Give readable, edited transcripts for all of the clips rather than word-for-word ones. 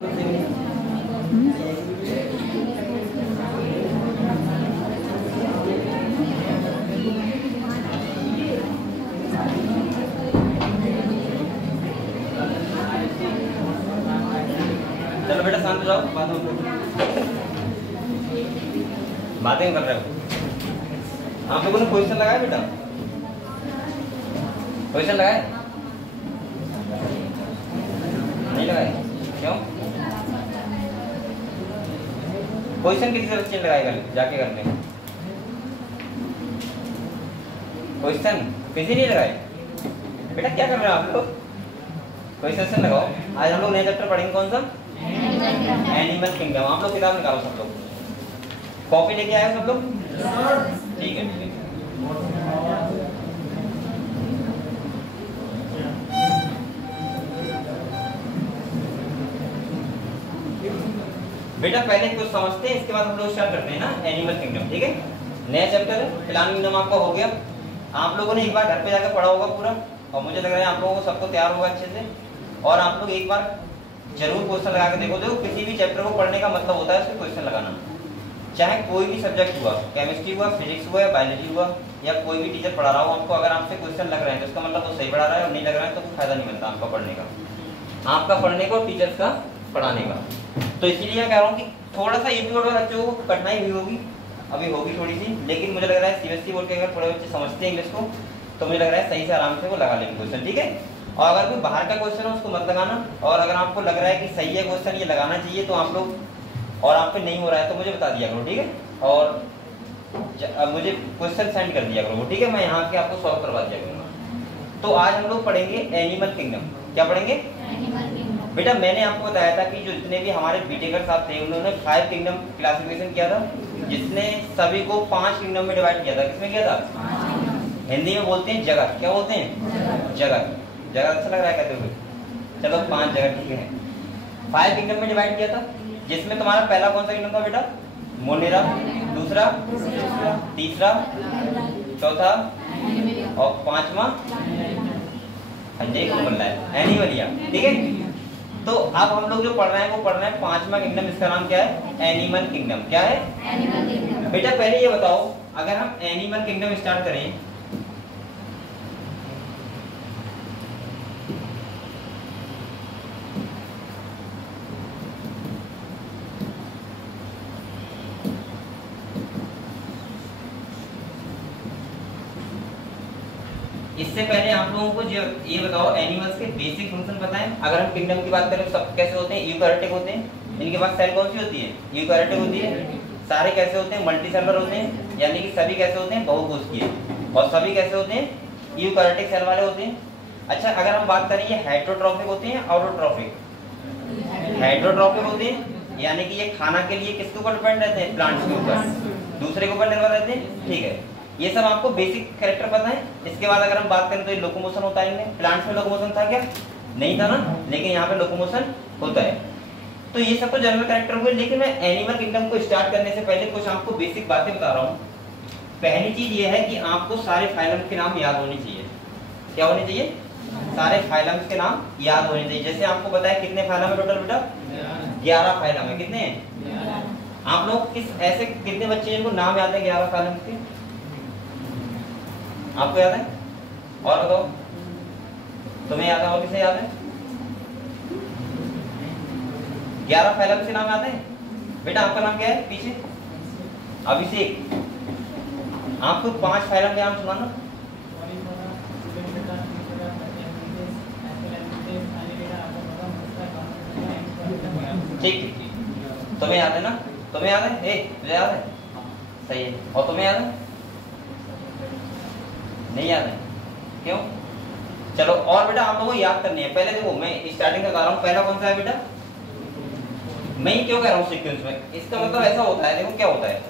चलो बेटा शांत जाओ, बातें कर रहे हो। आप लोगों ने क्वेश्चन लगाया बेटा? क्वेश्चन लगाए? नहीं लगाए? क्यों? क्वेश्चन किसी से बच्चे लगाएगा जाके करने? क्वेश्चन किसी नहीं लगाए? बेटा क्या कर रहे हो आप लोग? क्वेश्चन लगाओ। आज हम लोग नया चैप्टर पढ़ेंगे, कौन सा? Animal kingdom. आप लोग किताब निकालो, सब लोग कॉपी लेके आए सब लोग? ठीक है ठीक है। बेटा पहले कुछ समझते हैं, इसके बाद हम लोग स्टार्ट करते हैं ना एनिमल किंगडम। ठीक है, नया चैप्टर है, प्लांट किंगडम आपका हो गया। आप लोगों ने एक बार घर पे जाकर पढ़ा होगा पूरा, और मुझे लग रहा है आप लोगों को सबको तैयार होगा अच्छे से। और आप लोग एक बार जरूर क्वेश्चन लगा के देखो। किसी भी चैप्टर को पढ़ने का मतलब होता है उसमें क्वेश्चन लगाना। चाहे कोई भी सब्जेक्ट हुआ, केमिस्ट्री हुआ, फिजिक्स हुआ या बायोलॉजी हुआ, या कोई भी टीचर पढ़ा रहा हो आपको, अगर आपसे क्वेश्चन लग रहे हैं तो इसका मतलब वो सही पढ़ा रहा है, और नहीं लग रहा है तो फायदा नहीं मिलता आपका पढ़ने का, आपका पढ़ने का और टीचर्स का पढ़ाने का। तो इसीलिए मैं कह रहा हूँ कि थोड़ा सा यूपी बोर्ड वाले बच्चों को कठिनाई हुई होगी, अभी होगी थोड़ी सी, लेकिन मुझे लग रहा है सीबीएसई बोर्ड के अगर थोड़े बच्चे समझते हैं इंग्लिश को तो मुझे लग रहा है सही से आराम से वो लगा लेंगे क्वेश्चन। ठीक है, और अगर कोई बाहर का क्वेश्चन है उसको मत लगाना, और अगर आपको लग रहा है कि सही है क्वेश्चन ये लगाना चाहिए तो आप लोग, और आप पे नहीं हो रहा है तो मुझे बता दिया करो। ठीक है, और मुझे क्वेश्चन सेंड कर दिया करो। ठीक है, मैं यहाँ के आपको सॉल्व करवा दिया करूँगा। तो आज हम लोग पढ़ेंगे एनिमल किंगडम। क्या पढ़ेंगे? बेटा मैंने आपको बताया था कि जो जितने भी हमारे बीटेकर साहब थे उन्होंने 5 किंगडम क्लासिफिकेशन किया था, जिसने सभी को 5 किंगडम में डिवाइड किया था। किसमें किया था? हिंदी में बोलते हैं जगत। क्या बोलते हैं? जगत। जगत अच्छा लग रहा है कहते हुए? चलो 5 जगत ठीक है। 5 किंगडम में डिवाइड किया था, जिसमें तुम्हारा पहला कौन सा किंगडम था बेटा? मोनेरा। दूसरा, तीसरा, चौथा और पांचवा एनिमलिया। ठीक है, तो अब हम लोग जो पढ़ रहे हैं वो पढ़ रहे हैं 5वां किंगडम। इसका नाम क्या है? Animal kingdom. क्या है? Animal kingdom. बेटा पहले ये बताओ, अगर हम एनिमल किंगडम स्टार्ट करें, इससे पहले आप लोगों को जो ये बताओ एनिमल्स के बेसिक फंक्शन पता है? अगर हम किंगडम की बात करें सब कैसे होते हैं? यूकैरियोटिक होते हैं। इनके पास सेल कौन सी होती है? यूकैरियोटिक होती है। सारे कैसे होते हैं? मल्टीसेलुलर होते हैं, यानी कि सभी कैसे होते हैं? बहुकोषीय। और सभी कैसे होते हैं? यूकैरियोटिक सेल वाले होते हैं। अच्छा, अगर हम बात करें ये हेटेरोट्रॉफिक होते हैं, ऑटोट्रॉफिक? हेटेरोट्रॉफिक होते हैं, यानी कि ये खाना के लिए किसके ऊपर डिपेंड रहते हैं? प्लांट्स के ऊपर, दूसरे के ऊपर निर्भर रहते हैं। ठीक है, ये सब आपको बेसिक कैरेक्टर पता है। इसके बाद अगर हम बात करें तो ये लोकोमोशन होता है इनमें। प्लांट्स में लोकोमोशन था क्या? नहीं था ना, लेकिन यहाँ पे लोकोमोशन होता है। तो ये सब तो जनरल कैरेक्टर हुए, लेकिन मैं एनिमल किंगडम को स्टार्ट करने से पहले कुछ आपको बेसिक बातें बता रहा हूँ। पहली चीज ये है कि आपको सारे फाइलम के नाम याद होने चाहिए। क्या होने चाहिए? सारे फाइलम्स के नाम याद होने चाहिए। जैसे आपको बताया कितने फाइलम है टोटल बेटा? 11 फाइलम है। कितने हैं? आप लोग किस ऐसे कितने बच्चे जिनको नाम याद है 11 फाइलम के? आपको याद है? और बताओ, तुम्हें याद है? और किसे याद है? 11 फाइलम से नाम याद है? बेटा आपका नाम क्या है पीछे? अभिषेक। आपको 5 फाइलम के नाम सुनाना। ठीक, तुम्हें याद है ना? तुम्हें याद है? तुझे याद है? सही है। और तुम्हें याद है? नहीं याद है? क्यों? चलो, और बेटा आप लोगों को याद करनी है। पहले देखो, मैं स्टार्टिंग से बता रहा हूँ, पहला कौन सा है बेटा? मैं क्यों कह रहा हूँ सीक्वेंस में? इसका मतलब ऐसा होता है, देखो क्या होता है,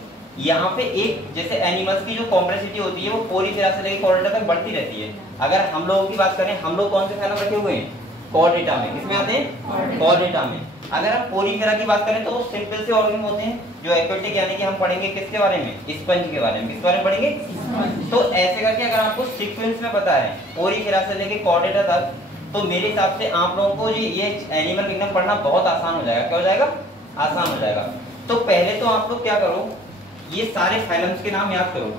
यहाँ पे एक जैसे एनिमल्स की जो कॉम्प्लेक्सिटी होती है वो पूरी तरह से लेकर कॉर्डेटा तक बढ़ती रहती है। अगर हम लोगों की बात करें, हम लोग कौन से फाइलम रखे हुए हैं? कॉर्डेटा में। किसमें आते हैं? कॉर्डेटा में। अगर हम पोरीफेरा की बात करें तो वो सिंपल से ऑर्गन होते हैं जो एक्वेटिक, यानी कि हम पढ़ेंगे किसके बारे में? स्पंज के बारे में। किस बारे में पढ़ेंगे? तो ऐसे करके अगर आपको सीक्वेंस में पता है पोरीफेरा से लेके कॉर्डेटा तक, तो मेरे हिसाब से आप लोगों को ये एनिमल किंगडम पढ़ना बहुत आसान हो जाएगा। क्या हो जाएगा? आसान हो जाएगा। तो पहले तो आप लोग क्या करो, ये सारे फाइलम्स के नाम याद करो।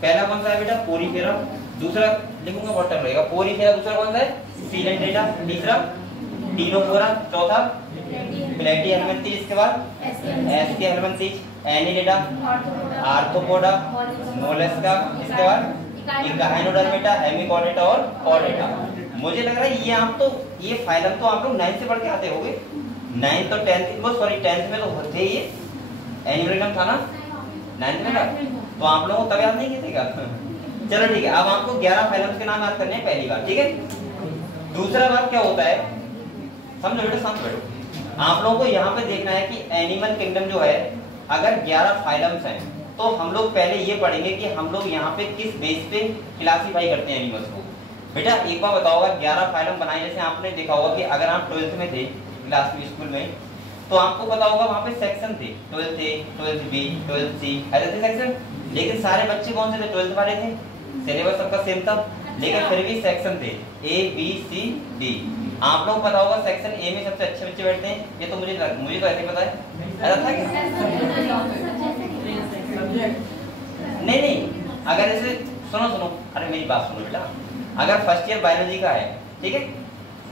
पहला कौन सा है बेटा? पोरीफेरा। दूसरा लिखूंगा बहुत टाइम लगेगा। पोरीफेरा। दूसरा कौन सा है? सीलेंड्रेटा। तीसरा टीनोफोरा। चौथा प्लेटीहेलमिन्थीज। इसके बाद एस्केहेलमिन्थीज, एनिलिडा, आर्थ्रोपोडा, मोलस्का। इसके बाद इकाइनोडर्मेटा, हेमिकॉर्डेटा और कॉर्डेटा। मुझे लग रहा है ये आप तो ये फाइलम तो आप लोग 9th से पढ़ के आते होंगे। 9th और 10th में तो होते ही एनिमल किंगडम था ना, 9th में था, तो आप लोगों को तब याद नहीं किए थे क्या? चलो ठीक है, अब आपको 11 फाइलम्स के नाम याद करने हैं पहली बार, ठीक है। दूसरा बात क्या होता है, समझो बेटा, समझ बैठो। आप लोगों को यहाँ पे देखना है कि एनिमल किंगडम जो है, अगर 11 फाइलम्स हैं तो हम लोग पहले ये पढ़ेंगे कि हम लोग यहाँ पे किस बेस पे क्लासीफाई करते हैं एनिमल्स को। बेटा एक बार बताओ, अगर 11 फाइलम बनाए, जैसे आपने देखा होगा कि अगर आप 12th में थे क्लास में, स्कूल में, तो आपको पता होगा वहाँ पे सेक्शन थे, 12th A, 12th B, 12th C, ऐसे थे सेक्शन। लेकिन सारे बच्चे कौन से थे? 12th वाले थे, सिलेबस सबका सेम था, लेकिन फिर भी सेक्शन थे A, B, C, D। आप लोग पता होगा सेक्शन A में सबसे अच्छे बच्चे बैठते हैं, ये तो मुझे तो ऐसे पता है। ऐसा था क्या? नहीं, अगर ऐसे सुनो, अरे मेरी बात सुनो बेटा, अगर फर्स्ट ईयर बायोलॉजी का है, ठीक है,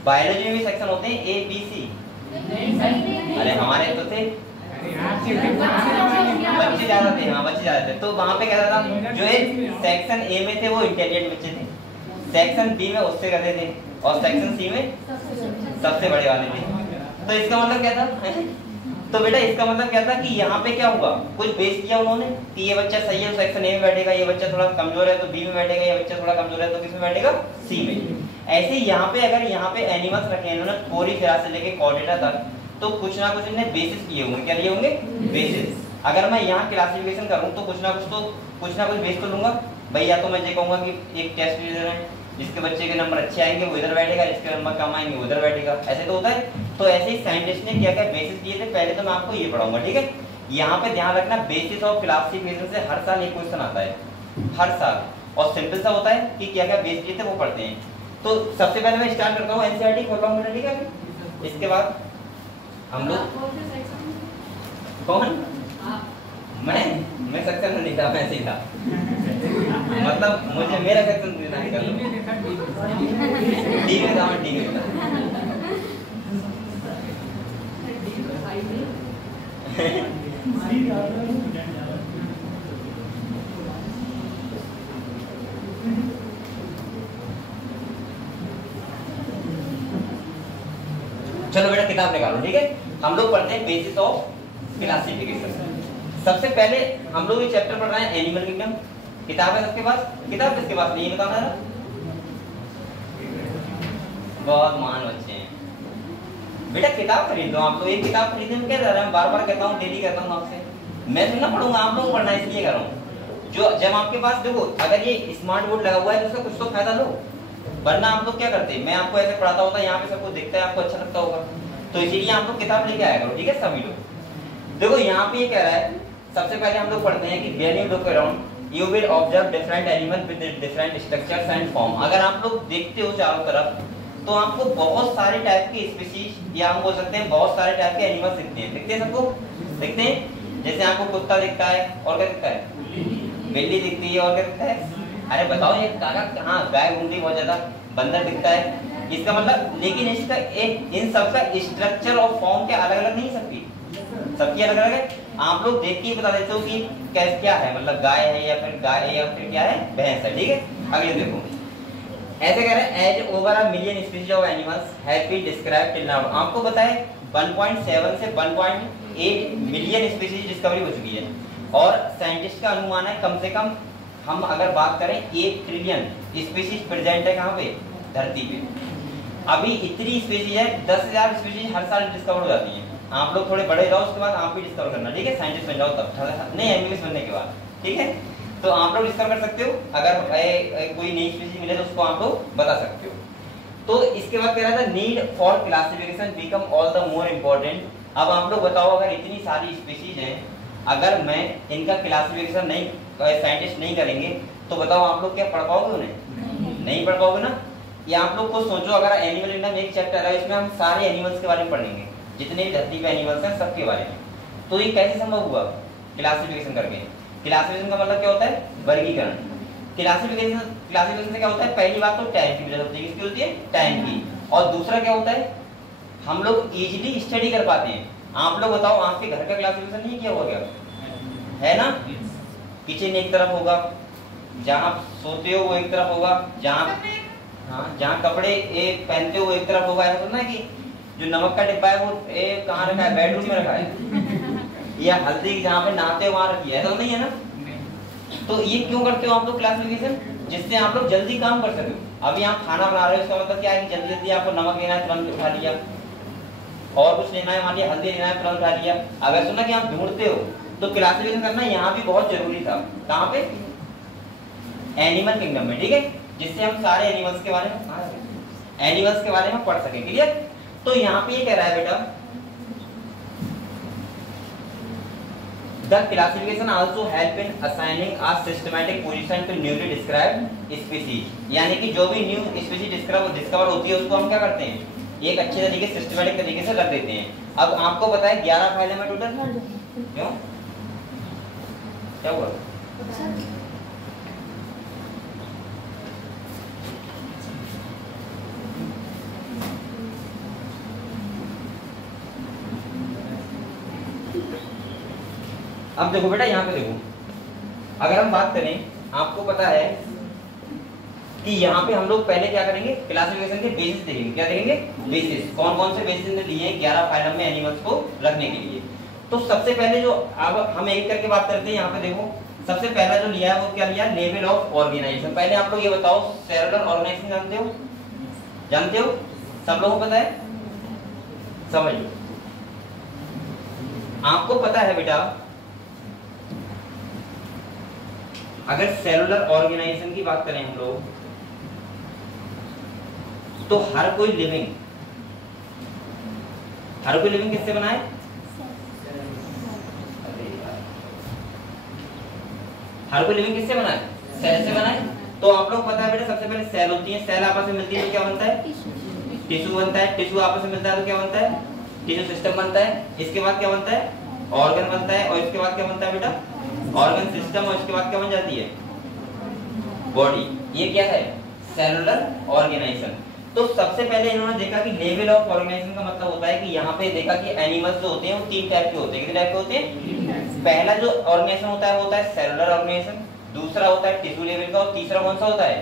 बायोलॉजी में भी सेक्शन होते हैं A, B, C। अरे हमारे तो थे, बच्चे ज्यादा थे, हाँ बच्चे ज्यादा थे, तो वहाँ पे क्या था, जो सेक्शन A में थे वो इंटेलिजेंट बच्चे थे, सेक्शन B में उससे करते थे, और सेक्शन C में सबसे बड़े वाले थे। तो इसका मतलब क्या था? तो बेटा इसका मतलब क्या था कि यहाँ पे क्या हुआ, कुछ बेस किया उन्होंने कि ये बच्चा सही है तो सेक्शन A में बैठेगा, ये बच्चा थोड़ा कमजोर है तो B में बैठेगा, ये बच्चा थोड़ा कमजोर है तो किस में बैठेगा? C में। ऐसे ही यहाँ पे अगर यहाँ पे एनिमल्स रखे हैं इन्होंने पोरीफेरा से लेके कॉर्डेटा तक, तो कुछ ना कुछ इन्हें बेसिस किए होंगे। क्या लिए होंगे? बेसिस। अगर मैं यहाँ क्लासिफिकेशन करूँ तो कुछ ना कुछ बेस तो लूंगा भाई। या तो मैं ये कहूंगा कि एक टेस्ट दे रहे हैं, जिसके बच्चे के नंबर अच्छे आएंगे वो इधर बैठेगा, जिसके नंबर कम आएंगे वो इधर बैठेगा, ऐसे तो होता है। तो ऐसे ही साइंटिस्ट ने क्या क्या बेसिस दिए थे, पहले तो मैं आपको ये पढ़ाऊंगा, ठीक है। यहाँ पे ध्यान रखना, बेसिस ऑफ क्लासिफिकेशन से हर साल एक क्वेश्चन आता है, हर साल, और सिंपल सा होता है कि क्या क्या बेस दिए थे वो पढ़ते हैं। तो सबसे पहले मैं स्टार्ट करता हूँ, एनसीईआरटी खोल रहा हूँ, ठीक है। इसके बाद हम लोग कौन, मैं सेक्शन में लिखा, मैं सीधा मतलब मुझे मेरा सेक्शन देना है, कर लो डी में था, डी में था। चलो बेटा किताब निकालो, ठीक है। हम लोग पढ़ते हैं बेसिस ऑफ क्लासिफिकेशन। सबसे पहले हम लोग ये चैप्टर पढ़ रहे हैं एनिमल किंगडम। किताब है सबके पास? किताब किसके पास नहीं बताना है? बहुत महान बच्चे हैं बेटा, किताब खरीद लो आप लोग। एक किताब खरीदने में क्या जा रहा है, बार बार कहता हूँ, डेली कहता हूँ आपसे। मैं तो ना पढ़ूंगा, आप लोग पढ़ना इसलिए कर रहा हूँ। जो जब आपके पास देखो, अगर ये स्मार्ट बोर्ड लगा हुआ है तो उसका कुछ तो फायदा लो, वरना आप लोग क्या करते, मैं आपको ऐसे पढ़ाता होता, यहाँ पे सबको दिखता है, आपको अच्छा लगता होगा, तो इसीलिए आप लोग किताब लेके आया करो, ठीक है सभी लोग। देखो यहाँ पे ये कह रहा है, सबसे पहले हम लोग पढ़ते हैं कि when you look around you will observe different animal with different structures and form. अगर आप लोग देखते हो चारों तरफ तो आपको बहुत सारे टाइप के स्पीशीज, या हम बोल सकते हैं बहुत सारे टाइप के एनिमल्स दिखते हैं। दिखते हैं सबको? दिखते हैं। जैसे आपको कुत्ता दिखता है, और क्या दिखता है? बिल्ली दिखती है, और क्या दिखता है? अरे बताओ ये काका कहाँ, गाय घूमती बहुत ज्यादा, बंदर दिखता है। इसका मतलब, लेकिन इसका एक इन सबका स्ट्रक्चर और फॉर्म क्या अलग अलग नहीं, सबकी अलग अलग है। आप लोग देख के ही बता देते हो कि कैसे क्या है, मतलब गाय है या फिर क्या है, भैंस है, ठीक है। अगले देखो, ऐसे कह रहे हैं as over a million species of animals have been described till now. आपको बताए 1.7 से 1.8 मिलियन स्पीशीज डिस्कवरी हो चुकी है, और साइंटिस्ट का अनुमान है कम से कम, हम अगर बात करें 1 ट्रिलियन स्पीशीज प्रेजेंट है कहाँ पे, धरती पे। अभी इतनी स्पीशीज है, 10,000 स्पीशीज हर साल डिस्कवर हो जाती है। आप लोग थोड़े बड़े जाओ, उसके बाद आप भी डिस्कवर करना, ठीक है, साइंटिस्ट बन जाओ तब, नहीं एमबीबीएस बनने के बाद, ठीक है। तो आप लोग डिस्कवर कर सकते हो, अगर कोई नई स्पीशीज मिले तो उसको आप लोग बता सकते हो। तो इसके बाद कह रहा था need for classification become all the more important. अब आप लोग बताओ, अगर इतनी सारी स्पीशीज हैं, अगर मैं इनका क्लासिफिकेशन नहीं, साइंटिस्ट नहीं करेंगे, तो बताओ आप लोग क्या पढ़ पाओगे उन्हें? नहीं पढ़ पाओगे ना। ये आप लोग को सोचो, अगर एनिमल किंगडम एक चैप्टर है, इसमें हम सारे एनिमल्स के बारे में पढ़ेंगे, जितने भी धरती पे एनिमल्स हैं सबके बारे में। तो ये कैसे संभव हुआ? क्लासिफिकेशन करके। क्लासिफिकेशन का मतलब क्या होता है? वर्गीकरण। क्लासिफिकेशन से क्या होता है? पहली बात तो टाइम की वजह होती है। किसकी होती है? टाइम की। और दूसरा क्या होता है? हम लोग इजीली स्टडी कर पाते हैं। आप लोग बताओ, आपके घर का क्लासिफिकेशन नहीं किया हुआ क्या? है ना? किचन एक तरफ होगा, जहाँ सोते हो वो एक तरफ होगा, जहाँ कपड़े एक पहनते हो वो एक तरफ होगा। ऐसा तो ना कि जो नमक का डिब्बा है वो कहाँ रखा है? बेडरूम में रखा है, या हल्दी जहाँ पे नहाते हो वहां रखी है, ऐसा तो नहीं है ना? तो ये क्यों करते हो आप लोग क्लासिफिकेशन? जिससे आप लोग जल्दी काम कर सके। अभी आप खाना बना रहे हो, इसका मतलब क्या है कि जल्दी जल्दी आपको नमक लेना है, तुरंत उठा लिया, और कुछ लेना है, मान लिया हल्दी लेना है, तुरंत उठा लिया। अगर सुना कि आप ढूंढते हो, तो क्लासिफिकेशन करना यहाँ भी बहुत जरूरी था। कहाँ पे? एनिमल किंगडम में, ठीक है, जिससे हम सारे एनिमल्स के बारे में पढ़ सके। क्लियर? तो यहाँ पे ये कह रहा है बेटा, the classification also help in assigning a systematic position to newly described species. यानी कि जो भी न्यू स्पीशीज डिस्कवर होती है उसको हम क्या करते हैं? एक अच्छे तरीके सिस्टमैटिक तरीके से रख देते हैं। अब आपको पता है 11 फाइलें में टोटल। क्यों? क्या हुआ? अब देखो बेटा, यहाँ पे देखो, अगर हम बात करें, आपको पता है कि यहाँ पे हम लोग पहले क्या करेंगे? क्लासिफिकेशन के बेसिस देखेंगे। क्या देखेंगे? बेसिस। कौन कौन से बेसिस ने लिए हैं 11 फाइलम में एनिमल्स को रखने के लिए। तो सबसे पहले जो, अब हम एक करके बात करते हैं। यहाँ पे देखो, सबसे पहला जो लिया है वो क्या लिया? Level of organisation. पहले आप लोग ये बताओ, सेलुलर ऑर्गेनाइजेशन जानते हो? जानते हो? सब लोगों को पता है? समझ लो, आपको पता है बेटा, अगर सेलुलर ऑर्गेनाइजेशन की बात करें हम लोग, तो हर कोई लिविंग किससे बना है? हर कोई लिविंग किससे बना है? सेल से बना है। तो आप लोग पता है बेटा, सबसे पहले सेल होती है, सेल आपस में मिलती है तो क्या बनता है? टिश्यू बनता है। टिश्यू आपस में मिलता है तो क्या बनता है? टिश्यू सिस्टम बनता है। इसके बाद क्या बनता है? ऑर्गन बनता है। और इसके बाद क्या बनता है बेटा? Organ system. और इसके बाद क्या बन जाती है? बॉडी। ये क्या है? Cellular organisation. तो सबसे पहले इन्होंने देखा कि लेवल ऑफ ऑर्गेनाइजेशन का मतलब होता है कि यहाँ पे देखा कि एनिमल्स जो होते हैं वो 3 टाइप के होते हैं। कितने टाइप के होते हैं? पहला जो ऑर्गेनाइजेशन होता है वो होता है सेलुलर ऑर्गेनाइजेशन, दूसरा होता है टिश्यू लेवल का, और तीसरा कौन सा होता है?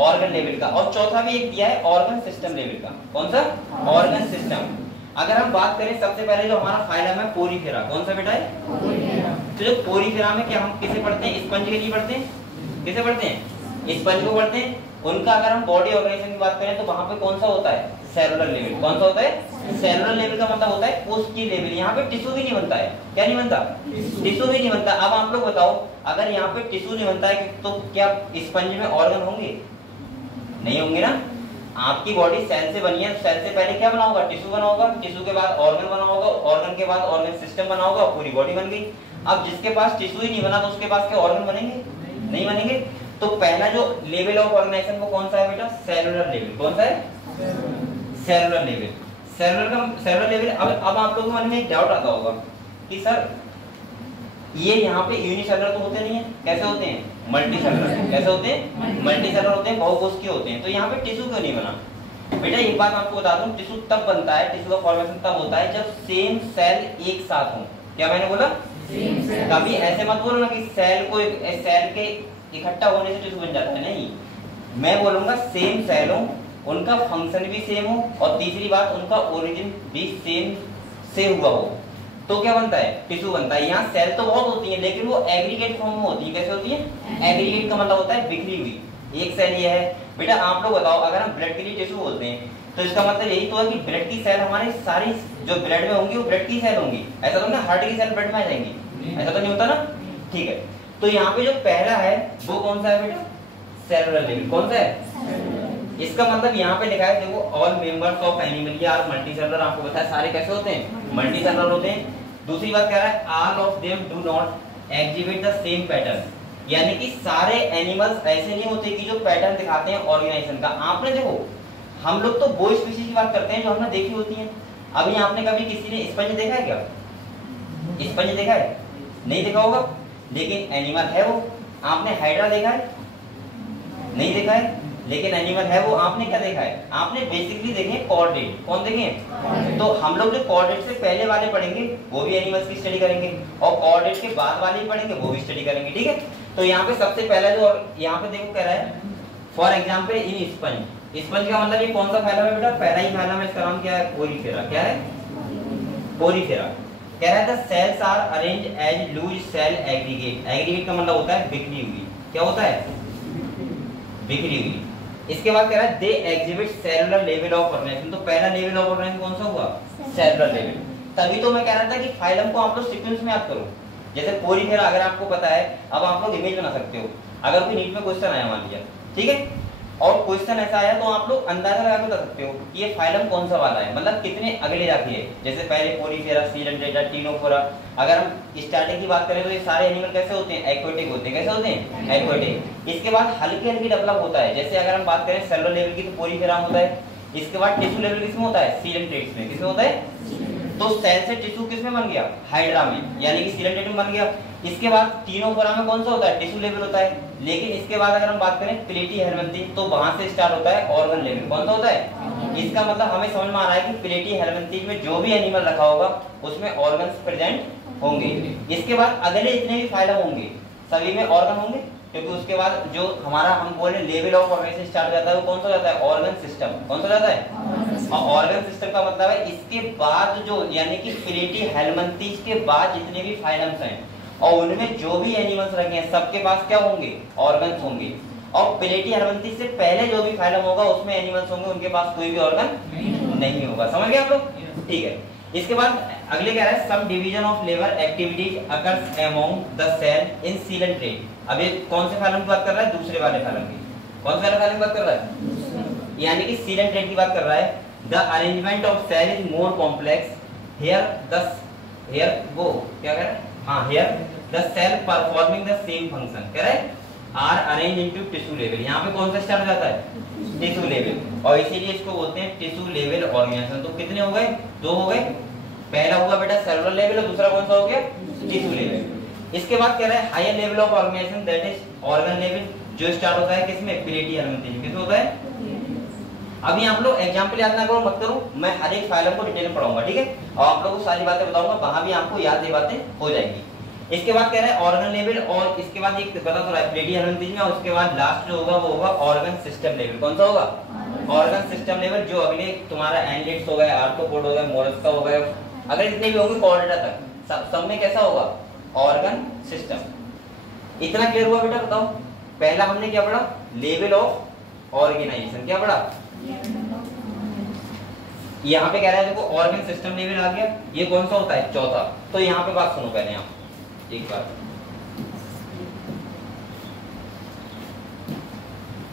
ऑर्गन लेवल का। और चौथा भी एक दिया है ऑर्गन सिस्टम लेवल का। कौन सा? Organ system. अगर हम बात करें, सबसे पहले जो हमारा फाइलम है पोरीफेरा। कौन सा बेटा है? तो जो पोरीफेरा में क्या हम किसे पढ़ते हैं? स्पंज के लिए पढ़ते हैं। किसे पढ़ते हैं? स्पंज को पढ़ते हैं। उनका अगर हम बॉडी ऑर्गेनाइजेशन की बात करें तो वहां पे कौन सा होता है? Cellular level. कौन सा होता है? सेलुलर लेवल का मतलब होता है कोशिकीय लेवल। यहाँ पे टिश्यू भी नहीं बनता है। क्या नहीं बनता? टिश्यू भी नहीं बनता। अब आप लोग बताओ, अगर यहाँ पे टिश्यू नहीं बनता है तो क्या स्पंज में ऑर्गन होंगे? नहीं होंगे ना। आपकी बॉडी सेल से बनी है, सेल से पहले क्या बना होगा? टिश्यू बना होगा, टिश्यू के बाद ऑर्गन बना होगा, ऑर्गन के बाद ऑर्गन सिस्टम बना होगा, पूरी बॉडी बन गई। अब जिसके पास टिश्यू ही नहीं बना तो उसके पास क्या ऑर्गन बनेंगे? नहीं बनेंगे। तो पहला जो लेवल ऑफ ऑर्गेनाइजेशन वो कौन सा है बेटा? Cellular level. कौन सा है? Cellular level. Cellular level. अब आप लोगों के मन में एक डाउट आता होगा कि सर ये यहाँ पे यूनिसेलुलर तो होते नहीं है, कैसे होते हैं? Multi cellular. कैसे होते हैं? मल्टी सेलुलर होते हैं, बहुकोशिकीय होते हैं। तो यहाँ पे टिश्यू क्यों नहीं बना? बेटा एक बात आपको बता दूं, टिश्यू तब बनता है, टिश्यू का फॉर्मेशन तब होता है जब सेम सेल एक साथ हो। क्या मैंने बोला? कभी ऐसे मत बोलो ना कि सेल के इकट्ठा होने से टिश्यू बन जाता है। नहीं, मैं बोलूंगा सेम सेल हो, उनका फंक्शन भी सेम हो, और तीसरी बात उनका ओरिजिन भी सेम से हुआ हो, तो क्या बनता है? टिश्यू बनता है। यहाँ सेल तो बहुत होती है लेकिन वो एग्रीगेट फॉर्म में होती है। कैसे होती है? एग्रीगेट का मतलब होता है बिखरी हुई। एक सेल ये है बेटा। आप लोग बताओ, अगर हम ब्लड के लिए टिश्यू बोलते हैं तो इसका मतलब यही तो है कि ब्लड की सेल हमारे सारी जो ब्लड में होंगी वो ब्लड की सेल होंगी। ऐसा तो ना हार्ट की सेल ब्लड में आ जाएंगी, ऐसा तो नहीं होता ना। ठीक है, तो यहाँ पे जो पहला है वो कौन सा है बेटा? Cellular level. कौन सा है? इसका मतलब यहाँ पे लिखा है, देखो, all members of animal are multicellular. आपको पता है सारे कैसे होते हैं? मल्टी सेलुलर होते हैं। दूसरी बात कह रहा है all of them do not exhibit the same pattern. यानी कि सारे एनिमल्स ऐसे नहीं होते कि जो पैटर्न दिखाते हैं ऑर्गेनाइजेशन का। आपने देखो, हम लोग तो वो स्पीशीज की बात करते हैं जो हमने देखी होती हैं। अभी आपने कभी किसी ने स्पंज देखा है क्या? स्पंज देखा है? नहीं देखा होगा, लेकिन एनिमल है वो। आपने हाइड्रा देखा है? नहीं देखा है, लेकिन एनिमल है वो। आपने क्या देखा है? आपने बेसिकली देखे कॉर्डेट। कौन देखे? तो हम लोग जो कॉर्डेट से पहले वाले पढ़ेंगे वो भी एनिमल्स की स्टडी करेंगे, और कॉर्डेट के बाद वाले पढ़ेंगे वो भी स्टडी करेंगे, ठीक है। तो यहाँ पे सबसे पहला जो यहाँ पे देखो कह रहा है for example in sponge. Sponge का मतलब ये कौन सा फैलम है बेटा? पहला ही फैलम है, इसका नाम क्या है? पोरीफेरा। क्या है? पोरीफेरा। कह रहा है the cells are arrange as loose cell aggregate. Aggregate का मतलब होता है बिखरी हुई। क्या होता है? बिखरी हुई। इसके बाद कह रहा है they exhibit cellular level of organisation. तो पहला लेवल ऑफ ऑर्गेनाइजेशन कौन सा हुआ? Cellular level. तभी तो मैं कह रहा था कि फाइलम को आप लोग सीक्वेंस में याद करो। जैसे पोरीफेरा अगर आपको पता है, अब आप लोग इमेज बना सकते हो। अगर कोई नीट में क्वेश्चन आया मान लिया, ठीक है, और क्वेश्चन ऐसा आया तो आप लोग अंदाजा लगा के बता सकते हो कि ये फाइलम कौन सा वाला है, मतलब कितने अगले जाती है। जैसे पहले पोरीफेरा, सीडेंटेटा, टिनोफोरा। अगर हम स्टार्टिंग की बात करें तो ये सारे एनिमल कैसे होते हैं? एक्वेटिक होते हैं। कैसे होते हैं? एक्वेटिक। इसके बाद हल्की हल्की डेवलप होता है। जैसे अगर हम बात करें सेलुलर लेवल की तो पोरीफेरा होता है। इसके बाद टिश्यू लेवल किसमें होता है? सीडेंटेट्स में। किसमें होता है? तो सेल से टिश्यू किसमें बन गया? हाइड्रा में, यानी कि सीडेंटेट में बन गया। इसके बाद टिनोफोरा में कौन सा होता है? टिश्यू लेवल होता है। लेकिन इसके बाद अगर हम बात करें प्लेटी हेलमिंथी तो वहां से स्टार्ट होता है ऑर्गन लेवल। कौन सा होता है? इसका मतलब हमें समझ में आ रहा है कि प्लेटी हेलमिंथी में जो भी एनिमल रखा होगा उसमें ऑर्गन्स प्रेजेंट होंगे। इसके बाद अगले जितने भी फाइलम होंगे सभी में ऑर्गन होंगे, क्योंकि उसके बाद जो हमारा हम बोल रहे लेवल ऑफ ऑर्गेनाइजेशन स्टार्ट हो जाता है वो कौन सा जाता है? Organ system. कौन सा जाता है? और ऑर्गन सिस्टम का मतलब है इसके बाद जो, यानी कि प्लेटी हेलमिंथी के बाद जितने भी फाइलम्स हैं और उनमें जो भी एनिमल्स रखे हैं सबके पास क्या होंगे? ऑर्गन्स होंगे। और प्लेटी हेलमिंथी से पहले जो भी फाइलम होगा उसमें एनिमल्स होंगे, उनके पास कोई भी ऑर्गन नहीं होगा। समझ गए आप लोग? ठीक है। इसके बाद अगले कह रहा है some division of labour activities occurs among the cell in coelenterate. अब ये कौन से फाइलम की बात कर रहा है? दूसरे वाले फाइलम की। कौन से वाले फाइलम की बात कर रहा है? यानी कि सीलेंट्रेट की बात कर रहा है। The arrangement of cell is more complex here वो क्या कह रहा है? हाँ, here the cell performing the same function. कह रहा है are arrange into tissue level. यहाँ पे कौन सा स्टार्ट हो जाता है? Tissue level. और इसीलिए इसको बोलते हैं टिश्यू लेवल ऑर्गेनाइजेशन। तो कितने हो गए? दो हो गए। पहला हुआ बेटा सेलुलर लेवल और दूसरा कौन सा हो गया? Tissue level. इसके बाद कह रहा है higher level of organisation that is organ level, जो स्टार्ट होता है किसमें? प्लेटी हेलमिंथी में। किसमें होता है? अभी आप लोग एग्जांपल याद ना करो, मत करो, मैं हर एक फाइलम को डिटेल में पढ़ाऊंगा, ठीक है, और आप लोगों को सारी बातें बताऊंगा, वहां भी आपको याद ये बातें हो जाएंगी। इसके बाद कह रहा है ऑर्गन लेवल, और इसके बाद एक बता तो रहा है प्लेटी हेलमिंथी में, और उसके बाद लास्ट जो होगा वो होगा ऑर्गन सिस्टम लेवल। कौन सा होगा? ऑर्गन सिस्टम लेवल, जो अगले तुम्हारा एनलेट्स हो गए, आर्थ्रोपोड हो गए, मोलस्का हो गए, अगर जितने भी होंगे कॉर्डेटा तक सब में कैसा होगा? Organ system. इतना क्लियर हुआ बेटा? बताओ पहला हमने क्या पढ़ा? Level of organisation. क्या पढ़ा? यहाँ पे कह रहा है देखो ऑर्गन सिस्टम लेवल आ गया। ये कौन सा होता है? चौथा। तो यहाँ पे बात सुनो पहले, यहाँ एक बार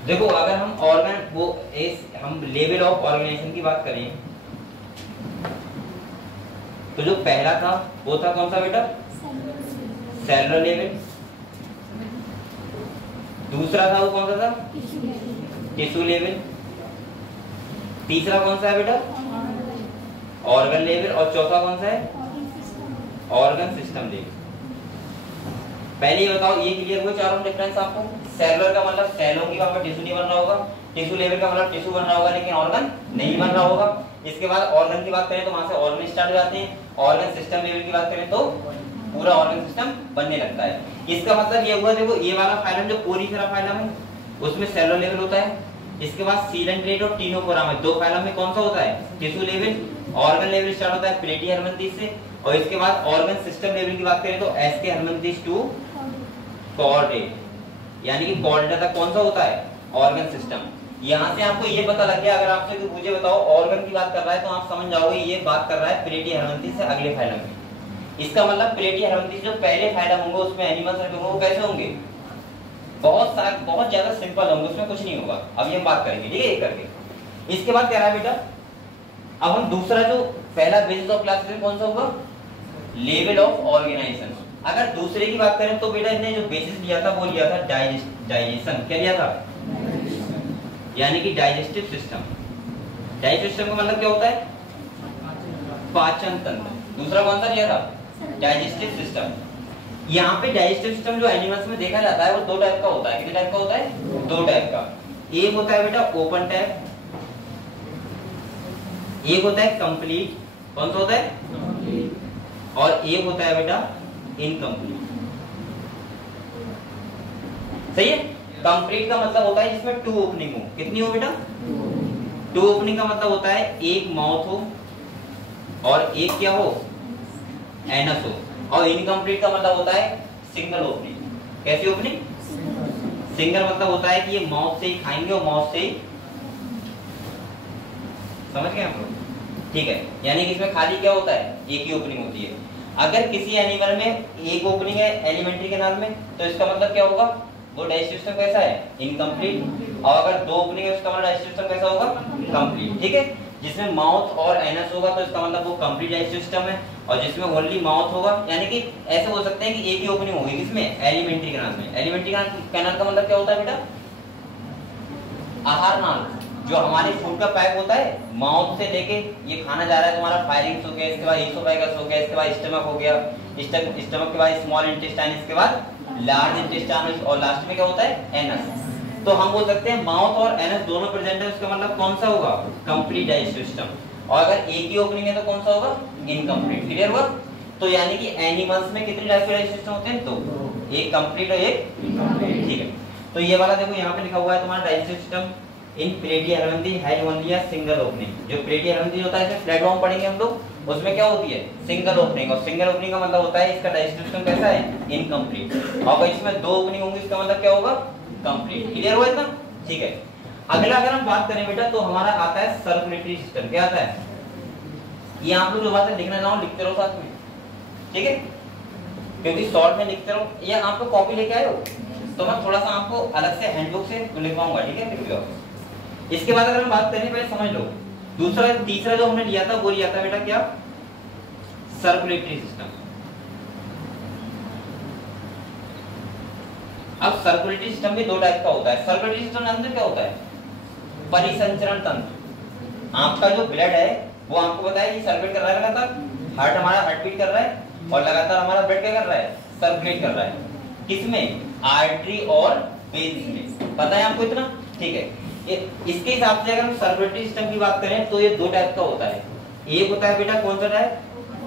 देखो, अगर हम ऑर्गन वो हम लेवल ऑफ ऑर्गेनाइजेशन की बात करें तो जो पहला था वो था कौन सा बेटा? Cellular level. दूसरा था वो कौन सा था? Tissue level. तीसरा कौन सा है बेटा? Organ level. और चौथा कौन सा है? Organ system level. पहले ये बताओ, ये क्लियर हुआ चारों डिफरेंस आपको? सेलुलर का मतलब सेल होगी, वहां पर टिश्यू नहीं बन रहा होगा। टिश्यू लेवल का मतलब टिश्यू बन रहा होगा लेकिन ऑर्गन नहीं बन रहा होगा। इसके बाद ऑर्गन की बात करें तो वहां से ऑर्गन स्टार्ट हो जाते हैं। ऑर्गन सिस्टम लेवल की बात करें तो पूरा ऑर्गन सिस्टम बनने लगता है। इसका मतलब ये हुआ, देखो ये वाला फाइलम जो पोरीफेरा फाइलम है उसमें सेलुलर लेवल होता है। इसके बाद सीलेंट्रेट और टिनोफोरा में, दो फाइलम में कौन सा होता है? Tissue level. Organ level start होता है प्लेटी हेलमिंथी से। और इसके बाद ऑर्गन सिस्टम लेवल की बात करें तो एसके हेलमिंथी टू कॉर्डेट, यानी कि कॉर्डेटा तक कौन सा होता है? Organ system. यहाँ से आपको ये पता लग गया, अगर आपसे कोई पूछे बताओ ऑर्गन की बात कर रहा है तो आप समझ जाओगे ये बात कर रहा है प्लेटी हेलमिंथी से अगले फाइलम में। इसका मतलब प्लेटी हेलमिंथी जो पहले फाइलम होंगे उसमें एनिमल्स रखे होंगे वो कैसे होंगे? बहुत ज्यादा सिंपल होंगे, उसमें कुछ नहीं होगा। अभी हम बात करेंगे, ठीक है, एक करके। इसके बाद क्या रहा है बेटा? अब हम दूसरा जो पहला बेसिस ऑफ क्लासिफिकेशन कौन सा होगा? Level of organisation. अगर दूसरे की बात करें तो बेटा इसने जो बेसिस लिया था वो लिया था डाइजेशन। क्या लिया था? यानी कि डाइजेस्टिव सिस्टम। डाइजेस्टिव सिस्टम का मतलब क्या होता है? पाचन तंत्र। दूसरा कौन सा लिया था? Digestive system. यहाँ पे डाइजेस्टिव सिस्टम जो एनिमल्स में देखा जाता है वो दो टाइप का होता है। कितने टाइप का होता है? दो टाइप का। एक होता है बेटा ओपन टाइप, एक होता है कंप्लीट। कौन सा होता है? और एक होता है बेटा इनकम्प्लीट। सही है। कंप्लीट का मतलब होता है जिसमें टू ओपनिंग हो। कितनी हो बेटा? टू ओपनिंग का मतलब होता है एक माउथ हो और एक क्या हो? एनस हो। और इनकम्प्लीट का मतलब होता है सिंगल ओपनिंग। कैसी ओपनिंग? सिंगल मतलब होता है कि ये माउथ से ही खाएंगे और माउथ से ही, समझ गए आप लोग? ठीक है, यानी कि इसमें खाली क्या होता है? एक ही ओपनिंग होती है। अगर किसी एनिमल में एक ओपनिंग है एलिमेंट्री कैनाल में तो इसका मतलब क्या होगा? वो डाइजेस्टिव सिस्टम कैसा है? इनकम्प्लीट। और अगर दो ओपनिंग है उसका मतलब डाइजेस्टिव सिस्टम कैसा होगा? कंप्लीट। ठीक है, जिसमें माउथ और एनस होगा तो इसका मतलब वो कंप्लीट डाइजेस्टिव सिस्टम है। और जिसमें ओनली माउथ होगा, यानी कि ऐसे बोल सकते हैं कि एक ही ओपनिंग होगी। किसमें? एलिमेंट्री कैनाल में। एलिमेंट्री कैनाल का मतलब क्या होता है बेटा? आहार नाल। जो हमारे फूड का पाइप होता है, माउथ से लेके ये खाना जा रहा है तुम्हारा फायरिंग्स हो गया, इसके बाद ईसोफेगस हो गया, इसके बाद स्टमक हो गया, स्टमक के बाद स्मॉल इंटेस्टाइन, इसके बाद लार्ज इंटेस्टाइन और लास्ट में क्या होता है? एनस। तो हम बोल सकते हैं माउथ और एनस दोनों प्रेजेंट है, उसका मतलब कौन सा होगा? Complete digestive system. और अगर एक ही ओपनिंग है तो कौन सा होगा? इनकम्प्लीट। क्लियर हुआ? तो यानी कि एनिमल्स में कितने टाइप के डाइजेस्टिव सिस्टम होते हैं? दो, एक कंप्लीट और एक इनकम्प्लीट। ठीक है, तो ये वाला देखो यहाँ पे लिखा हुआ है तुम्हारा digestive system in platyhelminthes has only a single opening. जो प्लेटिहेल्मिंथी होता है इसमें फ्लैट बाउंड पढ़ेंगे हम लोग, उसमें क्या होती है? Single opening. और सिंगल ओपनिंग का मतलब होता है इसका डाइजेस्टिव सिस्टम कैसा है? इनकम्प्लीट। और अगर इसमें दो ओपनिंग होंगी इसका मतलब क्या होगा? कंप्लीट। क्लियर हुआ इतना? ठीक है, अगला अगर हम बात करें बेटा तो हमारा आता है सर्कुलेटरी सिस्टम। क्या आता है? ये आप लोग जो बात है लिखना चाहो लिखते रहो साथ में, ठीक है, क्योंकि शॉर्ट में लिखते रहो। ये आपको कॉपी लेके आए हो तो मैं थोड़ा सा आपको अलग से हैंडबुक से लिखवाऊंगा, ठीक है? फिर भी इसके बाद अगर हम बात करें पहले समझ लो, दूसरा तीसरा जो हमने लिया था वो लिया था बेटा क्या? Circulatory system. अब सर्कुलेटरी सिस्टम भी दो टाइप का होता है। सर्कुलेटरी सिस्टम जानते हो क्या होता है? परिसंचरण तंत्र। आपका जो ब्लड है वो आपको पता है कि सर्कुलेट कर रहा है लगातार, हार्ट हमारा हार्ट बीट कर रहा है और लगातार हमारा ब्लड क्या कर रहा है? सर्कुलेट कर रहा है। किसमें? आर्टरी और वेन्स में। पता है आपको इतना? ठीक है, इसके हिसाब से अगर हम सर्कुलेटरी सिस्टम की बात करें तो ये दो टाइप का होता है। एक होता है बेटा कौन सा टाइप?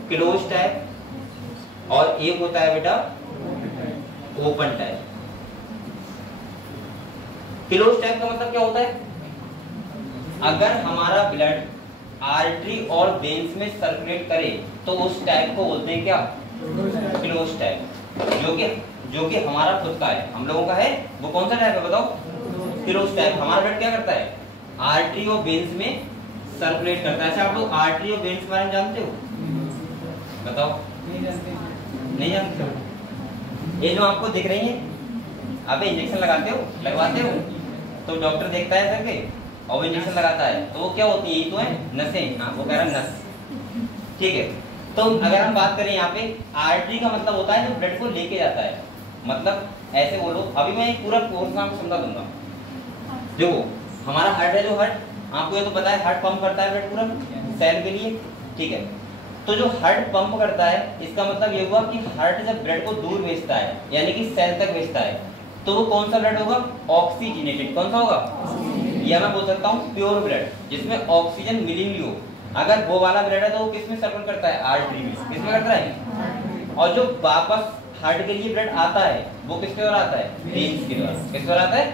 क्लोज टाइप, और एक होता है बेटा ओपन टाइप। क्लोज टाइप का मतलब क्या होता है? अगर हमारा ब्लड आर्टरी और वेन्स में सर्कुलेट करे तो उस टाइप को बोलते हैं क्या? Close type. जो कि हमारा खुद का है, हम लोगों का है, वो कौन सा टाइप है बताओ? Close type. हमारा ब्लड क्या करता है? आर्टरी और वेन्स में सर्कुलेट करता है। अच्छा, आप लोग आर्टरी और वेन्स के बारे में जानते हो? बताओ। नहीं जानते? ये जो आपको दिख रही है, अबे इंजेक्शन लगाते हो, लगवाते हो, तो डॉक्टर देखता है सर के और इंजेक्शन लगाता है तो वो क्या होती है? ये तो है नसें। हाँ, वो कह रहा है नस। ठीक है, तो अगर हम बात करें यहाँ पे आर्टरी का मतलब होता है जो ब्लड को लेके जाता है। मतलब ऐसे बोलो, अभी मैं पूरा कोर्स आपको समझा दूंगा। देखो हमारा हार्ट है, जो हार्ट आपको ये तो पता है हार्ट पंप करता है ब्लड पूरा सेल के लिए, ठीक है? तो जो हार्ट पंप करता है इसका मतलब ये हुआ कि हार्ट जब ब्लड को दूर भेजता है यानी कि सेल तक भेजता है तो वो कौन सा ब्लड होगा? ऑक्सीजनेटेड। कौन सा होगा? या मैं बोल सकता हूँ प्योर ब्लड जिसमें ऑक्सीजन मिली हुई हो। अगर वो वाला ब्लड है तो वो किसमें सर्कुलेट करता है? आर्टरी में। किसमें करता है? और जो वापस हार्ट के लिए ब्लड आता है वो किसके द्वारा आता है? वेन्स के द्वारा। किसके द्वारा आता है?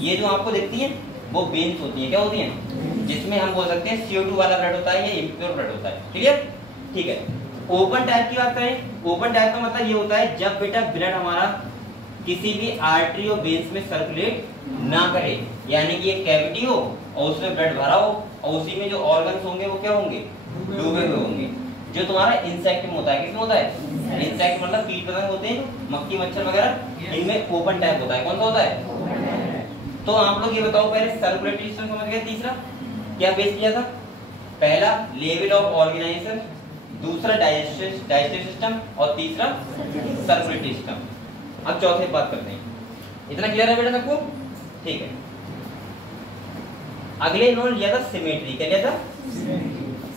ये जो आपको दिखती है वो वेन्स होती है। क्या होती है? जिसमें हम बोल सकते हैं CO2 वाला ब्लड होता है या इम्प्योर ब्लड होता है। क्लियर? ठीक है, ओपन टाइप की बात करें, ओपन टाइप का मतलब ये होता है जब बेटा ब्लड हमारा किसी भी आर्टरी और वेन्स में सर्कुलेट ना करे, यानी कि एक कैविटी हो और उसमें ब्लड भरा हो और उसी में जो ऑर्गन्स होंगे वो क्या होंगे? डूबे हुए होंगे। जो तुम्हारा इंसेक्ट में होता है, किसमें होता है? इंसेक्ट मतलब कीट पतंग होते हैं, मक्खी मच्छर वगैरह, इनमें ओपन टाइप होता है। कौन सा होता है? तो आप लोग ये बताओ, पहले सर्कुलेटरी सिस्टम समझ गए। तीसरा क्या बेस किया था? पहला लेवल ऑफ ऑर्गेनाइजेशन, दूसरा डाइजेस्टिव सिस्टम और तीसरा सर्कुलेटरी सिस्टम। अब चौथे बात करते हैं। इतना क्लियर है बेटा सबको? ठीक है। अगले इन्होंने लिया था सिमेट्री। क्या लिया था?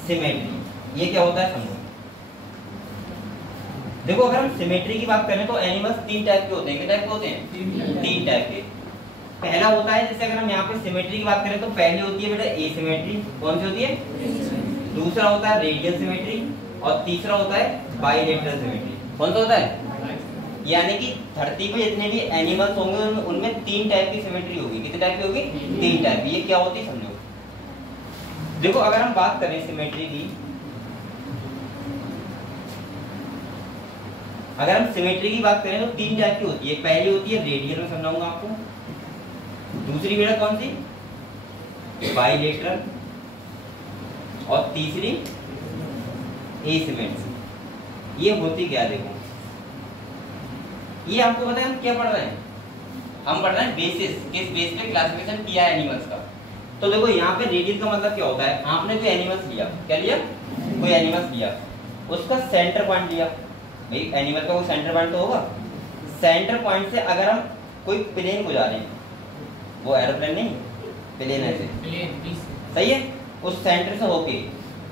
सिमेट्री। ये क्या होता है समझो। देखो अगर हम सिमेट्री की बात करें तो एनिमल्स 3 टाइप के होते हैं। कितने टाइप के होते हैं? 3 टाइप के। पहला होता है, जैसे अगर हम यहाँ पे सिमेट्री की बात करें तो पहली होती है बेटा एसिमेट्री। कौन सी होती है? दूसरा होता है रेडियल सिमेट्री और तीसरा होता है बाइलेटरल सिमेट्री। कौन सा होता है? यानी कि धरती पे जितने भी एनिमल्स होंगे उनमें 3 टाइप की सिमेट्री होगी। कितने टाइप की होगी? 3 टाइप की। ये क्या होती है समझो। देखो अगर हम बात करें सिमेट्री की, अगर हम सिमेट्री की बात करें तो 3 टाइप की होती है। पहली होती है रेडियल, में समझाऊंगा आपको। दूसरी बेटा कौन सी? बाइलेटरल। और तीसरी एसिमेट्री। ये होती क्या? देखो ये आपको पता है हम क्या पढ़ रहे हैं? हम पढ़ रहे हैं बेसिस, किस बेस पे क्लासिफिकेशन किया है एनिमल्स का। तो देखो यहाँ पे रेडियल का मतलब क्या होता है? आपने कोई एनिमल्स लिया, क्या लिया? कोई एनिमल्स लिया, उसका सेंटर पॉइंट लिया। भाई एनिमल का कोई सेंटर पॉइंट तो होगा। सेंटर पॉइंट से अगर हम कोई प्लेन गुजारें, वो एरोप्लेन नहीं, प्लेन ऐसे, सही है, उस सेंटर से होके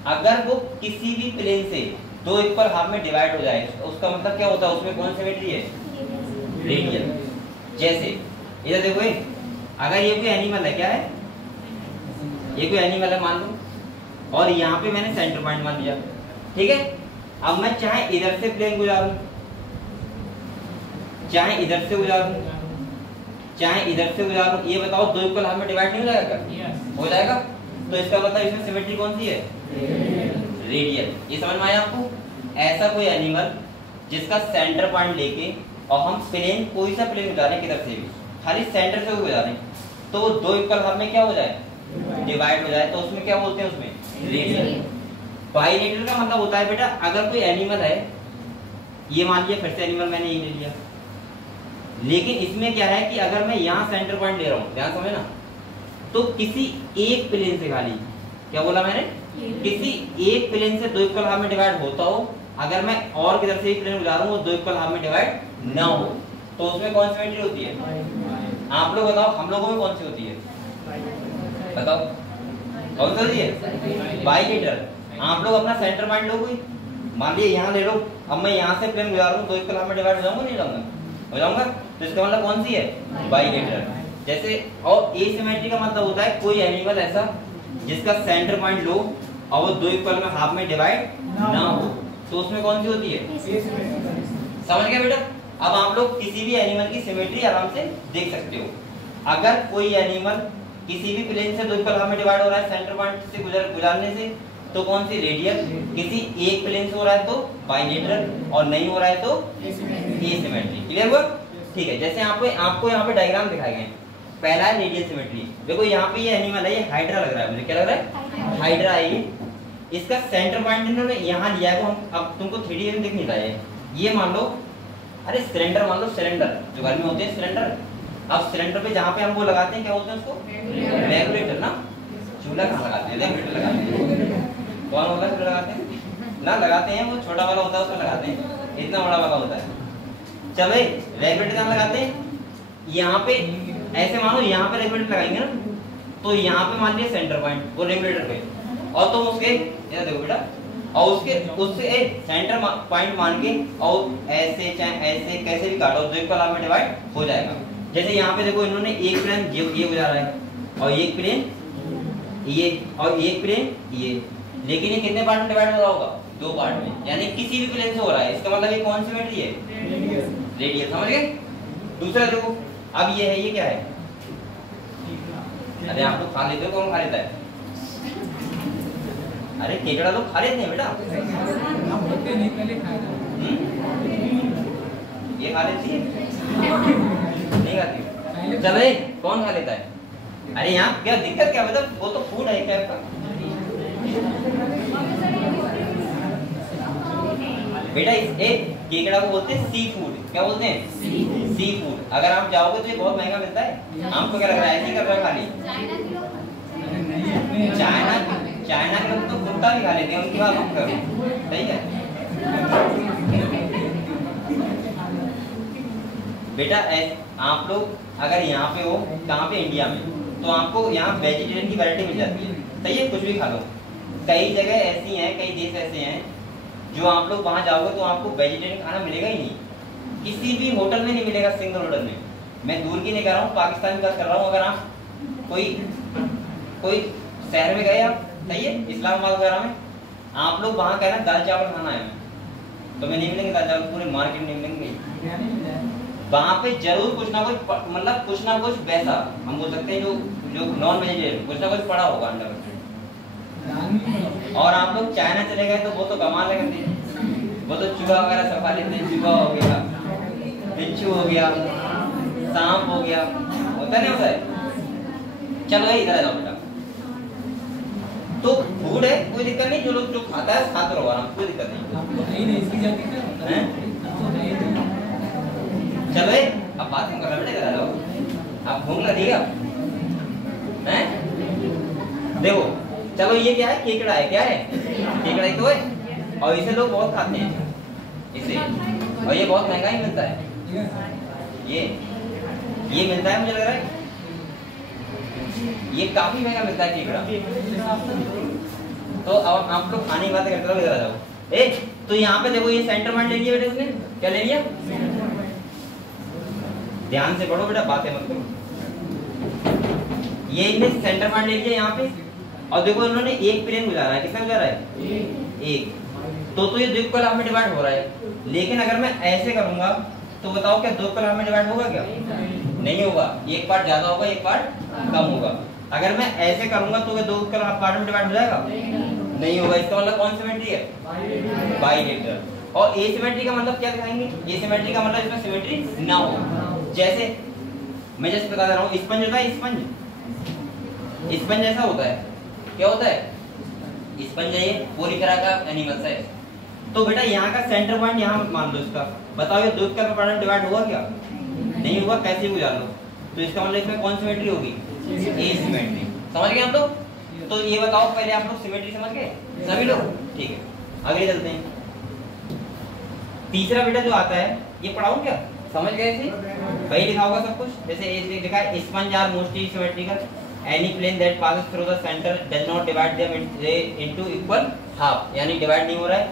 अगर वो किसी भी प्लेन से 2 इक्वल हाफ में डिवाइड हो जाए, उसका मतलब क्या होता है? उसमें कौन सी सिमेट्री है? रेडियल। जैसे इधर देखो, अगर ये कोई एनिमल है, क्या है? ये कोई एनिमल है मान लो, और यहाँ पे मैंने सेंटर पॉइंट मान लिया, ठीक है। अब मैं चाहे इधर से प्लेन गुजारूं, चाहे इधर से गुजारूं, चाहे इधर से गुजारूं, ये बताओ 2 इक्वल हाफ में डिवाइड नहीं हो जाएगा? हो जाएगा। तो इसका मतलब इसमें सिमेट्री कौन सी है? रेडियल। ये समझ में आया आपको? ऐसा कोई एनिमल जिसका सेंटर पॉइंट लेके और हम प्लेन, कोई सा प्लेन गुजारें किधर से भी, खाली सेंटर से गुजारें, तो वो 2 इक्वल हाफ में क्या हो जाए? डिवाइड हो जाए। तो उसमें क्या बोलते हैं? उसमें रेडियल। बाइलेटरल का मतलब होता है बेटा, अगर कोई एनिमल है, ये मान लिया, फिर से एनिमल मैंने ये ले लिया, लेकिन इसमें क्या है कि अगर मैं यहाँ सेंटर पॉइंट ले रहा हूँ, ध्यान समझना, तो किसी एक प्लेन से, खाली क्या बोला मैंने? किसी एक प्लेन से 2 इक्वल हाफ में डिवाइड होता हो, अगर मैं और किधर से प्लेन गुजारूं वो 2 इक्वल हाफ में डिवाइड ना हो, तो उसमें कौन सी सिमेट्री होती है? आप लोग बताओ, हम लोगों में कौन सी होती है? बताओ कौन सी होती है? बाइलेटरल। आप लोग अपना सेंटर पॉइंट लो, कोई मान लिया यहाँ ले लो, अब मैं यहाँ से प्लेन गुजार रहा हूँ, 2 इक्वल हाफ में डिवाइड हो जाऊंगा नहीं जाऊंगा? हो जाऊंगा। तो इसका मतलब कौन सी है? बाइलेटरल। जैसे, और एसिमेट्री का मतलब होता है कोई एनिमल ऐसा जिसका सेंटर पॉइंट लो और वो 2 इक्वल में हाफ में डिवाइड ना हो, तो उसमें कौन सी होती है? समझ गए बेटा? अब आप लोग किसी भी एनिमल की सिमेट्री आराम से देख सकते हो। अगर कोई एनिमल किसी भी प्लेन से 2 इक्वल हाफ में डिवाइड हो रहा है सेंटर पॉइंट से गुजारने से, तो कौन सी? रेडियल। किसी एक प्लेन से हो रहा है तो बाइलेटरल, और नहीं हो रहा है तो एसिमेट्री। क्लियर हुआ? ठीक है। जैसे आपको यहाँ पे डायग्राम दिखाए गए। पहला है रेडियल सिमेट्री। देखो यहाँ पे ये एनिमल है, ये हाइड्रा लग रहा है मुझे, क्या लग रहा है? हाइड्रा है ये। इसका सेंटर पॉइंट इन्होंने यहाँ लिया है, वो हम अब तुमको 3D में दिख नहीं रहा है। ये मान लो, अरे सिलेंडर मान लो, सिलेंडर जो घर में होते हैं सिलेंडर। अब सिलेंडर पे जहाँ पे हम वो लगाते हैं, क्या बोलते हैं उसको? रेगुलेटर ना। चूल्हा कहाँ लगाते हैं? रेगुलेटर लगाते हैं। कौन वाला चूल्हा लगाते हैं? ना लगाते हैं, वो छोटा वाला होता है उसका लगाते हैं, इतना बड़ा वाला होता है। चलो रेगुलेटर कहाँ लगाते हैं? यहाँ पे ऐसे मानो, यहाँ पे रेगुलेटर लगाएंगे ना, तो यहाँ पे मान लिया सेंटर पॉइंट, वो रेगुलेटर पे, और तुम उसके, ये देखो बेटा, और उससे सेंटर पॉइंट मान के और ऐसे चाहे ऐसे कैसे भी काटो, 2 इक्वल हाफ में डिवाइड हो जाएगा। जैसे यहाँ पे देखो, इन्होंने एक प्लेन ये गुजारा है, और एक प्लेन ये, और एक प्लेन ये, लेकिन ये कितने पार्ट में डिवाइड हो रहा होगा? 2 पार्ट में, यानी किसी भी प्लेन से हो रहा है। इसका मतलब ये कौन सी सिमेट्री है? रेडियल। समझ गए? दूसरा देखो, अब ये है, ये क्या है? अरे आप लोग खा लेते हो, कौन खा लेता है? अरे केकड़ा लोग खा लेते हैं बेटा, ये खा लेती है, नहीं खाती? चलो कौन खा लेता है? अरे यहाँ क्या दिक्कत क्या? मतलब वो तो फूड है क्या आपका बेटा? इस केकड़ा को बोलते हैं सी फूड। क्या बोलते हैं? Sea food. अगर आप जाओगे तो ये बहुत महंगा मिलता है। आपको क्या लग रहा है ऐसे ही कर रहा है खाली? चाइना के लोग तो कुत्ता भी खा लेते हैं, उनकी बात मत करो, सही है बेटा। आप लोग अगर यहाँ पे हो, कहाँ पे, इंडिया में, तो आपको यहाँ वेजिटेरियन की वैरायटी मिल जाती है, सही है, कुछ भी खा लो। कई जगह ऐसी हैं, कई देश ऐसे हैं जो आप लोग वहाँ जाओगे तो आपको वेजिटेरियन खाना मिलेगा ही नहीं, किसी भी होटल में नहीं मिलेगा, सिंगल होटल में। मैं दूर की नहीं कर रहा हूँ, पाकिस्तान की बात कर रहा हूँ। अगर आप कोई शहर में गए आप, सही है, इस्लामाबाद वगैरह में, आप लोग वहाँ कहना दाल चावल खाना है तो मैं नहीं मिलेंगे दाल चावल, पूरे मार्केट नहीं मिलेंगे। वहाँ पे जरूर कुछ ना कुछ, मतलब कुछ ना कुछ वैसा हम बोल सकते हैं जो नॉन वेजिटेरियन, कुछ ना कुछ पड़ा होगा अंडा। और आप लोग चाइना चले गए तो वो तो कमाल है, वो तो चूहा वगैरह सब खा लेते हैं, चूहा हो गया, बिच्छू हो गया, सांप हो गया, होता नहीं होता है। चलो इधर आ जाओ बेटा। तो फूड है, कोई दिक्कत नहीं, जो लोग जो खाता है खाते रहो आराम, कोई दिक्कत नहीं। चलो अब बात हम कर रहे बेटा, इधर आ जाओ। आप घूम लगी हैं? देखो चलो, ये क्या है, केकड़ा है, क्या है, केकड़ा ही तो है, और इसे लोग बहुत खाते हैं इसे, और ये बहुत महंगा ही मिलता है, ये मिलता है, मुझे लग रहा है ये काफी महंगा मिलता है केकड़ा। तो अब आप लोग खाने की बातें करते रहो, इधर आ जाओ। तो यहाँ पे देखो, ये सेंटर पॉइंट ले लिया बेटा, उसने क्या ले लिया, ध्यान से पढ़ो बेटा, बातें मत करो। ये इन्हें सेंटर पॉइंट ले लिया यहाँ पे, और देखो इन्होंने एक प्लेन गुजारा है, कितना गुजारा है, एक। तो ये दो कॉलम में डिवाइड हो रहा है। लेकिन अगर मैं ऐसे करूंगा तो बताओ क्या दो कॉलम में डिवाइड होगा क्या, नहीं होगा, एक पार्ट ज्यादा होगा, एक पार्ट कम होगा। अगर मैं ऐसे करूंगा तो दो पार्ट में डिवाइड हो जाएगा, नहीं होगा। इसका मतलब कौन सिमेट्री है, बाइलेटरल। और एसिमेट्री का मतलब क्या दिखाएंगे, एसिमेट्री का मतलब इसमें सिमेट्री ना हो। जैसे मैं जैसे बता रहा हूँ, स्पंज होता है, स्पंज ऐसा होता है, क्या होता है, स्पंज है, ये पूरी तरह का एनिमल्स है। तो बेटा यहाँ का सेंटर पॉइंट यहाँ मान लो इसका, बताओ ये दो का पार्ट डिवाइड हुआ क्या, नहीं हुआ, कैसे भी जान लो। तो इसका मतलब इसमें कौन सिमेट्री होगी, एसिमेट्री। समझ गए आप लोग। तो ये बताओ पहले आप लोग सिमेट्री समझ गए सभी लोग, ठीक है, आगे चलते हैं। तीसरा बेटा जो आता है, ये पढ़ाऊं क्या, समझ गए थे, वही लिखा होगा सब कुछ। जैसे ये लिखा है, sponge are mostly symmetrical, any plane that passes through the centre does not divide them into equal half, यानी डिवाइड नहीं हो रहा है।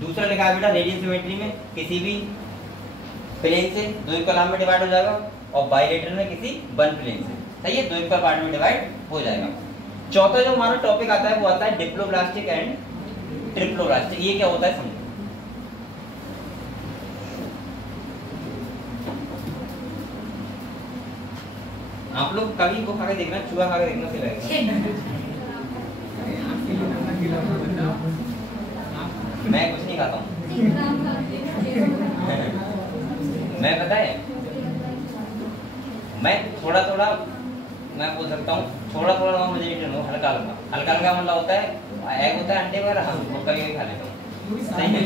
दूसरा लिखा है बेटा, रेडियल सिमेट्री में किसी भी प्लेन से दो इक्वल हाफ में डिवाइड हो जाएगा, और बाइलेटरल में किसी वन प्लेन से, सही है, दो इक्वल पार्ट में डिवाइड हो जाएगा। चौथा जो हमारा टॉपिक आता है वो आता है डिप्लोब्लास्टिक एंड ट्रिप्लोब्लास्टिक। ये क्या होता है समझो। आप लोग कभी वो खा के देखना, चूहा खा के देखना, सही लगेगा। मैं कुछ नहीं खाता हूँ मैं, पता है, मैं थोड़ा थोड़ा मैं बोल सकता हूँ, थोड़ा थोड़ा नॉन वेजिटेरियन हूँ, हल्का हल्का। हल्का हल्का मतलब होता है एग होता है, अंडे वगैरह, वो कभी कभी खा लेता हूँ, सही है।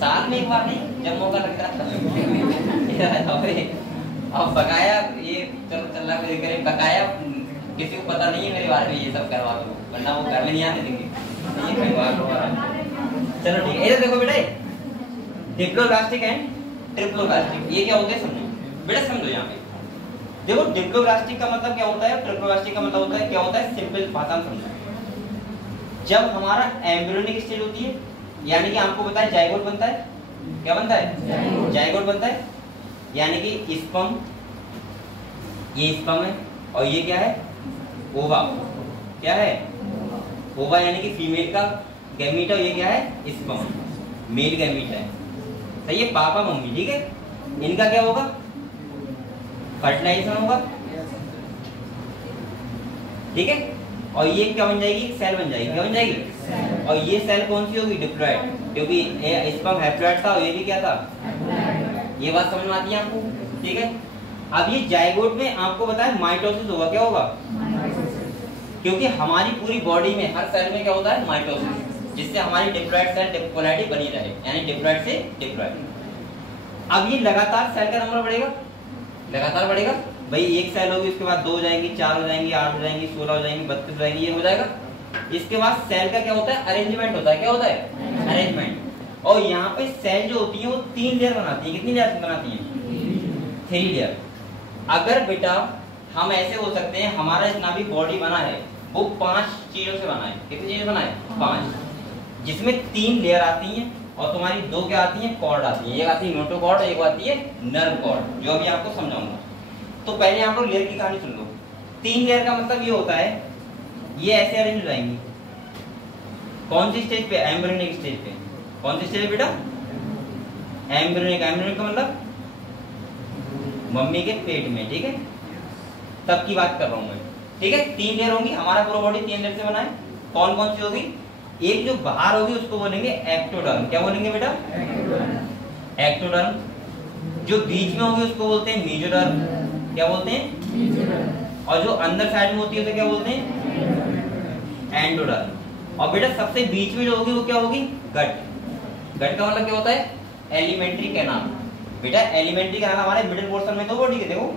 साल में एक बार नहीं, जब मौका लगता है। अब बकाया ये चलो चल रहा है, बकाया किसी को पता नहीं है मेरे बारे में, ये सब करवा दो, वरना वो घर में नहीं आने देंगे। चलो ठीक है, इधर देखो बेटा, डिप्लोब्लास्टिक एंड ट्रिप्लोब्लास्टिक, ये क्या होते हैं समझो बेटा, समझो यहाँ पे देखो। डिप्लोब्लास्टिक का मतलब क्या होता है, ट्रिप्लोब्लास्टिक का मतलब होता है क्या होता है, सिंपल भाषा में समझो। जब हमारा एम्ब्रियोनिक स्टेज होती है, यानी कि आपको पता है जाइगोट बनता है, क्या बनता है, जाइगोट बनता है, यानी कि स्पर्म, ये स्पर्म है, और ये क्या है, ओवा, क्या है, ओवा यानी कि फीमेल का गैमीट, और ये क्या है, स्पर्म, मेल गैमीट है, सही है, पापा मम्मी, ठीक है। इनका क्या होगा, फर्टिलाइजेशन होगा, ठीक है, और ये क्या बन जाएगी, सेल बन जाएगी, क्या बन जाएगी, और ये सेल कौन सी होगी, डिप्लॉयड, क्योंकि स्पर्म हैप्लॉयड था और ये भी क्या था, ये बात समझ में आती है आपको, ठीक है। अब ये जाइगोट में आपको पता है माइटोसिस होगा, क्या होगा, क्योंकि हमारी पूरी बॉडी में हर सेल में क्या होता है, माइटोसिस, जिससे हमारी डिप्लॉयड सेल डिप्लोइडी बनी रहे, यानी डिप्लॉयड से डिप्लॉयड। अब ये लगातार सेल का नंबर बढ़ेगा, लगातार बढ़ेगा, भाई एक सेल होगी, उसके बाद 2 हो जाएंगी, 4 हो जाएंगी, 8 हो जाएंगी, 16 हो जाएंगी, 32 हो जाएंगी, ये हो जाएगा। इसके बाद सेल का क्या होता है, अरेंजमेंट होता है। क्या होता है, अरेंजमेंट। और यहाँ पे सेल जो होती है वो 3 लेयर बनाती है। कितनी लेयर बनाती है, 3 लेयर। अगर बेटा हम ऐसे हो सकते हैं, हमारा जितना भी बॉडी बना है वो 5 चीजों से बना है। कितनी चीजें बना है, 5, जिसमें 3 लेयर आती हैं और तुम्हारी 2 क्या आती हैं, कॉर्ड आती है। एक आती है नोटोकॉर्ड, एक आती है नर्व कॉर्ड, जो अभी आपको समझाऊंगा। तो पहले आप लोग लेयर की कहानी सुन लो। 3 लेयर का मतलब ये होता है, ये ऐसे अरेंज हो जाएंगी। कौन सी स्टेज पे, एम्ब्रियोनिक स्टेज पे। कौन सी स्टेज बेटा, एम्ब्रियोनिक। एम्ब्रियोनिक का मतलब मम्मी के पेट में, ठीक है, तब की बात कर रहा हूं मैं, ठीक है। 3 लेयर होंगी, हमारा पूरा बॉडी 3 लेयर से बना है। कौन कौन सी होगी, एक जो बाहर होगी उसको बोलेंगे एक्टोडर्म। क्या बोलेंगे बेटा, एक्टोडर्म। जो बीच में होगी उसको बोलते हैं मेसोडर्म। क्या बोलते हैं, और जो अंदर साइड में होती है उसे क्या बोलते हैं, एंडोडर्म। और बेटा सबसे बीच में जो होगी वो क्या होगी, गट। गट का मतलब क्या होता है, एलिमेंट्री कैनाल। बेटा एलिमेंट्री कैनाल हमारे मिडिल पोर्शन में तो बॉडी के, देखो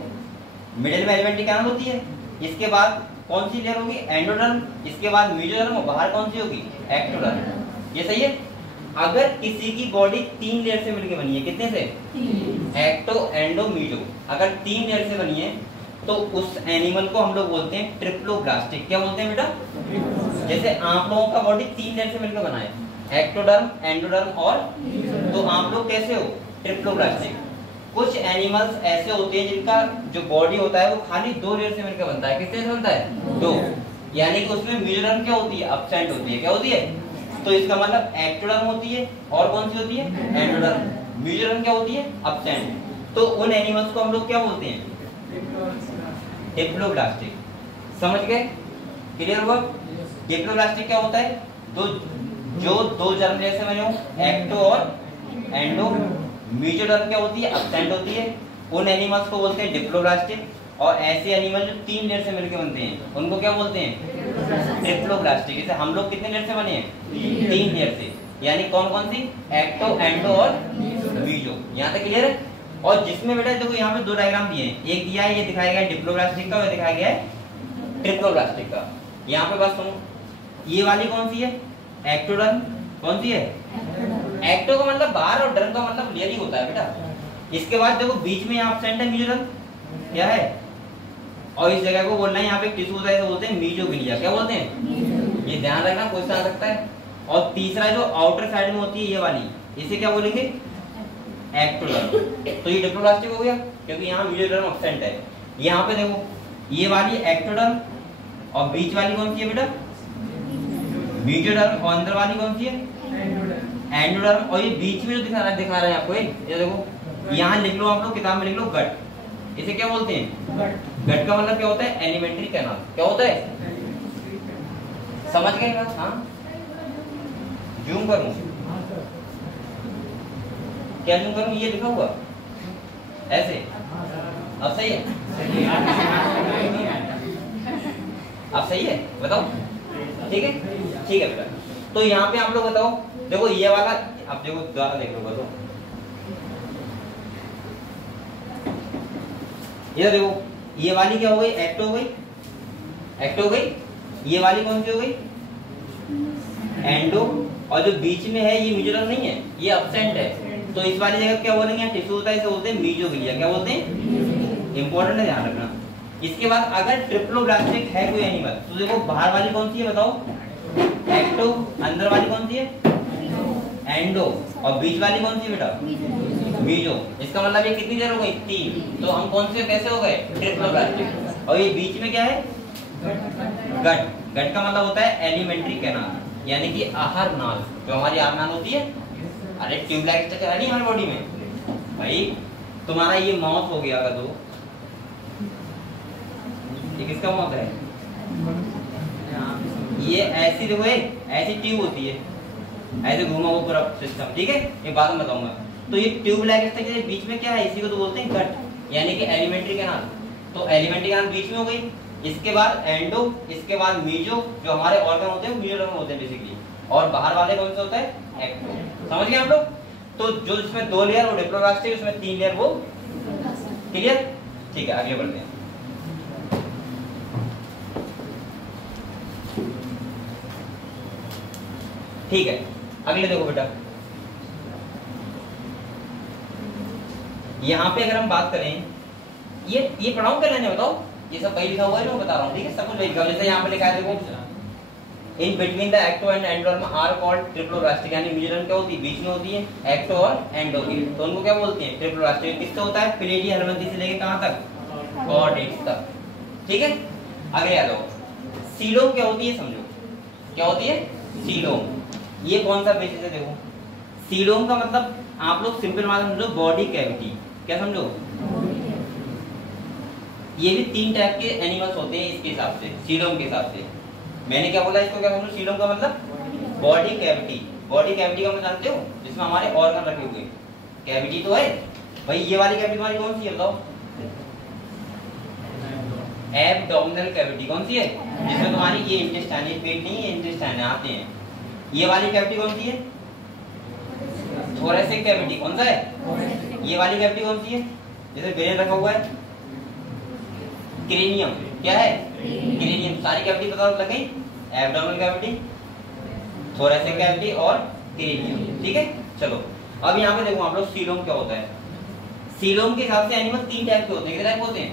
मिडिल में एलिमेंट्री कैनाल होती है। इसके बाद कौन सी लेयर होगी, एंडोडर्म। इसके बाद मेसोडर्म, और बाहर कौन सी होगी, एक्टोडर्म। ये सही है। अगर किसी की बॉडी 3 लेयर से मिलकर बनी है, कितने से, एक्टो, एंडो, मीजो। अगर 3 लेयर से बनी है तो उस एनिमल को हम लोग बोलते हैं ट्रिप्लोब्लास्टिक। क्या बोलते हैं बेटा, जैसे आप लोगों का बॉडी 3 लेयर से मिलकर बना है, एक्टोडर्म, एंडोडर्म और, तो आप लोग कैसे हो, ट्रिप्लोब्लास्टिक। कुछ एनिमल्स ऐसे होते हैं जिनका जो बॉडी होता है वो खाली 2 लेयर से मिलकर बनता है। कितने से बनता है, 2। यानी कि उसमें मेसोडर्म क्या होती है, एब्सेंट होती है। क्या होती है, तो इसका मतलब एक्टोडर्म होती है, और कौन सी होती है, एंडोडर्म। मेसोडर्म क्या होती है, एब्सेंट। तो उन एनिमल्स को हम लोग क्या बोलते हैं, डिप्लोब्लास्टिक। समझ गए, क्लियर हुआ। डिप्लोब्लास्टिक क्या होता है, जो 2 जर्म लेयर से बने हो, एक्टो और एंडो। मेसोडर्म क्या होती है, एब्सेंट होती है। उन एनिमल्स को बोलते हैं डिप्लोब्लास्टिक। और ऐसे एनिमल जो 3 लेयर से मिलकर बनते हैं उनको क्या बोलते हैं, ट्रिप्लोब्लास्टिक। जैसे हम लोग कितने लेयर से बने हैं, 3 लेयर से। यानी कौन कौन सी, एक्टो, एंडो और मीजो। यहाँ तक क्लियर है। और जिसमें बेटा देखो यहाँ पे 2 डायग्राम दिए हैं, एक दिया है, ये दिखाया गया है डिप्लोब्लास्टिक का, और दिखाया गया है ट्रिप्लोब्लास्टिक का। यहाँ पे बात सुनो, ये वाली कौन सी है, एक्टोडर्म। कौन सी है, एक्टो का मतलब बाहर और डर्म का मतलब लेयर ही होता है बेटा। इसके बाद देखो बीच में यहाँ एब्सेंट है मेसोडर्म, क्या है, और इस जगह को बोलना है यहाँ पे टिश्यू होता है तो बोलते हैं मीजोग्लिया। क्या बोलते हैं, ये ध्यान रखना, क्वेश्चन आ सकता है। और तीसरा जो आउटर साइड में होती है ये वाली, इसे क्या बोलेंगे, एक्टोडर्म। तो ये डिप्लोब्लास्टिक हो गया क्योंकि यहाँ मेसोडर्म एब्सेंट है। यहाँ पे देखो ये वाली एक्टोडर्म, और बीच वाली कौन सी है बेटा, मेसोडर्म, और अंदर वाली कौन सी है, एंडोडर्म। और ये बीच में जो दिखा रहा है आपको, ये देखो यहाँ लिख लो, आप लोग किताब में लिख लो गट। इसे क्या बोलते हैं, गट का मतलब क्या होता है, एलिमेंट्री कैनाल। क्या होता है, समझ गए ना। हाँ, जूम करूं, क्या जूम करूं, ये लिखा हुआ ऐसे, अब सही है, अब सही है, बताओ, ठीक है, ठीक है बेटा। तो यहाँ पे आप लोग बताओ, देखो ये वाला, अब देखो दोबारा देख लो, बताओ ये देखो, ये वाली क्या हो गई, एक्टो हो गई, एक्टो हो गई। ये वाली कौन सी हो गई, एंडो। और जो बीच में है ये मेसोडर्म नहीं है, ये एब्सेंट है। तो इस वाली जगह क्या बोलेंगे, टिश्यू होता है, इसे बोलते हैं मेसोग्लिया। क्या बोलते हैं, इंपॉर्टेंट है, ध्यान रखना। इसके बाद अगर ट्रिप्लोब्लास्टिक है कोई एनिमल, तो देखो बाहर वाली कौन सी है, बताओ, एक्टो। अंदर वाली कौन सी है, एंडो। और बीच वाली कौन सी बेटा, मीजो। इसका मतलब ये कितनी लेयर हो गई, 3। तो हम कौन से कैसे हो गए, ट्रिप्लोब्लास्टिक। और ये बीच में क्या है, गट। गट का मतलब होता है एलिमेंट्री कैनाल, यानी कि आहार नाल। जो हमारी आहार नाल होती है, अरे ट्यूब लाइक स्ट्रक्चर है नहीं हमारी बॉडी में भाई। तुम्हारा ये माउथ हो गया, अगर दो, ये किसका माउथ है, ये ऐसी देखो, ऐसी ट्यूब होती है, ऐसे घूमा वो पूरा सिस्टम, ठीक है, ये बाद में बताऊंगा। तो ये ट्यूब लाइक स्ट्रक्चर बीच में क्या है, इसी को तो बोलते हैं गट, यानी कि एलिमेंट्री कैनाल। तो एलिमेंट्री कैनाल बीच में हो गई। इसके बाद एंडो, इसके बाद मीजो, जो हमारे ऑर्गन होते हैं मेसोडर्म होते हैं बेसिकली। और बाहर वाले कौन से होता है, एक्टो। समझ गए आप लोग। तो जो इसमें 2 लेयर वो डिप्लोब्लास्टिक, उसमें 3 लेयर वो, क्लियर, ठीक है, आगे बढ़ते हैं। ठीक है, अगले देखो बेटा, यहाँ पे अगर हम बात करें, ये पढ़ाऊं क्या लेने बताओ, ये सब वही लिखा हुआ है, मैं बता रहा हूँ, ठीक है, सब कुछ वही लिखा हुआ है। जैसे यहाँ पे लिखा है देखो, in between the ecto and endoderm are called triploblastic, यानी म्यूजिलम क्या होती है, बीच में होती है एक्टो और एंडो की, तो उनको क्या बोलते हैं, ट्रिप्लोब्लास्टिक। किससे होता है, प्लेटी हेलमिंथी से लेके कहां तक, कॉर्डेक्स तक, ठीक है। आगे आ जाओ, सीलोम क्या होती है, समझो क्या होती है सीलोम, ये कौन सा बेसिस है, देखो सीलोम का मतलब आप लोग सिंपल बात समझो, बॉडी कैविटी, क्या समझो, ये भी 3 टाइप के एनिमल्स होते हैं इसके हिसाब से, सीलोम के हिसाब से। मैंने क्या बोला इसको, क्या समझो, सीलोम का मतलब बॉडी कैविटी। बॉडी कैविटी का मतलब जानते हो, जिसमें हमारे ऑर्गन रखे हुए, कैविटी तो है भाई। ये वाली कैविटी तुम्हारी कौन सी है बताओ, एब्डोमिनल कैविटी कौन सी है, जिसमें तुम्हारी ये इंटेस्टाइन, ये पेट नहीं है, इंटेस्टाइन आते हैं। ये वाली कैविटी कौन सी है, थोरेसिक कैविटी, कौन सा है, ये वाली कैविटी कौन सी है, जैसे ब्रेन रखा हुआ है, क्रेनियम, क्या है, क्रेनियम। सारी कैविटी पता लग गई, एब्डोमिनल कैविटी, थोरेसिक कैविटी और क्रेनियम, ठीक है। चलो अब यहाँ पे देखो आप लोग, सीलोम क्या होता है। सीलोम के हिसाब से एनिमल 3 टाइप के होते हैं, कितने टाइप होते हैं,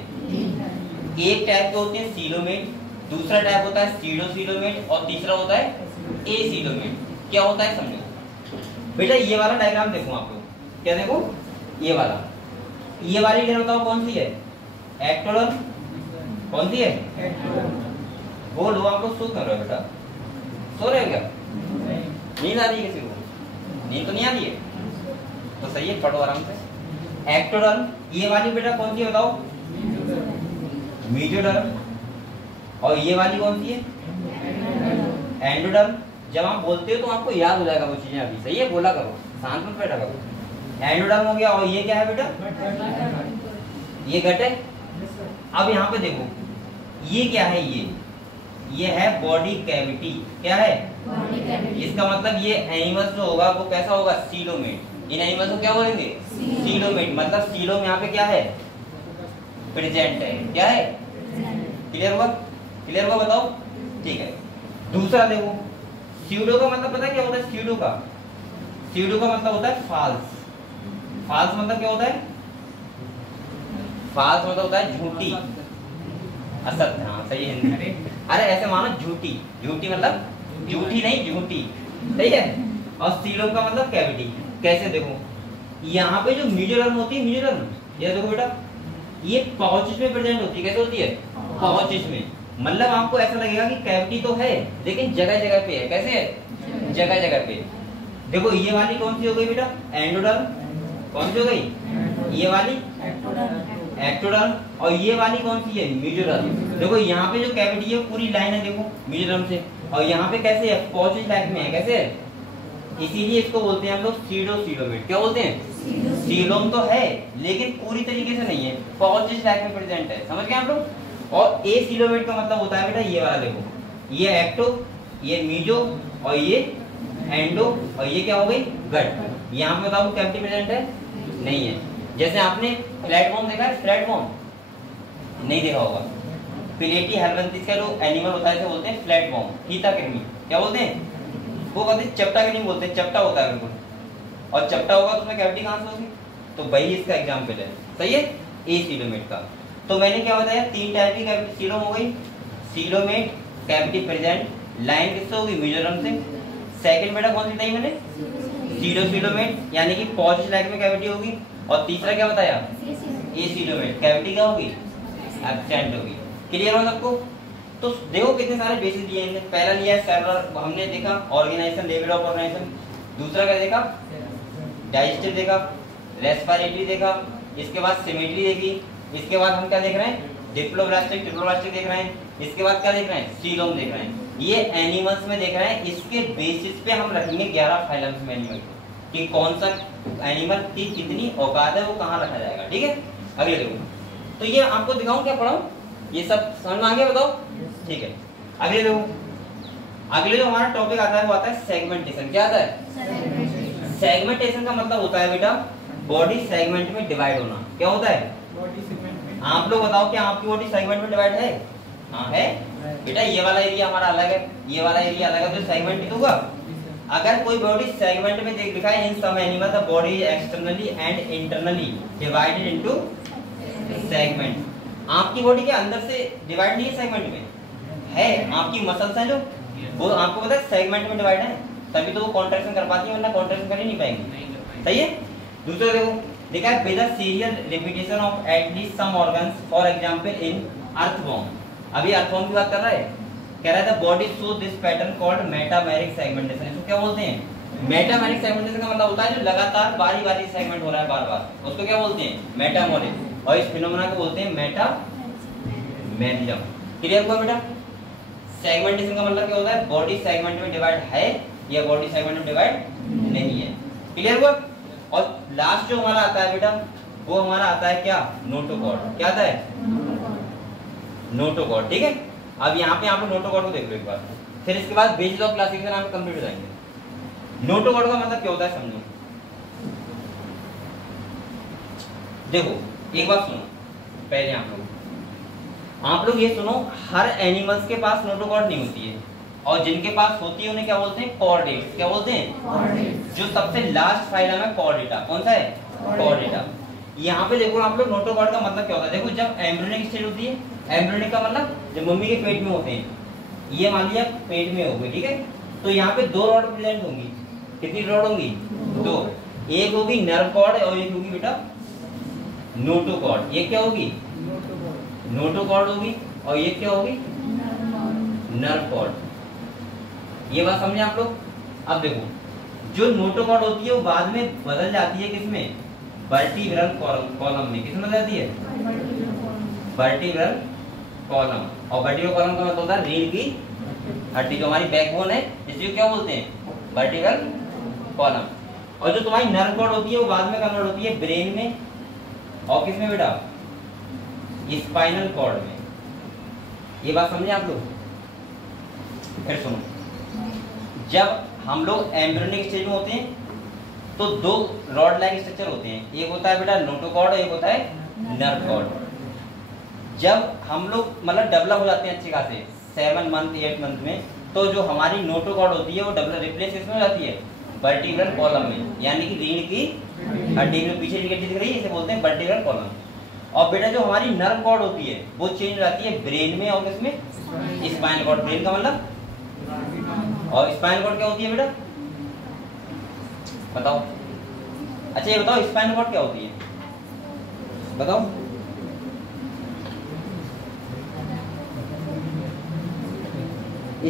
एक टाइप के होते हैं सीलोमेट, दूसरा टाइप होता है सीडोसीलोमेट और तीसरा होता है एसीलोमेट। क्या होता है समझो बेटा, ये वाला डायग्राम देखो आप लोग, क्या देखो, ये वाली लेयर बताओ कौन सी है, एक्टोडर्म, कौन सी है, बोलो आप लोग, सो कर रहे हो बेटा, सो रहे हो क्या, नींद आ रही है किसी को, नींद तो नहीं आ रही है, तो सही है, पढ़ो आराम से। एक्टोडर्म, ये वाली बेटा कौन सी है बताओ, मेसोडर्म, और ये वाली कौन सी है, एंडोडर्म। जब आप बोलते हो तो आपको याद हो जाएगा वो चीजें, अभी सही है, बोला करो, शांत मत बैठा करो। एंडोडर्म हो गया, और ये क्या है बेटा, ये गट है। अब यहाँ पे देखो, ये क्या है, ये है बॉडी कैविटी, क्या है, इसका मतलब ये एनिमल्स जो होगा वो कैसा होगा, सीलोमेट। इन एनिमल्स को क्या बोलेंगे, सीलोमेट, मतलब सीलोम यहाँ पे क्या है, प्रेजेंट है, क्या है, क्लियर हुआ, क्लियर हुआ बताओ, ठीक है। दूसरा देखो, स्यूडो का मतलब पता है क्या होता है, स्यूडो का मतलब होता है फाल्स। फाल्स मतलब क्या होता है, फाल्स मतलब होता है झूठी, असत्य, हाँ सही है। अरे ऐसे मानो झूठी, झूठी मतलब झूठी नहीं, झूठी, सही है। और सीलोम का मतलब कैविटी। कैसे देखो, यहाँ पे जो म्यूजिलम होती है, म्यूजिलम, ये देखो बेटा, ये पाउचेस में प्रेजेंट होती है, कैसे होती है, पाउचेस में। मतलब आपको ऐसा लगेगा कि कैविटी तो है लेकिन जगह जगह पे है, कैसे है, जगह जगह पे। देखो ये वाली कौन सी हो गई बेटा, एंडोडर्म, कौन सी हो गई, ये वाली एक्टोडर्म, और ये वाली कौन सी है, मेसोडर्म। देखो यहाँ पे जो कैविटी है पूरी लाइन है, देखो मेसोडर्म से, और यहाँ पे कैसे है, पाउचेस टाइप में है, कैसे है, इसीलिए इसको बोलते हैं हम लोग सीडोसीलोमेट। क्या बोलते हैं, सीलोम तो है लेकिन पूरी तरीके से नहीं है, पाउचेस टाइप में प्रेजेंट है, समझ गए आप लोग। और एसीलोमेट का मतलब होता है बेटा, ये वाला देखो, ये एक्टो, ये मीजो, और ये एंडो, और ये क्या हो गई, गट। यहाँ पे बताओ कैविटी प्रेजेंट है, नहीं है। जैसे आपने प्लेटफॉर्म देखा है, प्लेटफॉर्म नहीं देखा होगा, प्लेटी हेलमिंथेस का जो एनिमल होता है इसे बोलते हैं प्लेटफॉर्म, फीता कृमि, क्या बोलते हैं, वो कहते हैं चपटा कृमि बोलते हैं, चपटा होता है बिल्कुल, और चपटा होगा तो उसमें कैविटी कहाँ से होगी, तो वही इसका एग्जाम्पल है, सही है, एसीलोमेट का। तो मैंने क्या बताया, 3 टाइप की कैविटी, सीलोम हो गई, सीलोमेट, कैविटी प्रेजेंट, लाइन किससे होगी, मेसोडर्म से। सेकंड बेटा कौन सी बताई मैंने, सीडोसीलोमेट, यानी कि पाउच लाइक में कैविटी होगी। और तीसरा क्या बताया, एसीलोमेट, कैविटी क्या होगी, एब्सेंट होगी। क्लियर हो सबको। तो देखो कितने सारे बेसिस दिए हैं। पहला लिया है सेलुलर, हमने देखा ऑर्गेनाइजेशन, लेवल ऑफ ऑर्गेनाइजेशन। दूसरा क्या देखा, डाइजेस्टिव देखा, रेस्पिरेटरी देखा, इसके बाद सिमेट्री देखी, इसके बाद हम क्या देख रहे हैं, डिप्लोब्लास्टिक, ट्रिप्लोब्लास्टिक देख रहे हैं, इसके बाद क्या देख रहे हैं, सीलोम देख रहे हैं। ये एनिमल्स में देख रहे हैं। इसके बेसिस पे हम रखेंगे 11 फाइलम्स में एनिमल कि कौन सा एनिमल की कितनी औकात है, वो कहाँ रखा जाएगा, ठीक है। अगले देखो, तो ये आपको दिखाऊं क्या पढ़ाऊं, ये सब समझ में आ गया बताओ, ठीक है। अगले देखो, अगले जो हमारा टॉपिक आता है वो आता है सेगमेंटेशन। क्या आता है, सेगमेंटेशन का मतलब होता है बेटा बॉडी सेगमेंट में डिवाइड होना। क्या होता है, बॉडी सेगमेंट में। आप लोग बताओ क्या आपकी बॉडी सेगमेंट में डिवाइड है, हाँ है बेटा। ये वाला एरिया हमारा अलग है, ये वाला एरिया अलग है, तो सेगमेंट होगा। अगर कोई बॉडी सेगमेंट में लिखा है in some animal the body is externally and internally divided into segment. आपकी बॉडी के अंदर से डिवाइड नहीं है सेगमेंट में, है आपकी मसल्स हैं जो वो आपको पता है सेगमेंट में डिवाइड है, तभी तो वो कॉन्ट्रैक्शन कर पाती है, वरना कॉन्ट्रैक्शन कर ही नहीं पाएंगे। सही है। दूसरा देखो लिखा है with the serial repetition of at least some organs for example in earthworm. अभी अर्थवॉर्म की बात कर रहा है, कह रहा है the body show this pattern called metameric segmentation. इसको क्या बोलते हैं? मेटामेरिक सेगमेंटेशन का मतलब होता है जो लगातार बारी बारी सेगमेंट हो रहा है बार बार, उसको क्या बोलते हैं? मेटामोरिक। और इस फिनोमेना को बोलते हैं मेटामेरिज्म। क्लियर हुआ बेटा? सेगमेंटेशन का मतलब क्या होता है? बॉडी सेगमेंट में डिवाइड है या बॉडी सेगमेंट में डिवाइड नहीं है। क्लियर हुआ? और लास्ट जो हमारा आता है बेटा वो हमारा आता है क्या? नोटोकॉर्ड। क्या आता है? नोटोकॉर्ड। ठीक है। अब यहाँ पे आप लोग नोटोकॉर्ड को देख लो एक बार, फिर इसके बाद बेसिस ऑफ क्लासिफिकेशन आप कंप्लीट हो जाएंगे। नोटोकॉर्ड का मतलब क्या होता है समझो। देखो एक बात सुनो पहले आप लोग ये सुनो, हर एनिमल्स के पास नोटोकॉर्ड नहीं होती है, और जिनके पास होती है उन्हें क्या बोलते हैं? कॉर्डेट्स। क्या बोलते हैं? जो सबसे लास्ट फाइलम है कॉर्डेटा। कौन सा है? कॉर्डेटा। यहाँ पे देखो आप लोग नोटोकॉर्ड का मतलब क्या होता है। देखो जब एम्ब्रियोनिक स्टेज होती है, एम्ब्रियोनिक का मतलब जब मम्मी के पेट में होते हैं, ये मान लिया पेट में हो गए, ठीक है, तो यहाँ पे दो रॉड प्रेजेंट होंगी। कितनी रॉड होंगी? दो। एक होगी नर्व कॉर्ड और एक होगी बेटा नोटोकॉर्ड। ये क्या होगी? नोटोकॉर्ड होगी, और ये क्या होगी? Nerve cord. ये बात समझे आप लोग? अब देखो जो नोटोकॉर्ड होती है वो बाद में बदल जाती है किसमें? वर्टिब्रल कॉलम में। किसमें बदल जाती है? Vertebral column. और वर्टिब्रल कॉलम का मतलब होता है रीढ़ की हड्डी जो हमारी बैकबोन है, इसको क्या बोलते हैं? Vertebral column. और जो तुम्हारी नर्व कॉर्ड होती है वो बाद में कन्वर्ट होती है ब्रेन में, और किसमें बेटा? स्पाइनल कॉर्ड में। ये बात समझे आप लोग? फिर सुनो, जब हम लोग एम्ब्रियोनिक स्टेज में होते हैं तो दो रॉड लाइक स्ट्रक्चर होते हैं, एक होता है बेटा नोटोकॉर्ड, एक होता है नर्व कॉर्ड। जब हम लोग मतलब डेवलप हो जाते हैं अच्छे खासे 7 मंथ 8 मंथ में, तो जो हमारी नोटोकॉर्ड होती है वो डेवलप रिप्लेस किसमें हो जाती है? वर्टिब्रल कॉलम में, यानी कि रीढ़ की हड्डी में पीछे रीढ़ दिख रही है, इसे बोलते हैं वर्टिब्रल कॉलम। और बेटा जो हमारी नर्व कॉर्ड होती है वो चेंज हो जाती है ब्रेन में, और किसमें? Spinal cord. ब्रेन का मतलब, और स्पाइनल कॉर्ड क्या होती है बेटा? बताओ। अच्छा ये बताओ स्पाइनल कॉर्ड क्या होती है? बताओ।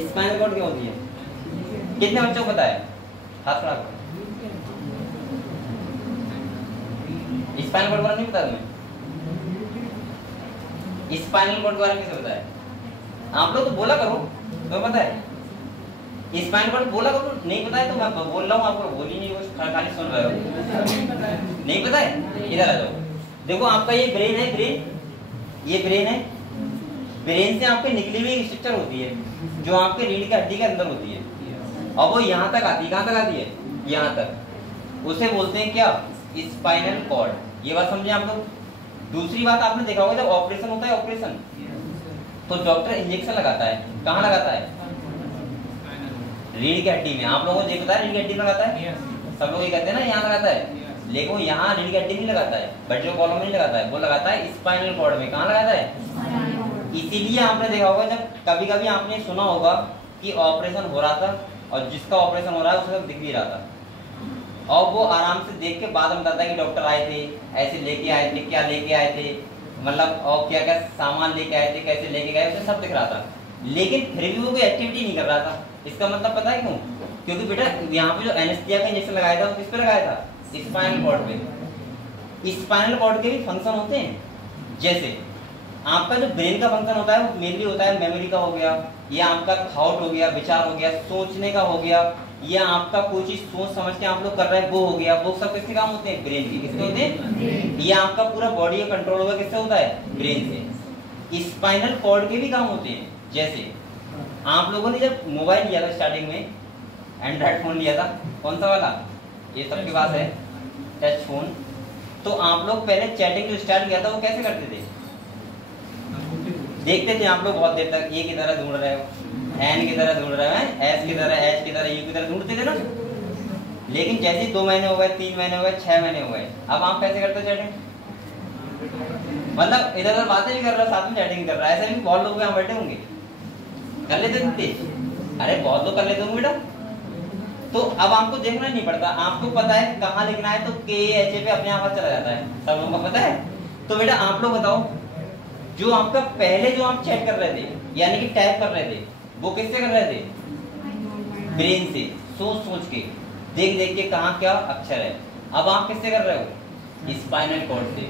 स्पाइनल कॉर्ड क्या होती है? कितने बच्चों को पता है? हाथ खड़ा करो। स्पाइनल कॉर्ड के बारे में नहीं पता तुम्हें? स्पाइनल कॉर्ड के बारे में कैसे पता है? आप लोग तो बोला करो, तो पता है? स्पाइनल कॉर्ड बोला करो। नहीं पता है तो मैं बोल रहा हूँ, आपको बोल ही नहीं, खाली सुन रहे हो। नहीं पता है? इधर आ जाओ। देखो आपका ये ब्रेन है, ब्रेन, ये ब्रेन है। ब्रेन से आपके निकली हुई स्ट्रक्चर होती है जो आपके रीढ़ की हड्डी के अंदर होती है, और वो यहाँ तक आती है। कहाँ तक आती है? यहाँ तक। उसे बोलते हैं क्या? Spinal cord. ये बात समझे आप लोग? दूसरी बात आपने देखा होगा जब ऑपरेशन होता है, ऑपरेशन तो डॉक्टर इंजेक्शन लगाता है। कहाँ लगाता है? रीढ़ की हड्डी में। आप लोगों को ये पता है रीढ़ की हड्डी में लगाता है? सब लोग ये कहते हैं ना यहाँ लगाता है, लेकिन वो यहाँ रीढ़ की हड्डी नहीं लगाता है, वर्टिब्रल कॉलम में नहीं लगाता है, वो लगाता है स्पाइनल कॉर्ड में। कहाँ लगाता है? इसीलिए आपने देखा होगा जब कभी कभी आपने सुना होगा कि ऑपरेशन हो रहा था, और जिसका ऑपरेशन हो रहा है उसे दिख भी रहा था, और वो आराम से देख के बाद में बताता है कि डॉक्टर आए थे, ऐसे लेके आए थे, क्या लेके आए थे, मतलब और क्या क्या सामान लेके आए थे, कैसे लेके गए, उसे सब दिख रहा था, लेकिन फिर भी वो कोई एक्टिविटी नहीं कर रहा था। इसका मतलब पता है क्यों? क्योंकि बेटा यहाँ पे जो एनेस्थीसिया का इंजेक्शन लगाया था वो किस पे लगाया था? स्पाइनल कॉर्ड पे। स्पाइनल कॉर्ड के भी फंक्शन होते हैं, जैसे आपका जो ब्रेन का फंक्शन होता है वो मेनली होता है मेमोरी का हो गया, या आपका थॉट हो गया, विचार हो गया, सोचने का हो गया, या आपका कोई चीज सोच समझ के आप लोग कर रहे हैं वो हो गया। वो सब किसके काम होते हैं? ब्रेन के। किसके होते हैं? ये आपका पूरा बॉडी का कंट्रोल होगा किससे होता है? ब्रेन से। स्पाइनल कॉर्ड के भी काम होते हैं, जैसे आप लोगों ने जब मोबाइल लिया था स्टार्टिंग में, एंड्रॉइड फोन लिया था, कौन सा वाला? ये सबके पास है टच फोन। तो आप लोग पहले चैटिंग जो स्टार्ट किया था वो कैसे करते थे? देखते थे आप लोग बहुत देर तक, ये किधर ढूंढ रहे हो, एन की तरह ढूंढ रहे हैं, एस की तरह, एच की तरह, यू की तरह ढूंढते थे ना। लेकिन जैसे 2 महीने हो गए, 3 महीने हो गए, 6 महीने हो गए, अब आप कैसे करते हो चैटिंग? मतलब इधर उधर बातें भी कर रहा है, साथ में चैटिंग कर रहा है। ऐसे भी बहुत लोग यहाँ बैठे होंगे, कर लेते थे। अरे बहुत लोग कर लेते होंगे बेटा। तो अब आपको देखना नहीं पड़ता, आपको पता है कहाँ लिखना है, तो के एच पे अपने आप चला जाता है, सब लोगों को पता है। तो बेटा आप लोग बताओ, जो आपका पहले जो आप चेक कर रहे थे, यानी कि टाइप कर रहे थे, वो किससे कर रहे थे? ब्रेन से, सोच सोच के, देख देख के कहाँ क्या अक्षर है। अब आप किससे कर रहे हो? स्पाइनल कॉर्ड से।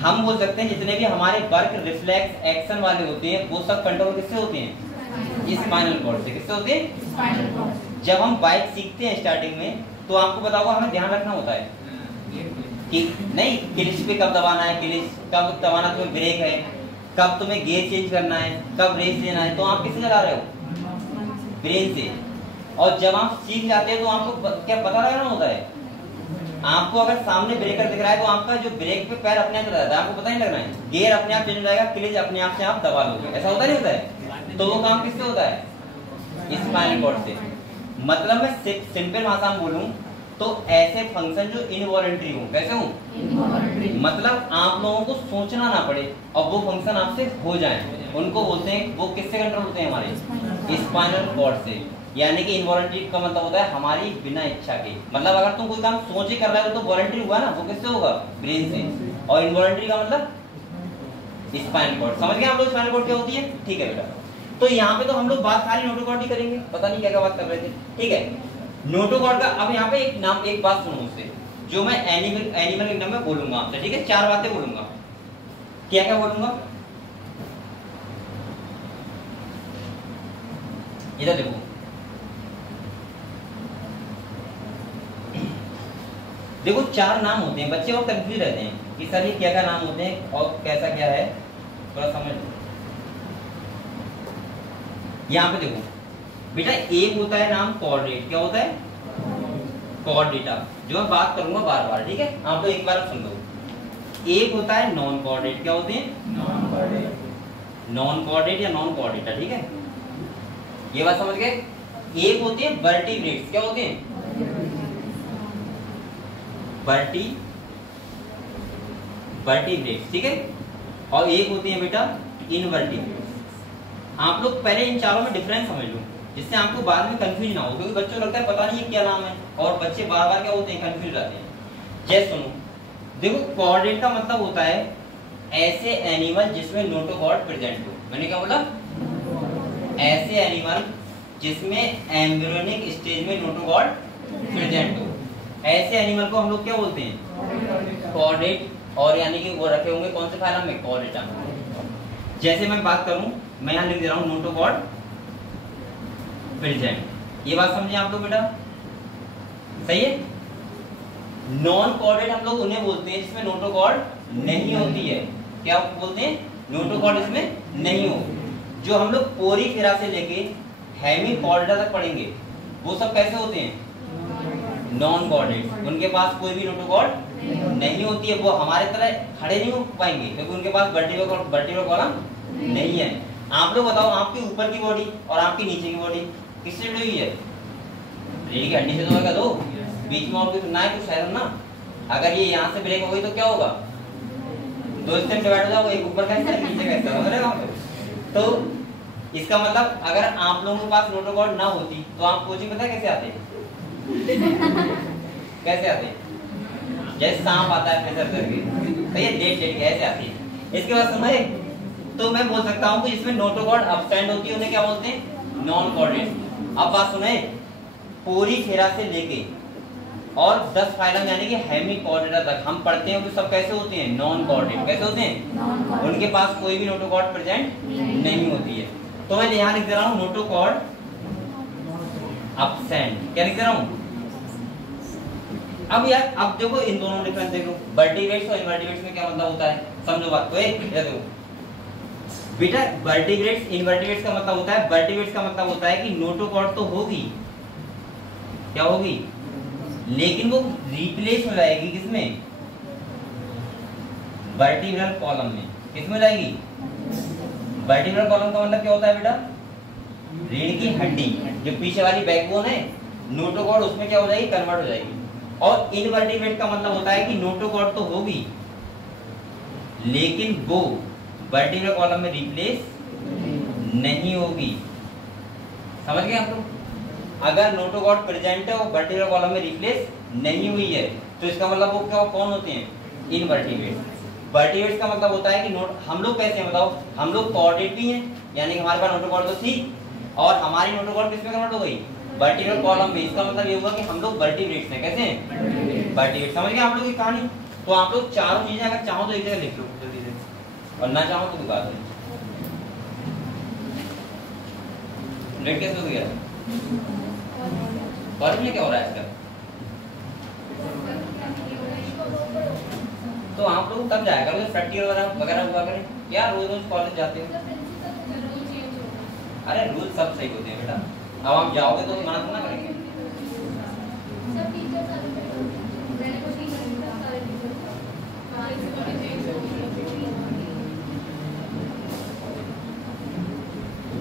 हम बोल सकते हैं जितने भी हमारे वर्क, रिफ्लेक्स, एक्शन वाले होते हैं, वो सब कंट्रोल किससे होते हैं? स्पाइनल कॉर्ड से। किससे होते हैं? जब हम बाइक सीखते हैं स्टार्टिंग में, तो आपको पता होगा हमें ध्यान रखना होता है कि नहीं क्लिच पे कब दबाना है, क्लिच कब दबाना, तुम्हें ब्रेक है, कब तुम्हें गियर चेंज करना है, कब रेस लेना है। तो आप किससे लगा रहे हो? ब्रेन से। और जब आप सीख जाते हैं तो आपको क्या पता लगाना होता है? आपको अगर सामने ब्रेकर दिख रहा है तो आपका जो ब्रेक पे पैर अपने आप चला जाता है, आपको पता नहीं लग रहा है, गियर अपने आप चेंज हो जाएगा, क्लिच अपने आप से आप दबा लोगे। ऐसा होता नहीं होता है? तो वो काम किससे होता है? स्पाइनल कॉर्ड से। मतलब मैं सिंपल भाषा में बोलूं तो ऐसे फंक्शन जो इनवॉलंटरी हो। कैसे हो? मतलब आप लोगों को सोचना ना पड़े और वो फंक्शन आपसे हो जाए, उनको बोलते हैं, वो किससे कंट्रोल होते हैं? हमारे स्पाइनल कॉर्ड से। यानी कि इनवॉलंटरी का मतलब होता है हमारी बिना इच्छा के। मतलब अगर तुम कोई काम सोच के कर रहे हो तो वॉलंटरी हुआ ना, वो किससे होगा? ब्रेन से। और इनवॉलंटरी का मतलब स्पाइनल कॉर्ड। समझ गए आप लोग स्पाइनल कॉर्ड क्या होती है? ठीक है बेटा। तो यहाँ पे तो हम लोग बात खाली नोटोकॉर्ड ही करेंगे, पता नहीं क्या क्या बात कर रहे थे। ठीक है, नोटोकॉर्ड का। अब यहाँ पे एक बात सुनो मुझसे, जो मैं एनिमल किंगडम में बोलूंगा आपसे। ठीक है, 4 बातें बोलूंगा। क्या क्या बोलूंगा? इधर देखो, देखो 4 नाम होते हैं। बच्चे बहुत कंफ्यूज रहते हैं कि सर ये क्या क्या नाम होते हैं और कैसा क्या है, थोड़ा समझ लो। यहाँ पे देखो बेटा, एक होता है नाम कोऑर्डिनेट। क्या होता है? कोऑर्डिनेटा, जो मैं बात करूंगा बार बार। ठीक है, आप लोग एक बार सुन लो। एक होता है नॉन कोऑर्डिनेट। क्या होते हैं? नॉन कोऑर्डिनेट या नॉन कोऑर्डिनेटा। ठीक है, ये बात समझ गए। एक होते हैं वर्टिब्रेट्स। क्या होते हैं? वर्टिब्रेट्स। ठीक है, और एक होती है बेटा इनवर्टिब्रेट्स। आप लोग पहले इन चारों में डिफरेंस समझ लो, जिससे आपको बाद में कंफ्यूज ना हो, क्योंकि बच्चों को लगता है पता नहीं है क्या नाम है, और बच्चे बार बार क्या होते हैं? कंफ्यूज रहते हैं। जैसे सुनो, देखो कोऑर्डिनेट का मतलब होता है ऐसे एनिमल जिसमें नोटोकॉर्ड प्रेजेंट हो। मैंने क्या बोला? ऐसे एनिमल जिसमें एम्ब्रियोनिक स्टेज में नोटोकॉर्ड प्रेजेंट हो, ऐसे एनिमल को हम लोग क्या बोलते हैं? कोऑर्डिनेट। और यानी कि वो रखे होंगे कौन से फाइलम में? कोऑर्डिनेटा। जैसे मैं बात करूं, मैं यहां लिख दे रहा हूं नोटोकॉर्ड प्रेजेंट। ये बात समझे आप लोग बेटा? सही है। नॉन कोऑर्डिनेट हम लोग उन्हें बोलते हैं जिसमें नोटोकॉर्ड नहीं होती है। क्या बोलते हैं? नोटोकॉर्ड इसमें नहीं हो। जो हम लोग पोरीफेरा से लेके हेमिकॉर्डिया तक पढ़ेंगे, वो सब कैसे होते हैं? Non coordinate. उनके पास कोई भी नोटोकॉर्ड नहीं होती है। वो हमारे तरह खड़े नहीं हो पाएंगे क्योंकि उनके पास वर्टिब्रल कॉलम नहीं है। आप लोग बताओ, आपके ऊपर की बॉडी और आपकी नीचे की बॉडी किससे जुड़ी हुई है? रीढ़ की हड्डी से तो होगा। दो बीच में और कुछ ना है, कुछ है ना। अगर ये यहाँ से ब्रेक हो गई तो क्या होगा? 2 हिस्से में डिवाइड हो जाओगे, एक ऊपर का हिस्सा, एक नीचे का हिस्सा। समझ रहे हो? तो इसका मतलब अगर आप लोगों के पास नोटोकॉर्ड ना होती तो आप कोचिंग पता है कैसे आते? कैसे आते? जैसे सांप आता है प्रेशर करके, सही है, लेट लेट के ऐसे आती है। इसके बाद समझे, तो मैं बोल सकता हूँ कि इसमें नोटोकॉर्ड अपस्टैंड होती है, उन्हें क्या बोलते हैं? Non coordinate. अब बात सुने, पोरीफेरा से लेके और 10 फाइलम यानी कि हेमिकॉर्डिया तक हम पढ़ते हैं कि सब कैसे होते हैं? Non coordinate. कैसे होते हैं? उनके पास कोई भी नोटोकॉर्ड प्रेजेंट नहीं होती है। तो मैं यहाँ लिख दे रहा हूँ नोटोकॉर्ड अपसेंट। क्या लिख दे रहा हूँ? अब यार अब देखो इन दोनों डिफरेंस देखो, वर्टिब्रेट्स और इनवर्टिब्रेट्स में क्या मतलब होता है, समझो बात को। एक देखो बेटा, वर्टिब्रेट्स इनवर्टिब्रेट्स का मतलब होता है, वर्टिब्रेट्स का मतलब होता है कि नोटोकॉर्ड तो होगी, क्या होगी, लेकिन वो रिप्लेस हो जाएगी किसमें? वर्टिब्रल कॉलम में। किसमें जाएगी? वर्टिब्रल कॉलम का मतलब क्या होता है बेटा? रीढ़ की हड्डी जो पीछे वाली बैकबोन है, नोटोकॉर्ड उसमें क्या हो जाएगी, कन्वर्ट हो जाएगी। और इनवर्टिब्रेट का मतलब होता है कि नोटोकॉर्ड तो होगी लेकिन वो वर्टिब्रल कॉलम में रिप्लेस नहीं होगी। समझ गए आप लोग? अगर नोटोकॉर्ड प्रेजेंट है वो वर्टिब्रल कॉलम में रिप्लेस नहीं हुई है तो इसका मतलब वो क्या कौन होते हैं, इनवर्टिब्रेट। वर्टिब्रेट्स का मतलब होता है कि हम लोग कैसे हैं बताओ, हम लोग कॉर्डेट भी हैं, यानी कि हमारे पास नोटोकॉर्ड तो थी और हमारी नोटोकॉर्ड किसमें कन्वर्ट हो गई, वर्टिब्रल कॉलम में। इसका मतलब ये हुआ कि हम लोग वर्टिब्रेट्स हैं। कैसे हैं, वर्टिब्रेट। समझ गए आप लोग की कहानी? तो आप लोग चारों चीजें अगर चाहो तो एक जगह लिख लो जल्दी से, और ना चाहो तो कोई बात नहीं। लेट कैसे हो गया, कॉलेज में क्या हो रहा है इसका? तो आप लोग तब जाया करो प्रैक्टिकल वगैरह हुआ करें, क्या रोज रोज कॉलेज जाते हो? अरे रूल सब सही होते हैं बेटा, अब आप जाओगे तो मना तो ना करेंगे।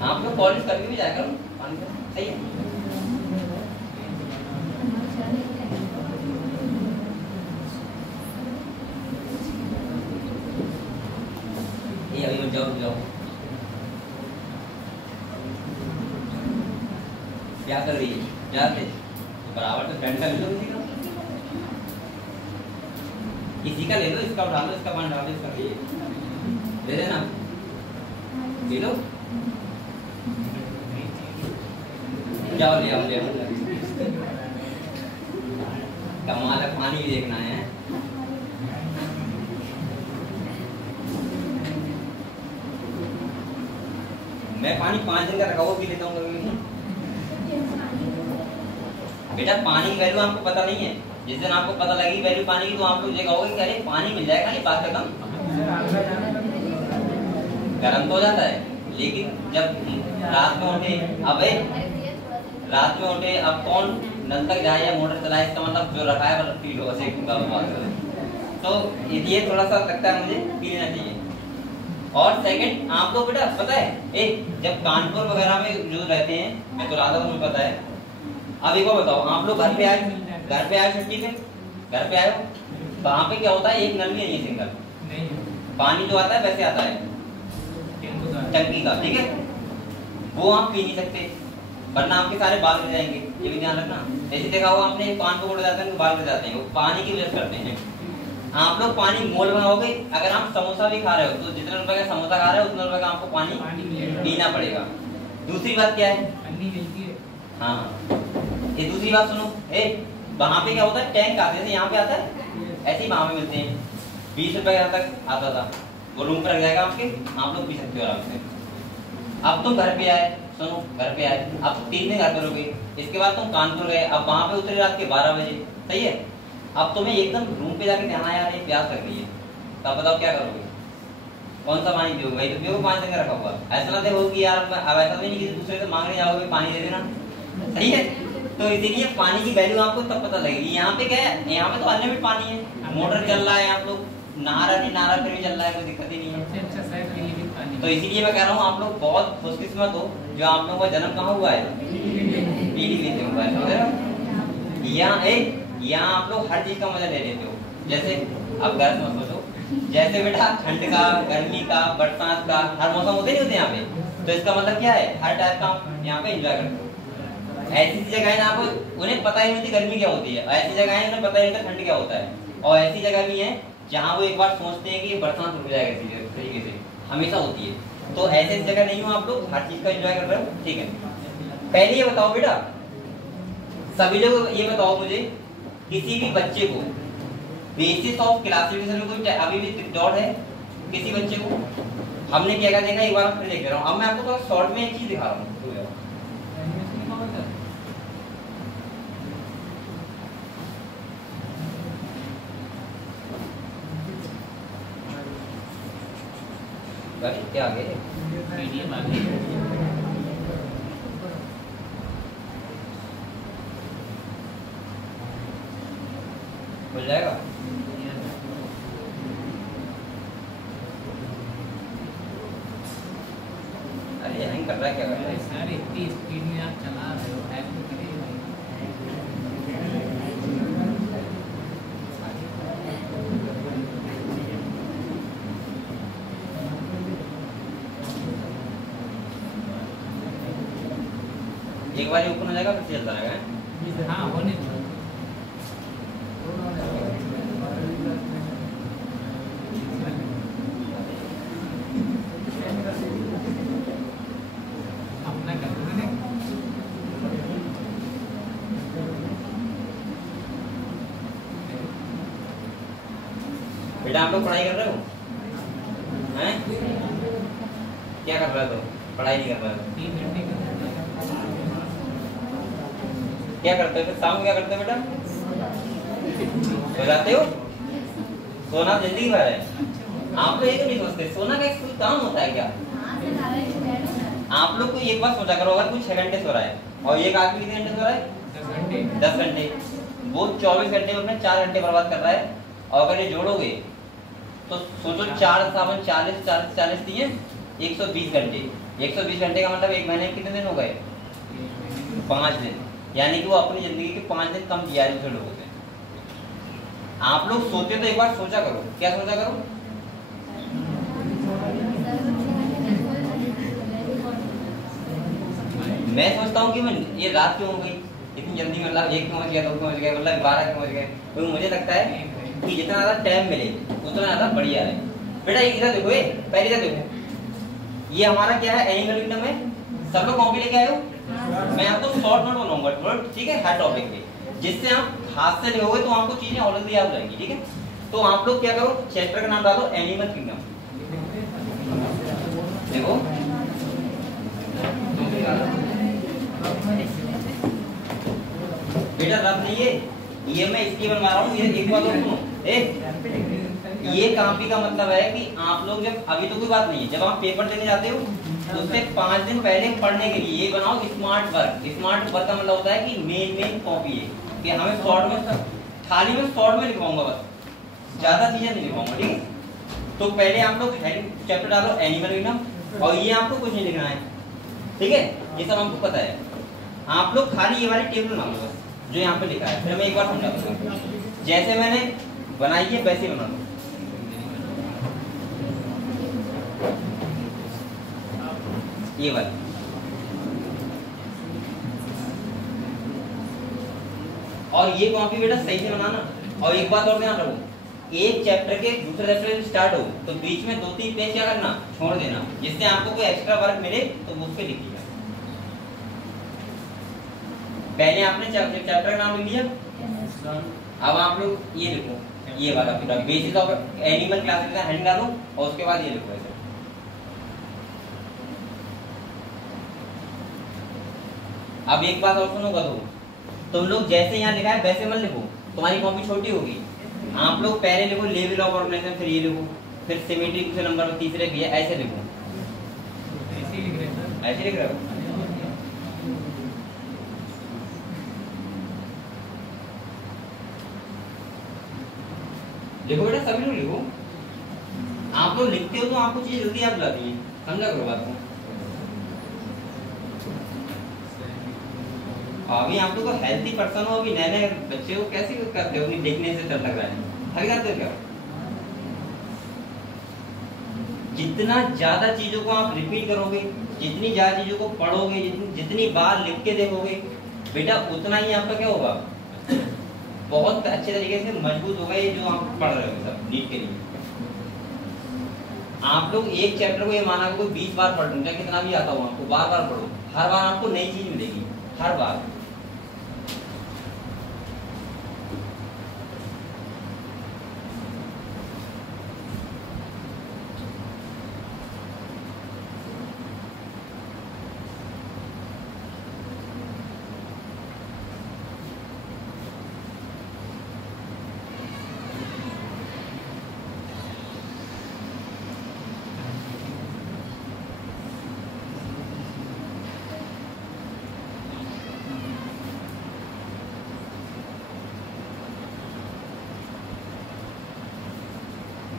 आप लोग कॉलेज कभी भी जाया करो, सही है। ये अभी जाओ जाओ, क्या कर रही है जाते बराबर तो फ्रेंड का ले लो, किसी का ले लो, इसका उठा लो, इसका पानी डाल दो, इसका ले लेना, ले लो, जाओ ले आओ ले आओ। कमाल है, पानी भी देखना है। मैं पानी 5 दिन का रखा हुआ पी लेता हूँ कभी। बेटा पानी की वैल्यू आपको पता नहीं है, जिस दिन आपको पता लगी वैल्यू पानी की तो आप लोग ये कहोगे कि अरे पानी मिल जाएगा, नहीं बात खत्म। गर्म तो हो जाता है, लेकिन जब रात में उठे, अब रात में उठे, अब कौन नल तक जाए या मोटर चलाए, इसका मतलब जो रखा है मतलब फील होगा से। तो ये थोड़ा सा लगता है मुझे पी लेना चाहिए। और सेकंड, आप लोग बेटा पता है जब कानपुर वगैरह में जो रहते हैं, मैं तो रहा था, मुझे पता है। अब एक बार बताओ, आप लोग घर पे आए छुट्टी पे, घर पे आए हो, वहाँ पे क्या होता है, एक नल भी नहीं है, सिंगल पानी जो आता है वैसे आता है टंकी का, ठीक है। वो आप पी नहीं सकते वरना आपके सारे बाल गिर जाएंगे, ये भी ध्यान रखना। ऐसे देखा होगा आपने, कान को उड़ जाते हैं, बाल गिर जाते हैं, वो पानी की वजह से करते हैं। आप लोग पानी मोल बनाओगे, अगर आप समोसा भी खा रहे हो तो जितने रुपए का समोसा खा रहे हो उतने रुपए का आपको पानी पीना पड़ेगा। दूसरी बात क्या है, हाँ ये दूसरी बात सुनो, वहाँ पे क्या होता है, टैंक आते हैं, यहाँ पे आता है ऐसे ही, वहाँ पे मिलते हैं 20 रुपए यहाँ तक आता था, वो रूम पर रख जाएगा आपके, आप लोग पी सकते हो आराम से। अब तुम घर पे आए, सुनो घर पे आए, अब 3 दिन घर पे रुके, इसके बाद तुम कानपुर गए, अब वहाँ पे उतरे रात के 12 बजे, सही है। अब तुम्हें एकदम रूम पे जाके ध्यान आया नहीं, प्यास लग रही है, तो अब बताओ क्या करोगे, कौन सा पानी पियोगे? भाई तो पियोगे 5 दिन का रखा हुआ, ऐसा ना देखो कि यार अब ऐसा भी नहीं कि दूसरे से मांगने जाओगे पानी दे देना, सही है। तो इसीलिए पानी की वैल्यू आपको तब पता लगेगी। यहाँ पे क्या है, यहाँ पे तो अनलिमिटेड पानी है, मोटर चल रहा है, आप लोग नहा रहा फिर भी चल रहा है, कोई दिक्कत ही नहीं है। तो इसीलिए मैं कह रहा हूँ आप लोग बहुत खुशकिस्मत हो जो आप लोगों का जन्म कहाँ हुआ है, पीलीभीत में हुआ है, समझ रहे हो। यहाँ आप लोग हर चीज का मजा ले लेते हो। जैसे अब गर्म मत सोचो, जैसे बेटा ठंड का, गर्मी का, बरसात का, हर मौसम होते नहीं होते यहाँ पे, तो इसका मतलब क्या है, हर टाइप का यहाँ पे एंजॉय करते हो। ऐसी जगह है ना, आपको उन्हें पता ही नहीं होती गर्मी क्या होती है, ऐसी जगह है उन्हें पता ही नहीं होता ठंड क्या होता है, और ऐसी जगह भी है जहाँ वो एक बार सोचते हैं कि बरसात रुक जाएगा, इसी तरीके से हमेशा होती है। तो ऐसे जगह नहीं हो आप लोग, हर चीज का एंजॉय कर रहे हो, ठीक है। पहले ये बताओ बेटा, सभी लोग ये बताओ मुझे, किसी भी बच्चे को बेसिस ऑफ क्लासिफिकेशन में कोई अभी भी डाउट है किसी बच्चे को? हमने क्या क्या देखा, एक बार फिर देख रहा हूँ। अब मैं आपको थोड़ा शॉर्ट में एक चीज दिखा रहा हूँ। क्या आगे हो जाएगा? अरे कर रहा है, क्या कर रहा है? सर इतनी स्पीड में आप चला रहे हो, हेल्प तो करिए भाई। एक बार ओपन हो जाएगा फिर चलता रहेगा। हाँ होने दो। अपना कर दो ना। बेटा आप लोग पढ़ाई कर रहे हो हैं? क्या कर रहे हो? पढ़ाई नहीं कर रहे हो? 3 घंटे का क्या करते हो फिर शाम को? क्या करते हो बेटा? सो जाते हो? सोना जल्दी की बात है। आप लोग ये नहीं सोचते सोना का एक कोई काम होता है क्या? आप लोग को एक बार सोचा करो, अगर कोई 6 घंटे सो रहा है और एक आदमी कितने घंटे सो रहा है? 10 घंटे। वो 24 घंटे में अपने 4 घंटे बर्बाद कर रहा है। और अगर ये जोड़ोगे तो सोचो 4 7 40 40 40 दिए 120 घंटे। 120 घंटे का मतलब एक महीने में कितने दिन हो गए? 5 दिन। यानी कि वो अपनी जिंदगी के 5 दिन कम दिया है दूसरे लोगों से। आप लोग सोते तो एक बार सोचा करो, क्या सोचा करो? मैं सोचता हूँ कि मैं ये रात क्यों हो गई इतनी जल्दी, मतलब 1 क्यों बज गया, 2 क्यों बज गया, मतलब 12 क्यों बज गए? क्योंकि मुझे लगता है कि जितना ज्यादा टाइम मिले उतना ज्यादा बढ़िया है। बेटा इधर देखो, ये पहले इधर देखो, ये हमारा क्या है? एनिमल किंगडम है। सब लोग कॉपी लेके आए हो? मैं आपको शॉर्ट नोट बनाऊंगा, ठीक है, हर टॉपिक पे, जिससे आप हाथ से लिखोगे तो आपको चीजें ऑलरेडी याद रहेंगी, ठीक है? तो आप लोग क्या करो, चैप्टर का नाम डालो एनिमल किंगडम। देखो बेटा रब नहीं है ये, मैं इसकी बनवा रहा हूँ। ये एक बात और सुनो, ये कॉपी का मतलब है कि आप लोग जब, अभी तो कोई बात नहीं है, जब आप पेपर देने जाते हो तो उससे 5 दिन पहले पढ़ने के लिए ये बनाओ स्मार्ट वर्क। स्मार्ट वर्क का मतलब होता है कि मेन कॉपी है कि हमें शॉर्ट में, खाली में शॉर्ट में लिखवाऊंगा, बस ज्यादा चीजें नहीं लिखवाऊंगा, ठीक है? तो पहले आप लोग चैप्टर डालो एनिमल किंगडम, और ये आपको कुछ नहीं लिखना है, ठीक है? ये सब हमको पता है। आप लोग खाली ये वाली टेबल बना लो बस, जो यहाँ पे लिखा है। फिर मैं एक बार समझा दूंगा, जैसे मैंने बनाई है वैसे बना लो। ये वाली और ये कॉपी बेटा सही से बनाना। और एक बात और ध्यान रखो, एक चैप्टर के दूसरे चैप्टर स्टार्ट हो तो बीच में 2-3 पेज क्या करना, छोड़ देना, जिससे आपको कोई एक्स्ट्रा वर्क मिले तो वो उस पे लिख लिया। पहले आपने चैप्टर का नाम लिख लिया, अब आप लोग ये लिखो, ये वाला पूरा basis of animal classification heading डालो और उसके बाद ये लिखो ऐसे। अब एक बात और सुनो, तो तुम लोग जैसे यहाँ लिखा है वैसे मत लिखो, तुम्हारी कॉपी छोटी होगी। आप लोग पहले लिखो लेवल ऑफ ऑर्गेनाइजेशन, फिर ये लिखो, फिर सिमेट्री दूसरे नंबर पर, तीसरे भी है, ऐसे लिखो। ऐसे लिख रहे हो? लिखो बेटा, सभी लोग लिखो। आप लोग लिखते हो तो आपको चीजें जल्दी याद जाती है, समझा करो बात को। अभी आप लोग को हेल्थी पर्सन हो, अभी नए नए बच्चे हो, कैसे करते हो? लिखने से डर लग रहा है, हल करते हो क्या? जितना ज्यादा चीजों को आप रिपीट करोगे, जितनी ज्यादा चीजों को पढ़ोगे, जितनी बार लिख के देखोगे बेटा, उतना ही आपका क्या होगा, बहुत अच्छे तरीके से मजबूत होगा ये जो आप पढ़ रहे हो सब नीट के लिए। आप लोग एक चैप्टर को ये माना कोई 20 बार पढ़ लो, चाहे कितना भी आता हो आपको, बार बार पढ़ो, हर बार आपको नई चीज मिलेगी, हर बार।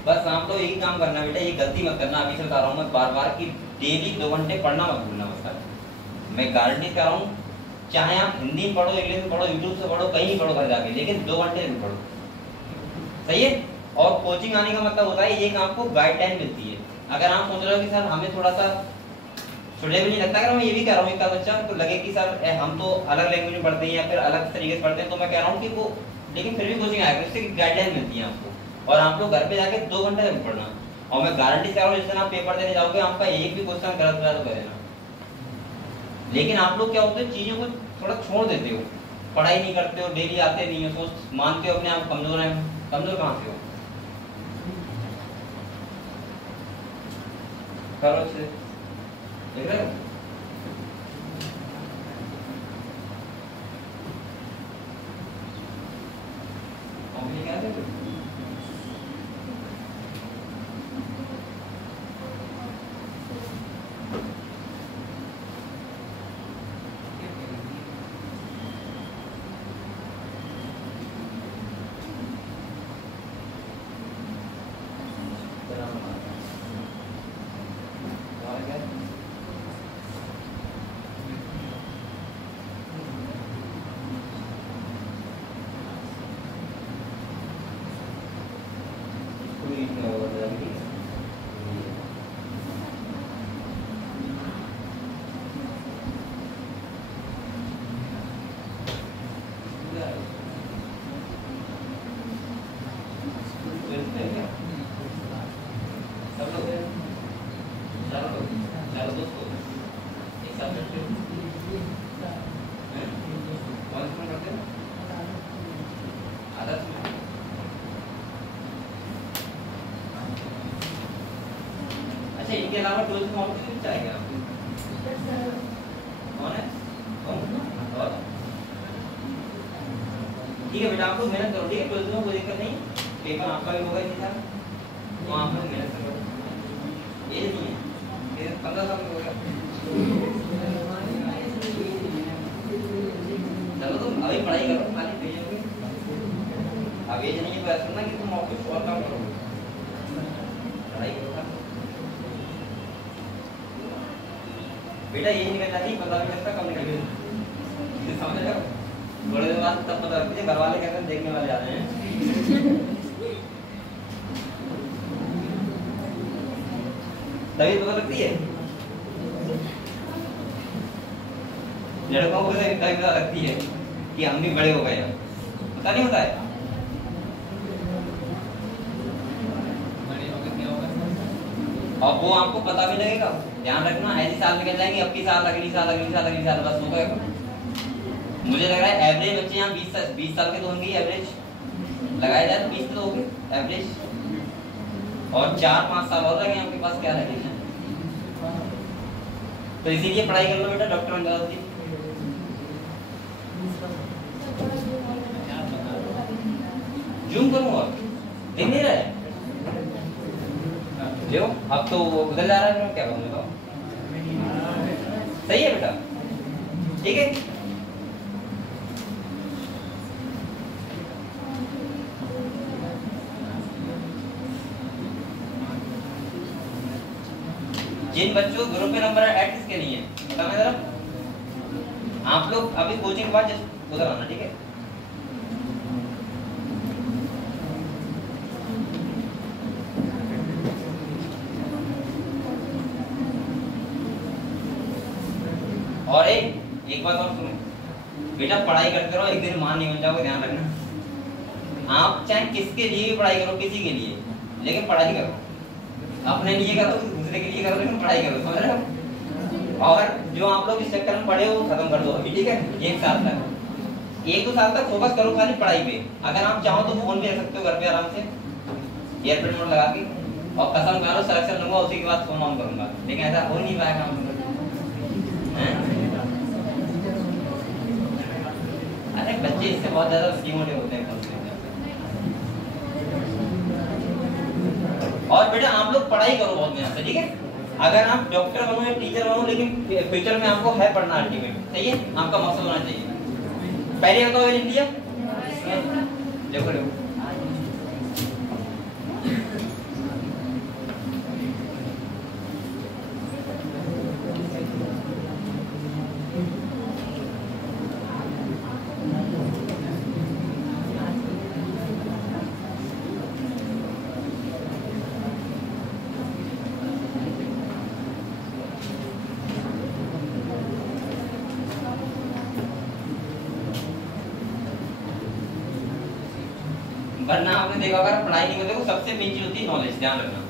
बस आप लोग यही काम करना बेटा, ये गलती मत करना। अभी से बता रहा हूँ मैं बार बार कि डेली 2 घंटे पढ़ना मत भूलना बस। मैं गारंटी कर रहा हूँ, चाहे आप हिंदी में पढ़ो, इंग्लिश में पढ़ो, यूट्यूब से पढ़ो, कहीं पढ़ो घर जाके, लेकिन 2 घंटे में पढ़ो, सही है। और कोचिंग आने का मतलब होता है एक आपको गाइडलाइन मिलती है। अगर आप सोच रहे हो कि सर हमें थोड़ा सा सुटेबल नहीं लगता, अगर मैं ये भी कह रहा हूँ एक बच्चा तो लगे कि सर हम तो अलग लैंग्वेज में पढ़ते हैं या फिर अलग तरीके से पढ़ते हैं, तो मैं कह रहा हूँ कि वो लेकिन फिर भी कोचिंग आएगा, इससे गाइडलाइन मिलती है आपको, और आप लोग घर पे जाके 2 घंटे जरूर पढ़ना। और मैं गारंटी कर रहा हूँ जिस दिन आप पेपर देने जाओगे आपका एक भी क्वेश्चन गलत गलत करेगा। लेकिन आप लोग क्या होते हैं, चीजों को थोड़ा छोड़ देते हो, पढ़ाई नहीं करते हो, डेली आते नहीं हो, सोच मानते हो अपने आप कमजोर है। कमजोर कहाँ से हो? करो अच्छे देख रहे हो। क्या है इनके अलावा 12th में और कुछ चाहिए कौन है? और ठीक है बेटा, आप लोग मेहनत करो, ठीक है। 12th में कोई दिक्कत नहीं, पेपर आपका भी होगा इसी साल, तो आप लोग मेहनत करो। ये नहीं है 15 साल में हो गया, चलो तुम अभी पढ़ाई करो, खाली भेजोगे। अब ये नहीं है ऐसा ना कि तुम ऑफिस और काम करो, पढ़ाई करो बेटा। ये निकल जाती, पता नहीं लगता कब निकल गई, समझ रहे हो? थोड़े दिन बाद तब पता लगती है, घर वाले कहते हैं देखने वाले आ रहे हैं। तभी पता लगती है, लड़कों को तभी पता लगती है कि हम भी बड़े हो गए हैं, पता नहीं होता है। और वो आपको पता भी लगेगा, ध्यान रखना, ऐसी साल निकल जाएंगे, अब की साल, अगली साल, अगली साल, अगली साल, बस हो गएगा। मुझे लग रहा है एवरेज बच्चे यहाँ 20 साल के तो होंगे, एवरेज लगाया जाए तो 20 तो होंगे एवरेज, और 4-5 साल और लगे आपके पास, क्या लगेगा? तो इसीलिए पढ़ाई कर लो बेटा, डॉक्टर बन जाओ। जूम करूँ और दिख नहीं रहा है जो, अब तो बदल जा रहा है, मैं क्या करूँ बताओ? सही है बेटा, ठीक है। जिन बच्चों को ग्रुप में नंबर ऐड किसके नहीं है बताना जरा। आप लोग अभी कोचिंग के बाद उधर आना, ठीक है। और एक बात और सुनो बेटा, पढ़ाई करते रहो, एक दिन मान नहीं बन जाओगे, ध्यान रखना। आप चाहे किसके लिए भी पढ़ाई करो, किसी के लिए, लेकिन पढ़ाई करो, अपने लिए करो, दूसरे के लिए करो, लेकिन पढ़ाई करो, समझ रहे हो? और जो आप लोग इस चक्कर में पढ़े हो खत्म कर दो अभी, ठीक है। 1 साल तक, 1-2 साल तक फोकस करो खाली पढ़ाई पे। अगर आप चाहो तो फोन भी रख सकते हो घर पे आराम से, एयरप्लेन मोड लगा के, और कसम करो सिलेक्शन लूंगा उसी के बाद फोन ऑन करूंगा, लेकिन ऐसा हो नहीं पाएगा हम लोग। अरे बच्चे इससे बहुत ज्यादा डिमोटिवेट होते हैं। और बेटा आप लोग पढ़ाई करो बहुत मेहनत से, ठीक है। अगर आप डॉक्टर बनो या टीचर बनो, लेकिन फ्यूचर में आपको है पढ़ना अल्टीमेट, सही है, आपका मकसद होना चाहिए। पहले बताओ इंडिया देखो देखो वरना आपने देखा होगा पढ़ाई नहीं करते, सबसे मेन चीज होती है नॉलेज। ध्यान रखना,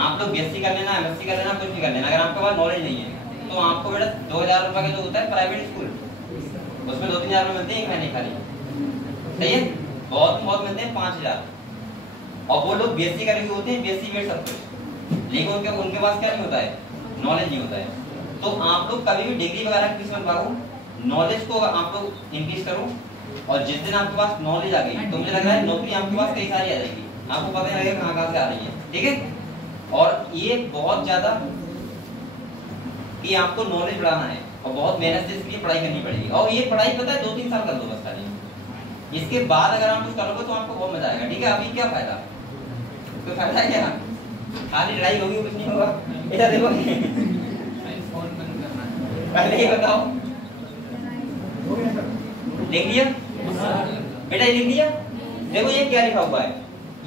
आप लोग बीएससी कर लेना, एमएससी कर लेना, कुछ भी कर लेना, अगर आपके पास नॉलेज नहीं है तो आपको बेटा 2000 रुपए का जो होता है प्राइवेट स्कूल, उसमें 2-3 हजार मिलते हैं एक महीने खाली, सही है, बहुत मिलते हैं 5000। और वो लोग बीएससी करके होते हैं, बीएससी वेट सब कुछ, लेकिन उनके पास क्या नहीं होता है, नॉलेज नहीं होता है। तो आप लोग कभी भी डिग्री वगैरह किस मत भागो, नॉलेज को आप लोग इंक्रीज करो, और जिस दिन आपके पास नॉलेज आ गई तो मुझे लग रहा है नौकरी आपके पास कई सारी आ जाएगी, आपको पता नहीं लगेगा कहाँ से आ रही है, ठीक है। और ये बहुत ज्यादा कि आपको नॉलेज बढ़ाना है और बहुत मेहनत से इसके लिए पढ़ाई करनी पड़ेगी। और ये पढ़ाई पता है 2-3 साल कर दो बस खाली, इसके बाद अगर आप कुछ करोगे तो आपको बहुत मजा आएगा, ठीक है। अभी क्या फायदा, कोई फायदा क्या, खाली लड़ाई होगी, कुछ नहीं होगा। इधर देखो फोन बंद करना, पहले ही बताओ, लिख लिया बेटा, ये लिख लिया। देखो ये क्या लिखा हुआ है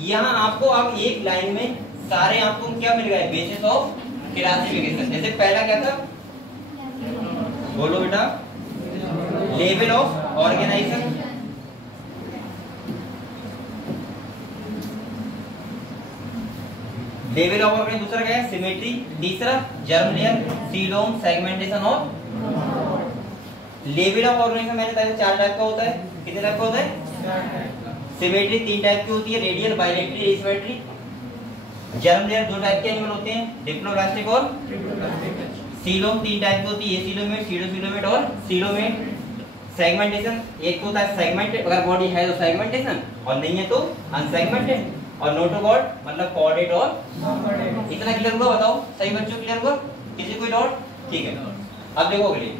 यहाँ, आपको अब एक लाइन में सारे आपको क्या मिल गए, बेसिस ऑफ क्लासिफिकेशन। जैसे पहला क्या था, बोलो बेटा, level of organisation, level of organisation, दूसरा क्या है, सिमेट्री, तीसरा जर्म लेयर, सीलोम, सेगमेंटेशन और लेवल ऑफ ऑर्गेनाइजेशन। मैंने बताया 4 टाइप का होता है, कितने टाइप का होता है, सिमेट्री 3 टाइप की होती है, radial, bilateral, asymmetry. Germ layer 2 type के एनिमल होते हैं, डिप्लोब्लास्टिक और सीलोम 3 टाइप की होती है, एसिलोमेट, सीडोसिलोमेट और सीलोमेट। सेगमेंटेशन एक होता है सेगमेंटेड, अगर बॉडी है तो सेगमेंटेशन, और नहीं है तो अनसेगमेंटेड। और नोटोकॉर्ड मतलब कॉर्डेट और इतना क्लियर हुआ, बताओ सही बच्चों, क्लियर हुआ, किसी कोई डाउट, ठीक है। अब देखो अगली,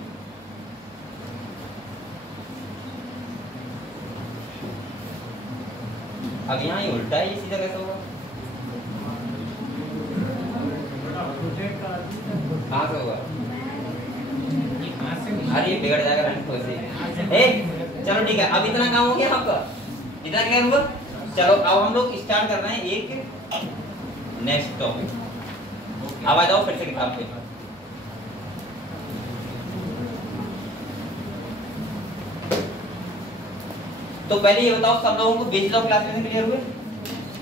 अब यहाँ ये उल्टा है, ये सीधा कैसे होगा, कहाँ से होगा, अरे ये बिगड़ जाएगा तो ऐसे। चलो ठीक है, अब इतना काम हो गया आपका, इतना क्या हुआ। चलो अब हम लोग स्टार्ट कर रहे हैं एक नेक्स्ट टॉपिक। अब आ जाओ फिर से किताब पे। तो पहले ये बताओ सब लोगों को बेसिस ऑफ क्लासिफिकेशन क्लियर हुए।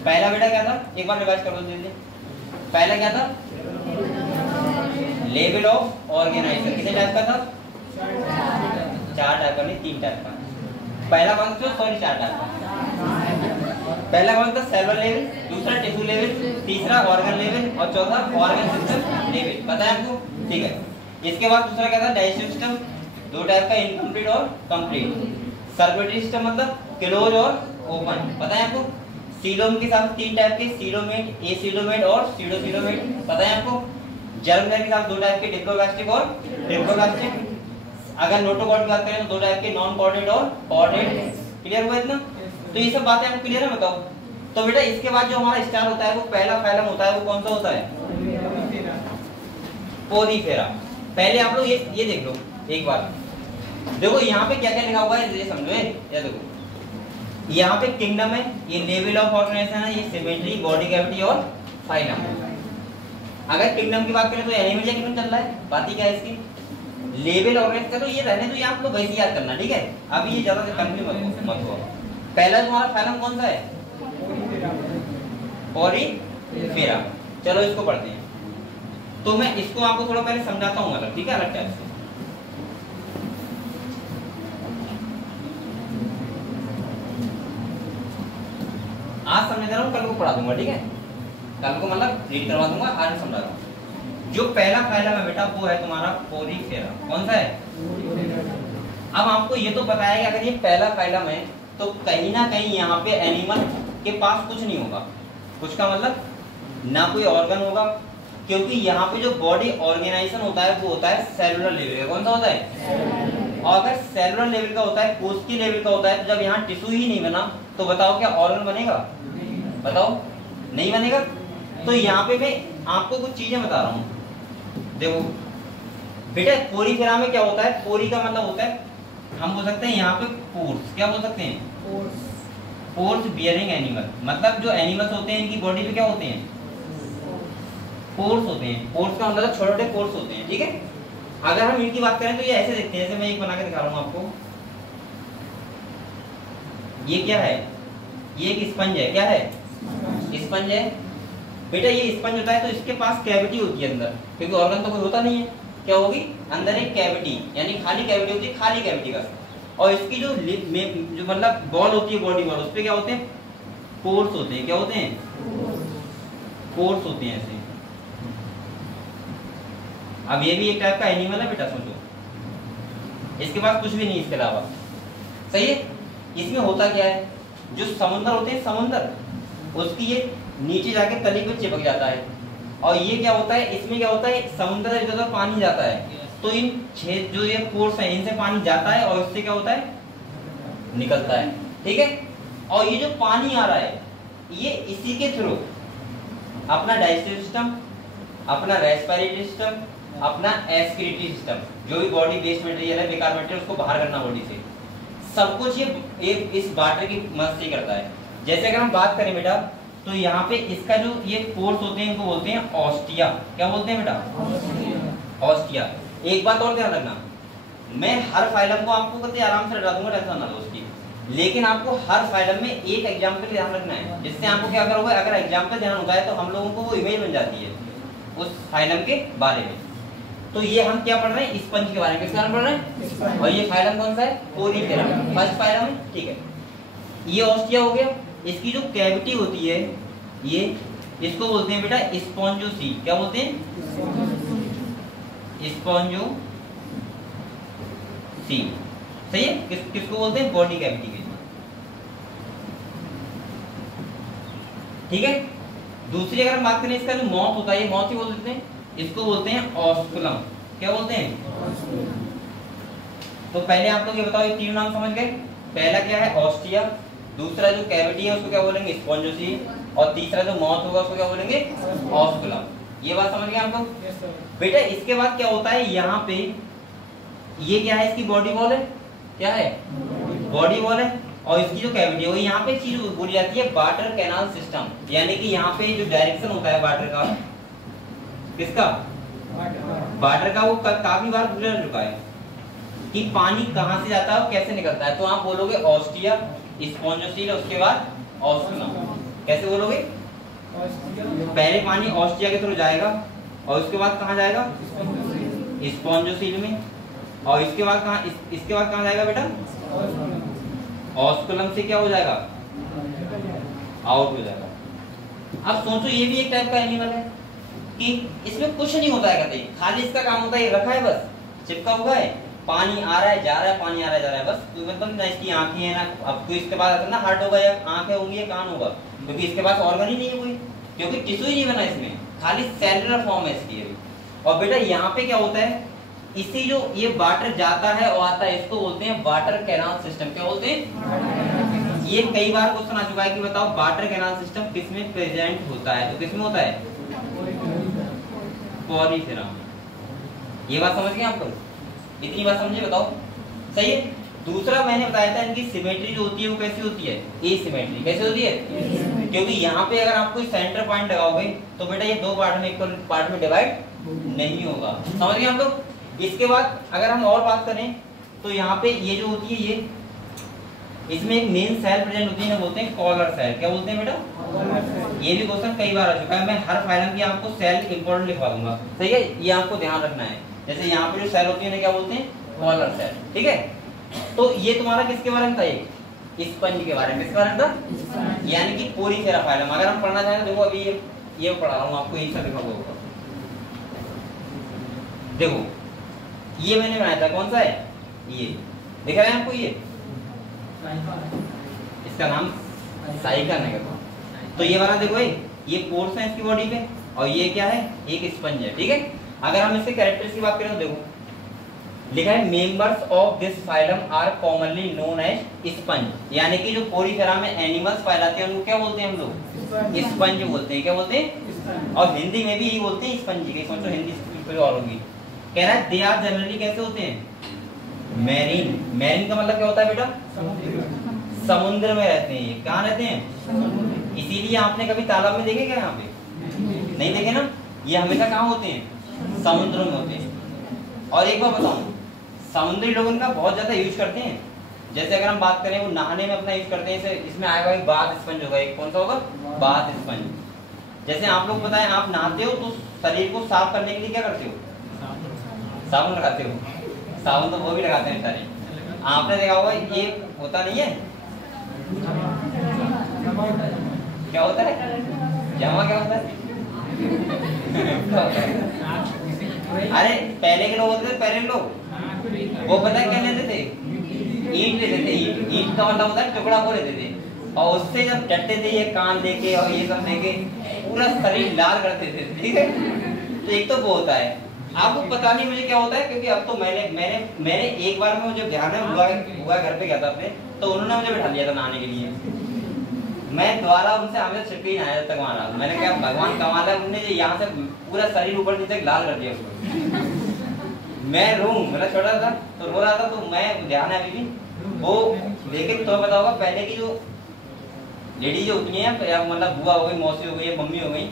पहला बेटा क्या था, एक बार रिवाइज कर लो जल्दी। पहला क्या था, लेवल ऑफ ऑर्गेनाइजेशन, कितने टाइप का था, 4 टाइप का, नहीं 3 टाइप का। पहला कौन सा, सॉरी 4 टाइप का। पहला कौन था, सेलुलर लेवल, दूसरा टिश्यू लेवल, तीसरा ऑर्गन लेवल और चौथा ऑर्गन सिस्टम लेवल, पता है आपको, ठीक है। इसके बाद दूसरा क्या था, डाइजेस्टिव सिस्टम, 2 टाइप का, इनकम्प्लीट और कंप्लीट। सर्कुलेटरी सिस्टम मतलब क्लोज और ओपन, पता है आपको। सीलोम के साथ 3 टाइप के, सीलोमेट, एसिलोमेट और सीडोसिलोमेट, पता है आपको। जर्म लेयर के साथ 2 टाइप के, डिप्लोब्लास्टिक और ट्रिप्लोब्लास्टिक। अगर नोटोकॉर्ड की बात करें तो 2 टाइप के, नॉन कोऑर्डिनेट और कोऑर्डिनेट। क्लियर हुआ इतना, तो ये सब बातें आपको क्लियर है, बताओ। तो बेटा इसके बाद जो हमारा स्टार होता है वो पहला फाइलम होता है, वो कौन सा होता है, पोरीफेरा। पहले आप लोग ये देख लो एक बार, देखो यहाँ पे क्या क्या लिखा हुआ है, ये समझो, ये देखो यहाँ पे किंगडम है, ये लेवल ऑफ ऑर्गेनाइजेशन है, ये सिमेट्री, बॉडी कैविटी और फाइलम। अगर किंगडम की बात करें तो एनिमल या किंगडम चल रहा है, बात ही क्या है इसकी। लेवल ऑर्गेनाइजेशन तो ये रहने तो ये आप लोग वैसे याद करना, ठीक है। अभी ये ज्यादा कंफ्यूज मत हो। पहला तुम्हारा फाइलम कौन सा है, पोरीफेरा। चलो इसको पढ़ते हैं, तो मैं इसको आपको थोड़ा पहले समझाता हूँ अलग, ठीक है, अलग टाइप से। आज समझा रहा हूँ, कल को पढ़ा दूंगा, ठीक है। कल को मतलब रीड करवा दूंगा, आज समझा रहा हूँ। जो पहला फाइलम है बेटा वो है तुम्हारा पोरीफेरा। कौन सा है, अब आपको ये तो पता है कि अगर ये पहला फाइलम है तो कहीं ना कहीं यहाँ पे एनिमल के पास कुछ नहीं होगा। कुछ का मतलब ना कोई ऑर्गन होगा, क्योंकि यहाँ पे जो बॉडी ऑर्गेनाइजेशन होता है वो होता है सेलुलर लेवल का। कौन सा होता है, और अगर सेलुलर लेवल का होता है, कोशिकीय लेवल का होता है, तो जब यहाँ टिश्यू ही नहीं बना तो बताओ क्या ऑर्गन बनेगा, बताओ नहीं बनेगा। तो यहाँ पे मैं आपको कुछ चीजें बता रहा हूँ, देखो बेटा। पोरीफेरा में क्या होता है, पोरी का मतलब होता है, हम बोल सकते हैं यहाँ पे पोर्स, क्या बोल सकते हैं, पोर्स बियरिंग एनिमल। मतलब जो एनिमल्स होते हैं इनकी बॉडी पे क्या होते हैं, पोर्स होते हैं। पोर्स का मतलब छोटे छोटे पोर्स होते हैं, ठीक है। अगर हम इनकी बात करें तो ये ऐसे दिखते हैं, जैसे मैं एक बना के दिखा रहा हूँ आपको। ये क्या है, ये एक स्पंज है, क्या है? स्पंज है बेटा। ये स्पंज होता है तो इसके पास कैविटी होती है अंदर, क्योंकि ऑर्गन तो कोई होता नहीं है। क्या होगी? अंदर एक कैविटी, यानी खाली कैविटी होती है, खाली कैविटी का। और इसकी जो मतलब बॉल होती है, बॉडी बॉल, उस पे क्या होते हैं? पोर्स होते हैं। क्या होते हैं? पोर्स होते हैं ऐसे। अब ये भी एक टाइप का एनिमल है बेटा, सोचो। इसके पास कुछ भी नहीं इसके अलावा, सही है। इसमें होता क्या है, जो समुद्र होते हैं, समुद्र उसकी ये नीचे जाके तली पे चिपक जाता है। और ये क्या होता है, इसमें क्या होता है, समुद्र से जो पानी जाता है तो इन छेद जो ये पोर्स है इनसे पानी जाता है और इससे क्या होता है, निकलता है। ठीक है। और ये जो पानी आ रहा है ये इसी के थ्रू अपना डाइजेस्टिव सिस्टम, अपना रेस्पिरेटरी सिस्टम, अपना एक्सक्रीटरी सिस्टम, जो भी बॉडी वेस्ट मटेरियल है, बेकार मटेरियल, उसको बाहर करना बॉडी से, सब कुछ ये इस वाटर की मदद से करता है। जैसे अगर हम बात करें बेटा, तो यहाँ पे इसका जो ये पोर्स होते हैं इनको बोलते हैं ऑस्टिया। क्या बोलते हैं बेटा? ऑस्टिया। एक बात और ध्यान रखना, मैं हर फाइलम को आपको कहते आराम से रटा दूंगा, टेंशन ना लो उसकी, लेकिन आपको हर फाइलम में एक एग्जाम्पल ध्यान रखना है, जिससे आपको क्या करोगे, अगर एग्जाम्पल ध्यान होता है तो हम लोगों को वो इमेज बन जाती है उस फाइलम के बारे में। तो ये हम क्या पढ़ रहे हैं, स्पंज के बारे में। किसके बारे में पढ़ रहे हैं? और ये फाइलम कौन सा है? पोरीफेरा, फर्स्ट फाइलम है। ठीक है, ये ऑस्टिया हो गया। इसकी जो कैविटी होती है ये, इसको बोलते हैं बेटा स्पॉन्जोसील। क्या बोलते हैं? स्पॉन्जोसील। सही है। किसको बोलते हैं? बॉडी कैविटी के। ठीक है। दूसरी अगर हम बात करें, इसका जो माउथ होता है, ये माउथ ही बोल देते हैं, इसको बोलते हैं ऑस्कुलम। क्या बोलते हैं? तो पहले आप लोग ये बताओ, ये तीन नाम समझ गए। पहला क्या है? ऑस्टिया। दूसरा जो कैविटी है उसको क्या बोलेंगे? स्पॉन्जोसील। और तीसरा जो माउथ होगा उसको क्या बोलेंगे? ऑस्कुलम। ये बात समझ गए आप लोग? बेटा इसके बाद क्या होता है, यहाँ पे ये क्या है, इसकी बॉडी वॉल है। क्या है? बॉडी वॉल है। और इसकी जो कैविटी है, यहाँ पे चीज बोली जाती है वाटर कैनाल सिस्टम, यानी कि यहाँ पे जो डायरेक्शन होता है वाटर का, किसका? वाटर का, वो काफी बार गुजर चुका है कि पानी कहाँ से जाता है और कैसे निकलता है। तो आप बोलोगे ऑस्टिया, स्पॉन्जोसील, उसके बाद ऑस्कुलम। कैसे बोलोगे? पहले पानी ऑस्टिया के थ्रू जाएगा और उसके बाद कहाँ जाएगा? स्पॉन्जोसील में। और इसके बाद कहाँ, इसके बाद कहाँ जाएगा बेटा? ऑस्कुलम से क्या हो जाएगा? आउट हो जाएगा। अब सोचो, ये भी एक टाइप का एनिमल है कि इसमें कुछ नहीं होता है, कहते खाली इसका काम होता है, रखा है बस, चिपका हुआ है, पानी आ रहा है जा रहा है, पानी आ रहा है जा रहा है, बस। कोई मतलब ना इसकी आंखें हैं ना, अब तो इसके पास ना हार्ट होगा या आंखें होंगी या कान होगा, क्योंकि इसके पास ऑर्गन ही नहीं है कोई, क्योंकि टिश्यू ही नहीं बना इसमें, खाली सेलुलर फॉर्म है इसकी अभी। और बेटा यहाँ पे क्या होता है, इसी जो ये वाटर जाता है और आता है, इसको बोलते हैं वाटर कैनाल सिस्टम। क्या बोलते हैं? ये कई बार क्वेश्चन आ चुका है कि बताओ वाटर कैनाल सिस्टम किसमें प्रेजेंट होता है, तो किसमें होता है? पोरीफेरा। ये बात समझ गए आप लोग? इतनी बात समझे? बताओ, सही है। दूसरा मैंने बताया था, इनकी सिमेट्री जो होती है वो कैसी होती है? एसिमेट्री। कैसे होती है? क्योंकि यहाँ पे अगर आप कोई सेंटर पॉइंट लगाओगे तो बेटा ये दो पार्ट में, इक्वल पार्ट में डिवाइड नहीं होगा। समझ गए हम लोग? इसके बाद अगर हम और बात करें तो यहाँ पे ये जो होती है, ये इसमें एक मेन सेल प्रेजेंट होती है, बोलते हैं कॉलर सेल। क्या बोलते हैं बेटा? ये भी क्वेश्चन कई बार आ चुका है, मैं हर फाइलम की आपको सेल इंपॉर्टेंट लिखवा दूंगा, सही है। ये आपको ध्यान रखना है। जैसे यहाँ पे जो सेल होती है क्या बोलते हैं? Collar cell. ठीक है। तो ये तुम्हारा किसके बारे में था? ये स्पंज के बारे में। किसके बारे में था? यानी कि पोरीफेरा फाइलम। अगर हम पढ़ना चाहें तो देखो, अभी ये पढ़ा रहा हूँ आपको, यही सब लिखा होगा। देखो ये मैंने बनाया था, कौन सा है? ये दिख रहा है आपको? ये इसका नाम साइकन है। तो ये वाला देखो, ये पोर्स है इसकी बॉडी पे, और ये क्या है? एक स्पंज है। ठीक है। अगर हम इसके कैरेक्टर्स की बात करें तो देखो लिखा है, members of this phylum are commonly known as sponge, यानी कि जो पोरीफेरा में एनिमल्स पाए उनको क्या बोलते हैं हम लोग? स्पंज बोलते हैं। क्या बोलते हैं? और हिंदी में भी यही बोलते हैं, स्पंज की। सोचो हिंदी कोई और होगी। कह रहा है दे आर जनरली कैसे होते हैं? मैरीन। मैरीन का मतलब क्या होता है बेटा? समुद्र में रहते हैं। ये कहाँ रहते हैं? इसीलिए आपने कभी तालाब में देखे क्या? यहाँ पे नहीं देखे ना। ये हमेशा कहाँ होते हैं? समुद्र में होते हैं। और एक बार बताऊं, समुद्री लोग इनका बहुत ज्यादा यूज करते हैं, जैसे अगर हम बात करें वो नहाने में अपना यूज करते हैं, इसमें आएगा एक बाथ स्पंज होगा, एक कौन सा होगा, बाथ स्पंज। जैसे आप लोग बताएं, आप नहाते हो तो शरीर को साफ करने के लिए क्या करते हो, साबुन लगाते हो, साबुन तो वो भी लगाते हैं सारे। आपने देखा होगा ये होता नहीं है, क्या होता है, जमा क्या होता है अरे पहले के लोग होते थे, पहले के लोग वो पता है क्या लेते थे, ईंट लेते थे, ईंट का मतलब होता है टुकड़ा वो लेते थे, और उससे जब डटते थे ये कान लेके और ये सब लेके पूरा शरीर लाल करते थे, ठीक है। तो एक तो वो होता है, आपको पता नहीं मुझे क्या होता है, क्योंकि अब तो मैंने एक बार में मुझे ध्यान है, बुआ घर पे गया था अपने, तो उन्होंने मुझे बिठा लिया था नहाने के लिए, मैं दोबारा उनसे हमेशा छिपके ही नहाया तक वहां। मैंने कहा भगवान कमाल है, उन्होंने जो यहाँ से पूरा शरीर ऊपर नीचे लाल कर दिया मैं रो, मेरा छोटा था तो रो रहा था, तो मैं ध्यान है अभी भी वो। लेकिन तो पता होगा पहले की जो लेडी जो होती है, मतलब बुआ हो गई, मौसी हो गई, मम्मी हो गई,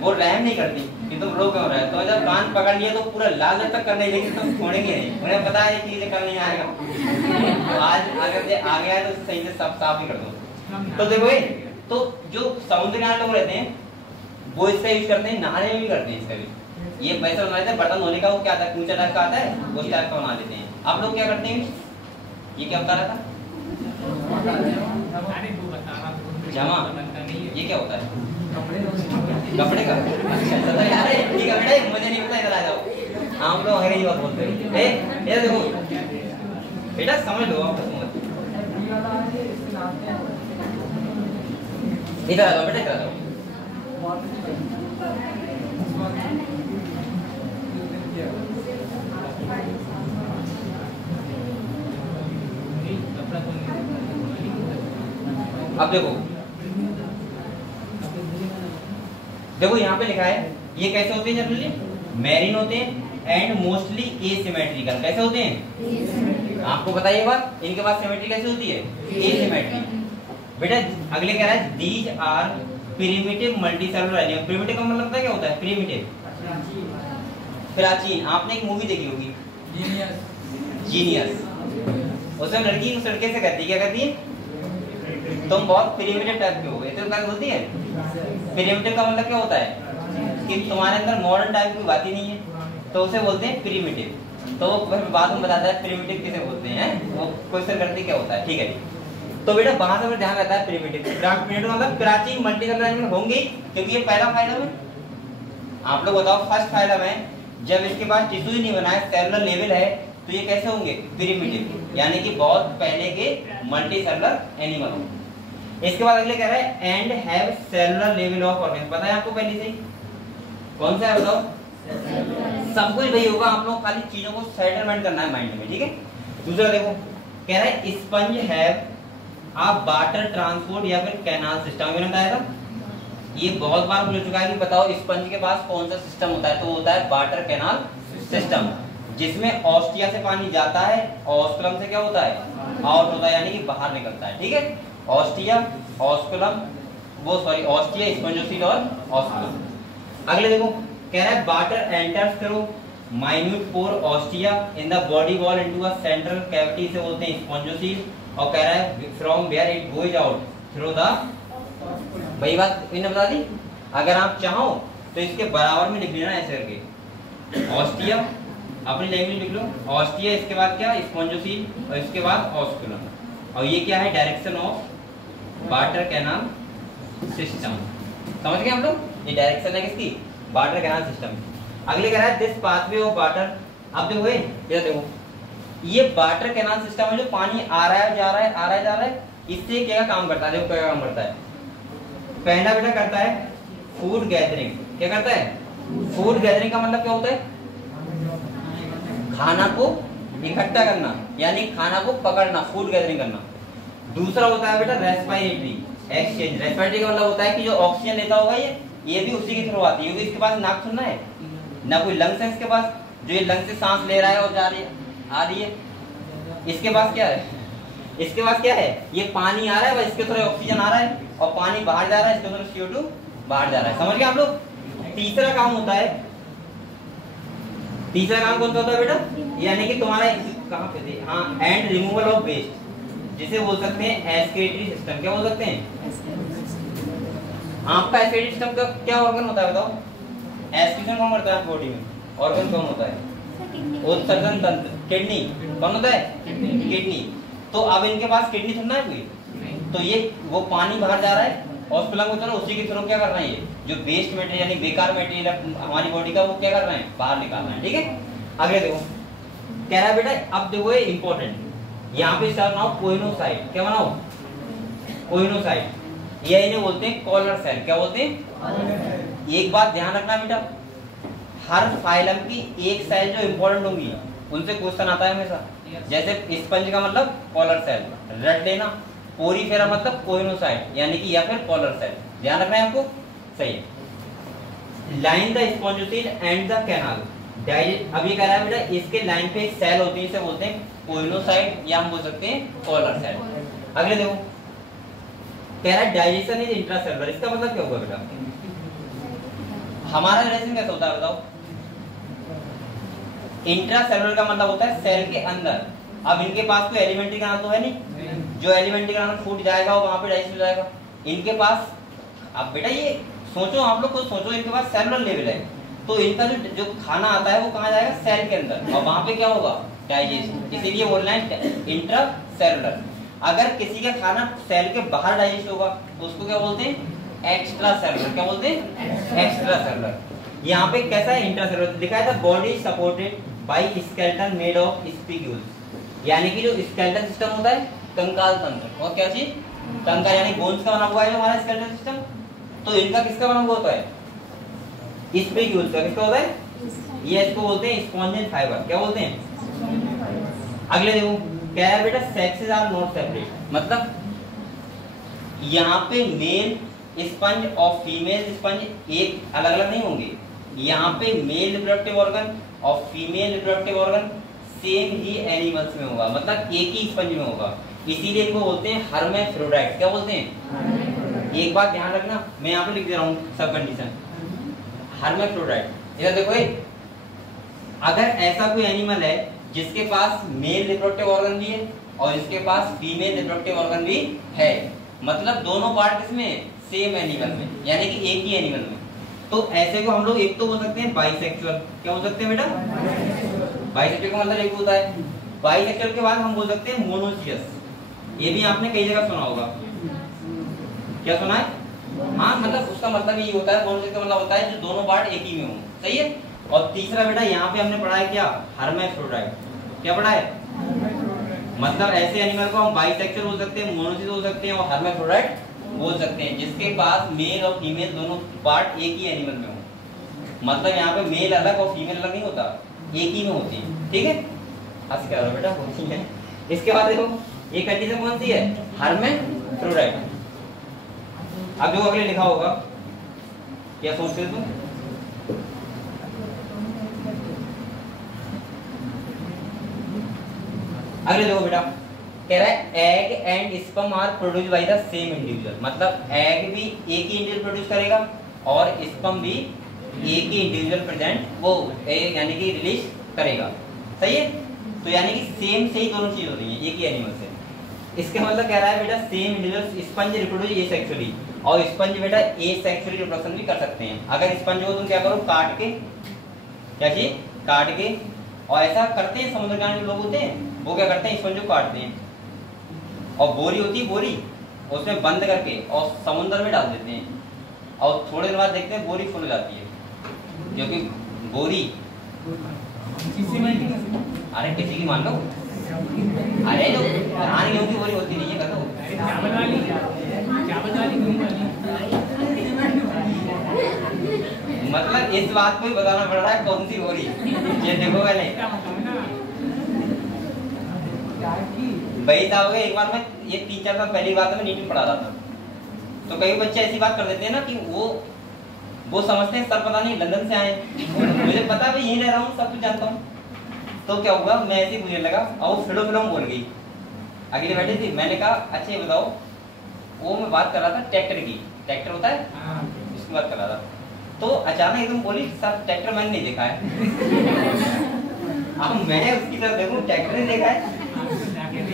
वो रहम नहीं करती कि तुम रो क्यों रहे, तो जब कान पकड़ लिया तो पूरा लाल जब तक करने लगी, तुम छोड़ेंगे नहीं, उन्हें पता है ये चीजें कर नहीं आएगा तो आज अगर आ गया है तो सही से सब साफ ही कर दो। तो देखो तो जो समुद्र किनारे लोग रहते हैं वो इसका यूज करते हैं, नहाने में भी करते हैं इसका भी। ये वैसे बना लेते हैं, बर्तन धोने का वो क्या आता है, कूचा टाइप का आता है, उस टाइप का बना लेते हैं। आप लोग क्या करते हैं, ये क्या बता रहा था, जमा, ये क्या होता है, कपड़े का, अच्छा यार ठीक है बेटा, मुझे नहीं पता, इधर आ जाओ, हम लोग अंग्रेजी बात बोलते हैं। ये देखो बेटा समझ लो, आप इधर आ जाओ बेटा, इधर आ जाओ। अब देखो देखो यहाँ पे लिखा है, ये कैसे होते हैं जनरली, मैरीन होते हैं एंड मोस्टली एसिमेट्रिकल। कैसे होते हैं, आपको बताइए बात, इनके पास सिमेट्री कैसे होती है, एसिमेट्री। बेटा अगले कह रहा है these are primitive multicellular animal. Primitive का मतलब क्या होता है, प्रिमिटिव, प्राचीन। आपने एक मूवी देखी होगी जीनियस, उसमें लड़की उस लड़के से कहती है, क्या कहती है, तुम बहुत प्रिमिटिव टाइप के हो, ये तो क्या बोलती है। प्रिमिटिव का मतलब क्या होता है कि तुम्हारे अंदर मॉडर्न टाइप की बात ही नहीं है, तो उसे बोलते हैं प्रिमिटिव। तो बाद में बताता है प्रिमिटिव किसे बोलते हैं, वो क्वेश्चन करती क्या होता है, ठीक है। तो बेटा वहां से ध्यान रहता है प्रिमिटिव मतलब प्राचीन मल्टीसेलुलर एनिमल होंगे, क्योंकि ये पहला फाइलम है। आप लोग बताओ फर्स्ट फाइलम है, जब इसके पास टिश्यू ही नहीं बना है, सेलुलर लेवल है, तो ये कैसे होंगे, प्रिमिटिव, यानी कि बहुत पहले के मल्टीसेलुलर एनिमल होंगे। इसके बाद अगले कह रहा है and have cellular level of organism. पता है आपको पहले से ही, कौन सा है बताओ, सब कुछ वही होगा, आप लोग खाली चीजों को सेटलमेंट करना है माइंड में, ठीक है। दूसरा देखो कह रहा है स्पंज हैव आप वाटर ट्रांसपोर्ट या फिर कैनाल सिस्टम में बताया था। ये बहुत बार पूछ चुका है कि बताओ स्पंज के पास कौन सा सिस्टम होता है, तो होता है वाटर कैनाल सिस्टम, जिसमें ऑस्टिया से पानी जाता है, ऑस्कुलम से क्या होता है, आउट होता है, यानी कि बाहर निकलता है, ठीक है। ऑस्टिया, ऑस्कुलम, ऑस्टिया, स्पंजोसील और ऑस्कुलम। अगले देखो कह रहा है water enters through minute pore ostia in the body wall into a central cavity, से बोलते हैं स्पंजोसील। और कह रहा है from where it goes out through the, वही बात इन्होंने बता दी। अगर आप चाहो तो इसके बराबर में लिख लेना ऐसे करके, ऑस्टिया अपनी लैंग्वेज लिख लो, ऑस्टिया, इसके बाद क्या, स्पंजोसील, और इसके बाद ऑस्कुलम, और ये क्या है, direction of water canal system. समझ गए हम लोग, ये डायरेक्शन है किसकी, वाटर कैनाल सिस्टम। अगले कह रहा है दिस पाथवे ऑफ वाटर। अब देखो ये देखो, ये वाटर कैनाल सिस्टम है, जो पानी आ रहा है जा रहा है, आ रहा है जा रहा है, इससे क्या काम करता है, देखो क्या काम करता है। पहला बेटा करता है फूड गैदरिंग। क्या करता है, फूड गैदरिंग का मतलब क्या होता है, खाना को इकट्ठा करना, यानी खाना को पकड़ना, फूड गैदरिंग करना। दूसरा होता है बेटा रेस्पिरेटरी एक्सचेंज। रेस्पिरेटरी का मतलब होता है कि जो ऑक्सीजन लेता होगा ये भी उसी के थ्रू आती है, क्योंकि इसके पास नाक सुनना है ना, कोई लंग्स है इसके पास, जो ये लंग्स से सांस ले रहा है और जा रही है, आ रही है। इसके पास क्या है, इसके पास क्या है, ये पानी आ रहा है, इसके थ्रू ऑक्सीजन आ रहा है, और पानी बाहर जा रहा है, इसके थ्रू CO2 बाहर जा रहा है। समझ गए आप लोग। तीसरा काम होता है, तीसरा काम कौन सा होता है बेटा, यानी कि तुम्हारा कहाँ पे थे, हाँ, एंड रिमूवल ऑफ वेस्ट। जिसे बोल सकते हैं एस्केटरी सिस्टम। क्या बोल सकते हैं? आपका एस्केटरी सिस्टम का क्या ऑर्गन होता है बताओ? एस्केशन कौन करता है बॉडी में? ऑर्गन कौन होता है? उत्सर्जन तंत्र। किडनी कौन होता है? किडनी। तो अब इनके पास किडनी थोड़ा है कोई, तो ये वो पानी बाहर जा रहा है और स्प्लंग होता है, उसी के थ्रू क्या कर रहे हैं, ये जो वेस्ट मटेरियल यानी बेकार मटेरियल हमारी बॉडी का वो क्या कर रहे हैं, बाहर निकाल रहे हैं। ठीक है, आगे देखो कह रहा है बेटा, अब देखो ये इंपॉर्टेंट, यहाँ पे बनाओ कोइनोसाइट। क्या बनाओ? कोइनोसाइट। ये इन्हें बोलते हैं कॉलर सेल। क्या बोलते हैं? एक बात ध्यान रखना बेटा, हर फाइलम की एक सेल जो इंपॉर्टेंट होंगी उनसे क्वेश्चन आता है हमेशा। जैसे स्पंज का मतलब कॉलर सेल, रट लेना। पोरीफेरा मतलब कोइनोसाइट यानी कि या फिर कॉलर सेल, ध्यान रखना है आपको। सही है। Line the spongocoel and the canal. अभी कह रहा है बेटा, इसके लाइन पे एक सेल होती है, इसे बोलते हैं कोइनोसाइट या हम बोल सकते हैं कॉलर सेल। अगले देखो कह रहा है डाइजेशन इज इंट्रासेलुलर। इसका मतलब क्या होगा बेटा? हमारा डाइजेशन कैसे होता है बताओ? इंट्रासेलुलर का मतलब होता है सेल के अंदर। अब इनके पास कोई एलिमेंट्री कैनाल तो है नहीं, जो एलिमेंट्री कैनाल फूट जाएगा वो वहां पे डाइजेस्ट हो जाएगा। इनके पास, अब बेटा ये सोचो, आप लोग खुद सोचो, इनके पास सेलुलर लेवल है, तो इनका जो खाना आता है वो कहाँ जाएगा? सेल के अंदर, और वहां पे क्या होगा? डाइजेस्ट। इसीलिए बोलना है इंट्रासेलुलर। अगर किसी का खाना सेल के बाहर डाइजेस्ट होगा तो उसको क्या बोलते हैं? Extra cellular. क्या बोलते हैं? Extra cellular. यहाँ पे कैसा है? इंट्रासेलुलर दिखाया था। Body supported by skeleton made of spicules, यानी कि जो स्केलेटन सिस्टम होता है कंकाल तंत्र, और क्या चीज? कंकाल, यानी बोन्स का बना हुआ है जो हमारा स्केलेटन सिस्टम। तो इनका किसका बना हुआ होता है? स्पिक्यूल्स का। किसका होता है? ये इसको बोलते हैं स्पॉन्जिन फाइबर। क्या बोलते हैं? अगले देखो क्या है बेटा, सेक्सेस आर नॉट सेपरेट। मतलब यहाँ पे मेल स्पंज और फीमेल स्पंज एक अलग अलग नहीं होंगे। यहाँ पे मेल रिप्रोडक्टिव ऑर्गन और फीमेल रिप्रोडक्टिव ऑर्गन सेम ही एनिमल्स में होगा, मतलब एक ही स्पंज में होगा। इसीलिए इनको बोलते हैं हर्मेफ्रोडाइट। क्या बोलते हैं? एक बात ध्यान रखना, मैं यहाँ पे लिख दे रहा हूँ सब कंडीशन। हर्मेफ्रोडाइट, इधर देखो, अगर ऐसा कोई एनिमल है जिसके पास मेल रिप्रोडक्टिव ऑर्गन भी है और इसके पास फीमेल रिप्रोडक्टिव ऑर्गन भी है, मतलब दोनों पार्ट किसमें? सेम एनिमल में, यानी कि एक ही एनिमल में, तो ऐसे को हम लोग एक तो बोल सकते हैं बाइसेक्सुअल। क्या बोल सकते हैं बेटा? बाइसेक्सुअल का मतलब एक होता है। बाइसेक्सुअल के बाद हम बोल सकते हैं मोनोसियस। ये भी आपने कई जगह सुना होगा। क्या सुना है? हाँ, मतलब उसका मतलब ये होता है, मोनोसियस का मतलब होता है जो दोनों पार्ट एक ही में हो। सही है। और तीसरा बेटा यहाँ पे हमने पढ़ा है क्या? हर्मेफ्रोडाइट। क्या पढ़ा है? मतलब ऐसे एनिमल को हम बाइसेक्सुअल बोल सकते हैं, मोनोसियस बोल सकते हैं और हर्मेफ्रोडाइट बोल सकते हैं, जिसके पास मेल और फीमेल दोनों पार्ट एक ही एनिमल में हो। मतलब यहाँ पे मेल अलग और फीमेल अलग नहीं होता, एक ही में होती है। ठीक है, हंस क्या रहा बेटा? होती है। इसके बाद देखो ये कंडीशन कौन सी है? हर्मेफ्रोडाइट। अब जो अगले लिखा होगा, क्या सोचते हो तुम? अगले देखो बेटा, कह रहा है egg and sperm are produce by the same individual. मतलब एग भी एक ही इंडिविजुअल प्रोड्यूस करेगा और स्पर्म भी एक ही इंडिविजुअल प्रेजेंट वो यानी कि रिलीज करेगा। सही है। तो यानी कि सेम से ही दोनों चीज हो रही है एक ही एनिमल से। इसके मतलब कह रहा है बेटा same individual sponge reproduce asexually, और स्पंज बेटा एसेक्सुअली रिप्रोडक्शन भी कर सकते हैं। अगर स्पंज को तुम क्या करो, काट के, क्या चीज? काट के, और ऐसा करते हैं समुद्र किनारे लोग होते हैं, वो क्या करते हैं, स्पंज को काटते हैं और बोरी होती है, बोरी उसमें बंद करके और समुद्र में डाल देते हैं, और थोड़ी देर बाद देखते हैं बोरी फूल जाती है, क्योंकि बोरी अरे किसी की मान लो, अरे जो धान गेहूं की बोरी होती नहीं है, कर दो। मतलब इस बात को ही बताना पड़ रहा है कौन सी बोरी, ये देखो पहले वही था। हो गया एक बार मैं ये 3-4 साल पहली बात में नीट में पढ़ा रहा था, तो कई बच्चे ऐसी बात कर देते हैं ना कि वो समझते हैं सर पता नहीं लंदन से आए, मुझे पता भी यहीं रह रहा हूँ, सब कुछ जानता हूँ। तो क्या हुआ, मैं ऐसे ही पूछने लगा और वो फिलो बोल गई, अगले बैठी थी। मैंने कहा अच्छा ये बताओ, वो मैं बात कर रहा था ट्रैक्टर की, ट्रैक्टर होता है उसकी बात कर रहा था, तो अचानक एकदम बोली सर ट्रैक्टर मैंने नहीं देखा है। अब मैं उसकी तरफ देखूं, ट्रैक्टर नहीं देखा है,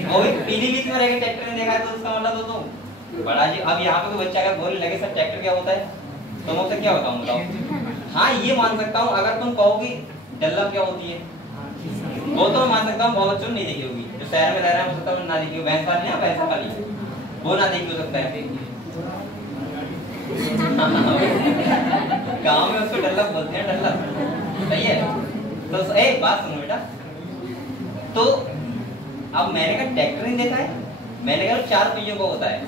वो भी पीलीभीत में रहेगा ट्रैक्टर नहीं देखा है, तो उसका मतलब तो बड़ा जी। अब यहाँ पे कोई बच्चा अगर बोलने लगे सर ट्रैक्टर क्या होता है, तो मैं उसे क्या बताऊँ, बताओ। हाँ ये मान सकता हूँ, अगर तुम कहोगी डल्ला क्या होती है, वो तो मैं मान सकता हूँ बहुत बच्चों ने नहीं देखी होगी, जो शहर में रह रहा है हो सकता है ना देखी हो, भैंस वाली ना भैंसा वाली, वो ना देखी हो सकता है। गाँव में उसको डल्ला बोलते हैं, डल्ला, सही है। तो एक बात सुनो बेटा, तो अब मैंने कहा ट्रैक्टर नहीं देखा है, मैंने कहा 4 पहियों का होता है,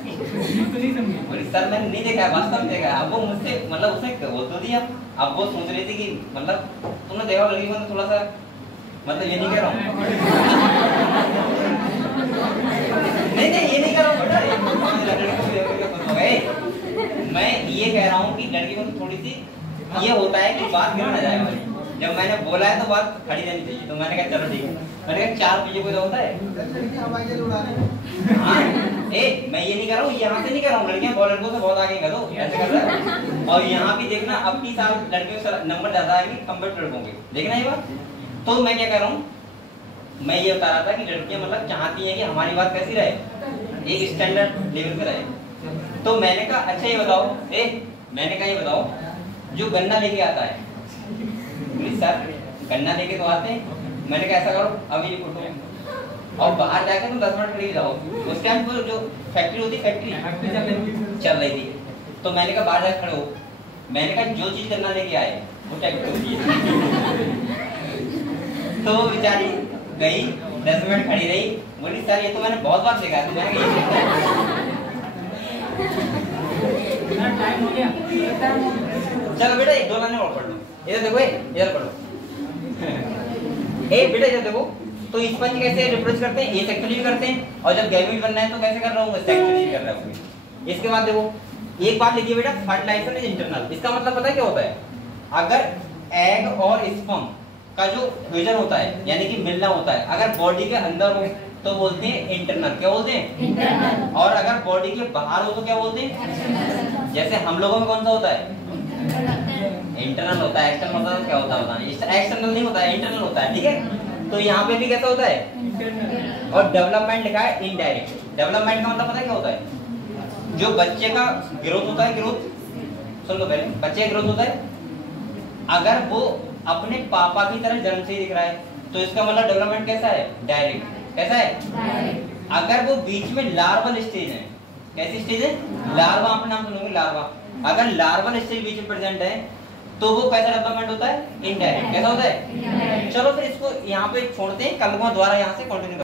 बोली सर मैंने नहीं देखा है, वास्तव में देखा है। अब वो मुझसे मतलब उसने बोल तो दिया, अब वो सोच रही थी कि मतलब तुमने देखा लड़की को, थोड़ा सा मतलब ये नहीं कह रहा हूँ नहीं नहीं ये नहीं कह रहा हूँ बेटा, मैं ये कह रहा हूँ कि लड़की को थोड़ी सी ये होता है कि बात गिर ना जाए हमारी। जब मैंने बोला है तो बात खड़ी रहनी चाहिए, तो मैंने कहा चलो ठीक है, मैंने कहा 4 पहियों को होता है। हाँ मैं ये नहीं कर रहा हूँ, यहाँ से नहीं कर रहा हूँ, लड़कियां बहुत लड़कों से बहुत आगे करो ऐसे कर रहा है। और यहाँ भी देखना अब की साल लड़कियों से नंबर ज्यादा आएंगे कंपेयर टू लड़कों के, देखना ये बात। तो मैं क्या कर रहा हूँ, मैं ये बता रहा था कि लड़कियां मतलब चाहती हैं कि हमारी बात कैसी रहे, एक स्टैंडर्ड लेवल पे रहे। तो मैंने कहा अच्छा ये बताओ, मैंने कहा ये बताओ, जो गन्ना लेके आता है, सर गन्ना लेके तो आते हैं, मैंने कहा ऐसा करो अभी फोटो और बाहर जाकर तुम 10 मिनट खड़ी जाओ, उस टाइम पर जो फैक्ट्री होती, फैक्ट्री चल रही थी, तो मैंने कहा बाहर जाकर खड़े हो, मैंने कहा जो चीज गन्ना लेके आए वो ट्रैक्टर होती है। तो बेचारी गई 10 मिनट खड़ी रही, बोली सर ये तो मैंने बहुत बार देखा है, मैंने चलो बेटा 1-2 लाने और पढ़ लो, इधर देखो, इधर पढ़ो। बेटा इधर देखो, तो स्पंज कैसे रिप्रोड्यूस करते हैं, एसेक्सुअली भी करते हैं, और जब गैमेट बनना है तो कैसे कर रहा हूँ, सेक्सुअली कर रहा हूँ। इसके बाद देखो एक बात लिखिए बेटा, फर्टिलाइजेशन इज इंटरनल। इसका मतलब पता है क्या होता है, अगर एग और स्पर्म का जो फ्यूजन होता है यानी कि मिलना होता है, अगर बॉडी के अंदर हो तो बोलते हैं इंटरनल, क्या बोलते हैं इंटरनल, और अगर बॉडी के बाहर हो तो क्या बोलते हैं, जैसे हम लोगों में कौन सा होता है इंटरनल होता है, एक्सटर्नल होता है, क्या होता है बताना, एक्सटर्नल नहीं होता है, इंटरनल होता है, ठीक है। तो यहाँ पे भी कैसा होता है, और डेवलपमेंट लिखा है इनडायरेक्ट। डेवलपमेंट का मतलब पता है क्या होता है, जो बच्चे का ग्रोथ होता है, ग्रोथ सुन लो पहले, बच्चे का ग्रोथ होता है, अगर वो अपने पापा की तरह जन्म से ही दिख रहा है तो इसका मतलब डेवलपमेंट कैसा है, डायरेक्ट। कैसा है, अगर वो बीच में लार्वल स्टेज है, कैसी स्टेज है, लार्वा, आपने नाम सुनोगे लार्वा, अगर लार्वल स्टेज बीच में प्रेजेंट है तो वो कैसा डेवलपमेंट होता है, इनडायरेक्ट। कैसा होता है, चलो फिर इसको यहाँ पे छोड़ते हैं, कल को दोबारा यहाँ से कंटिन्यू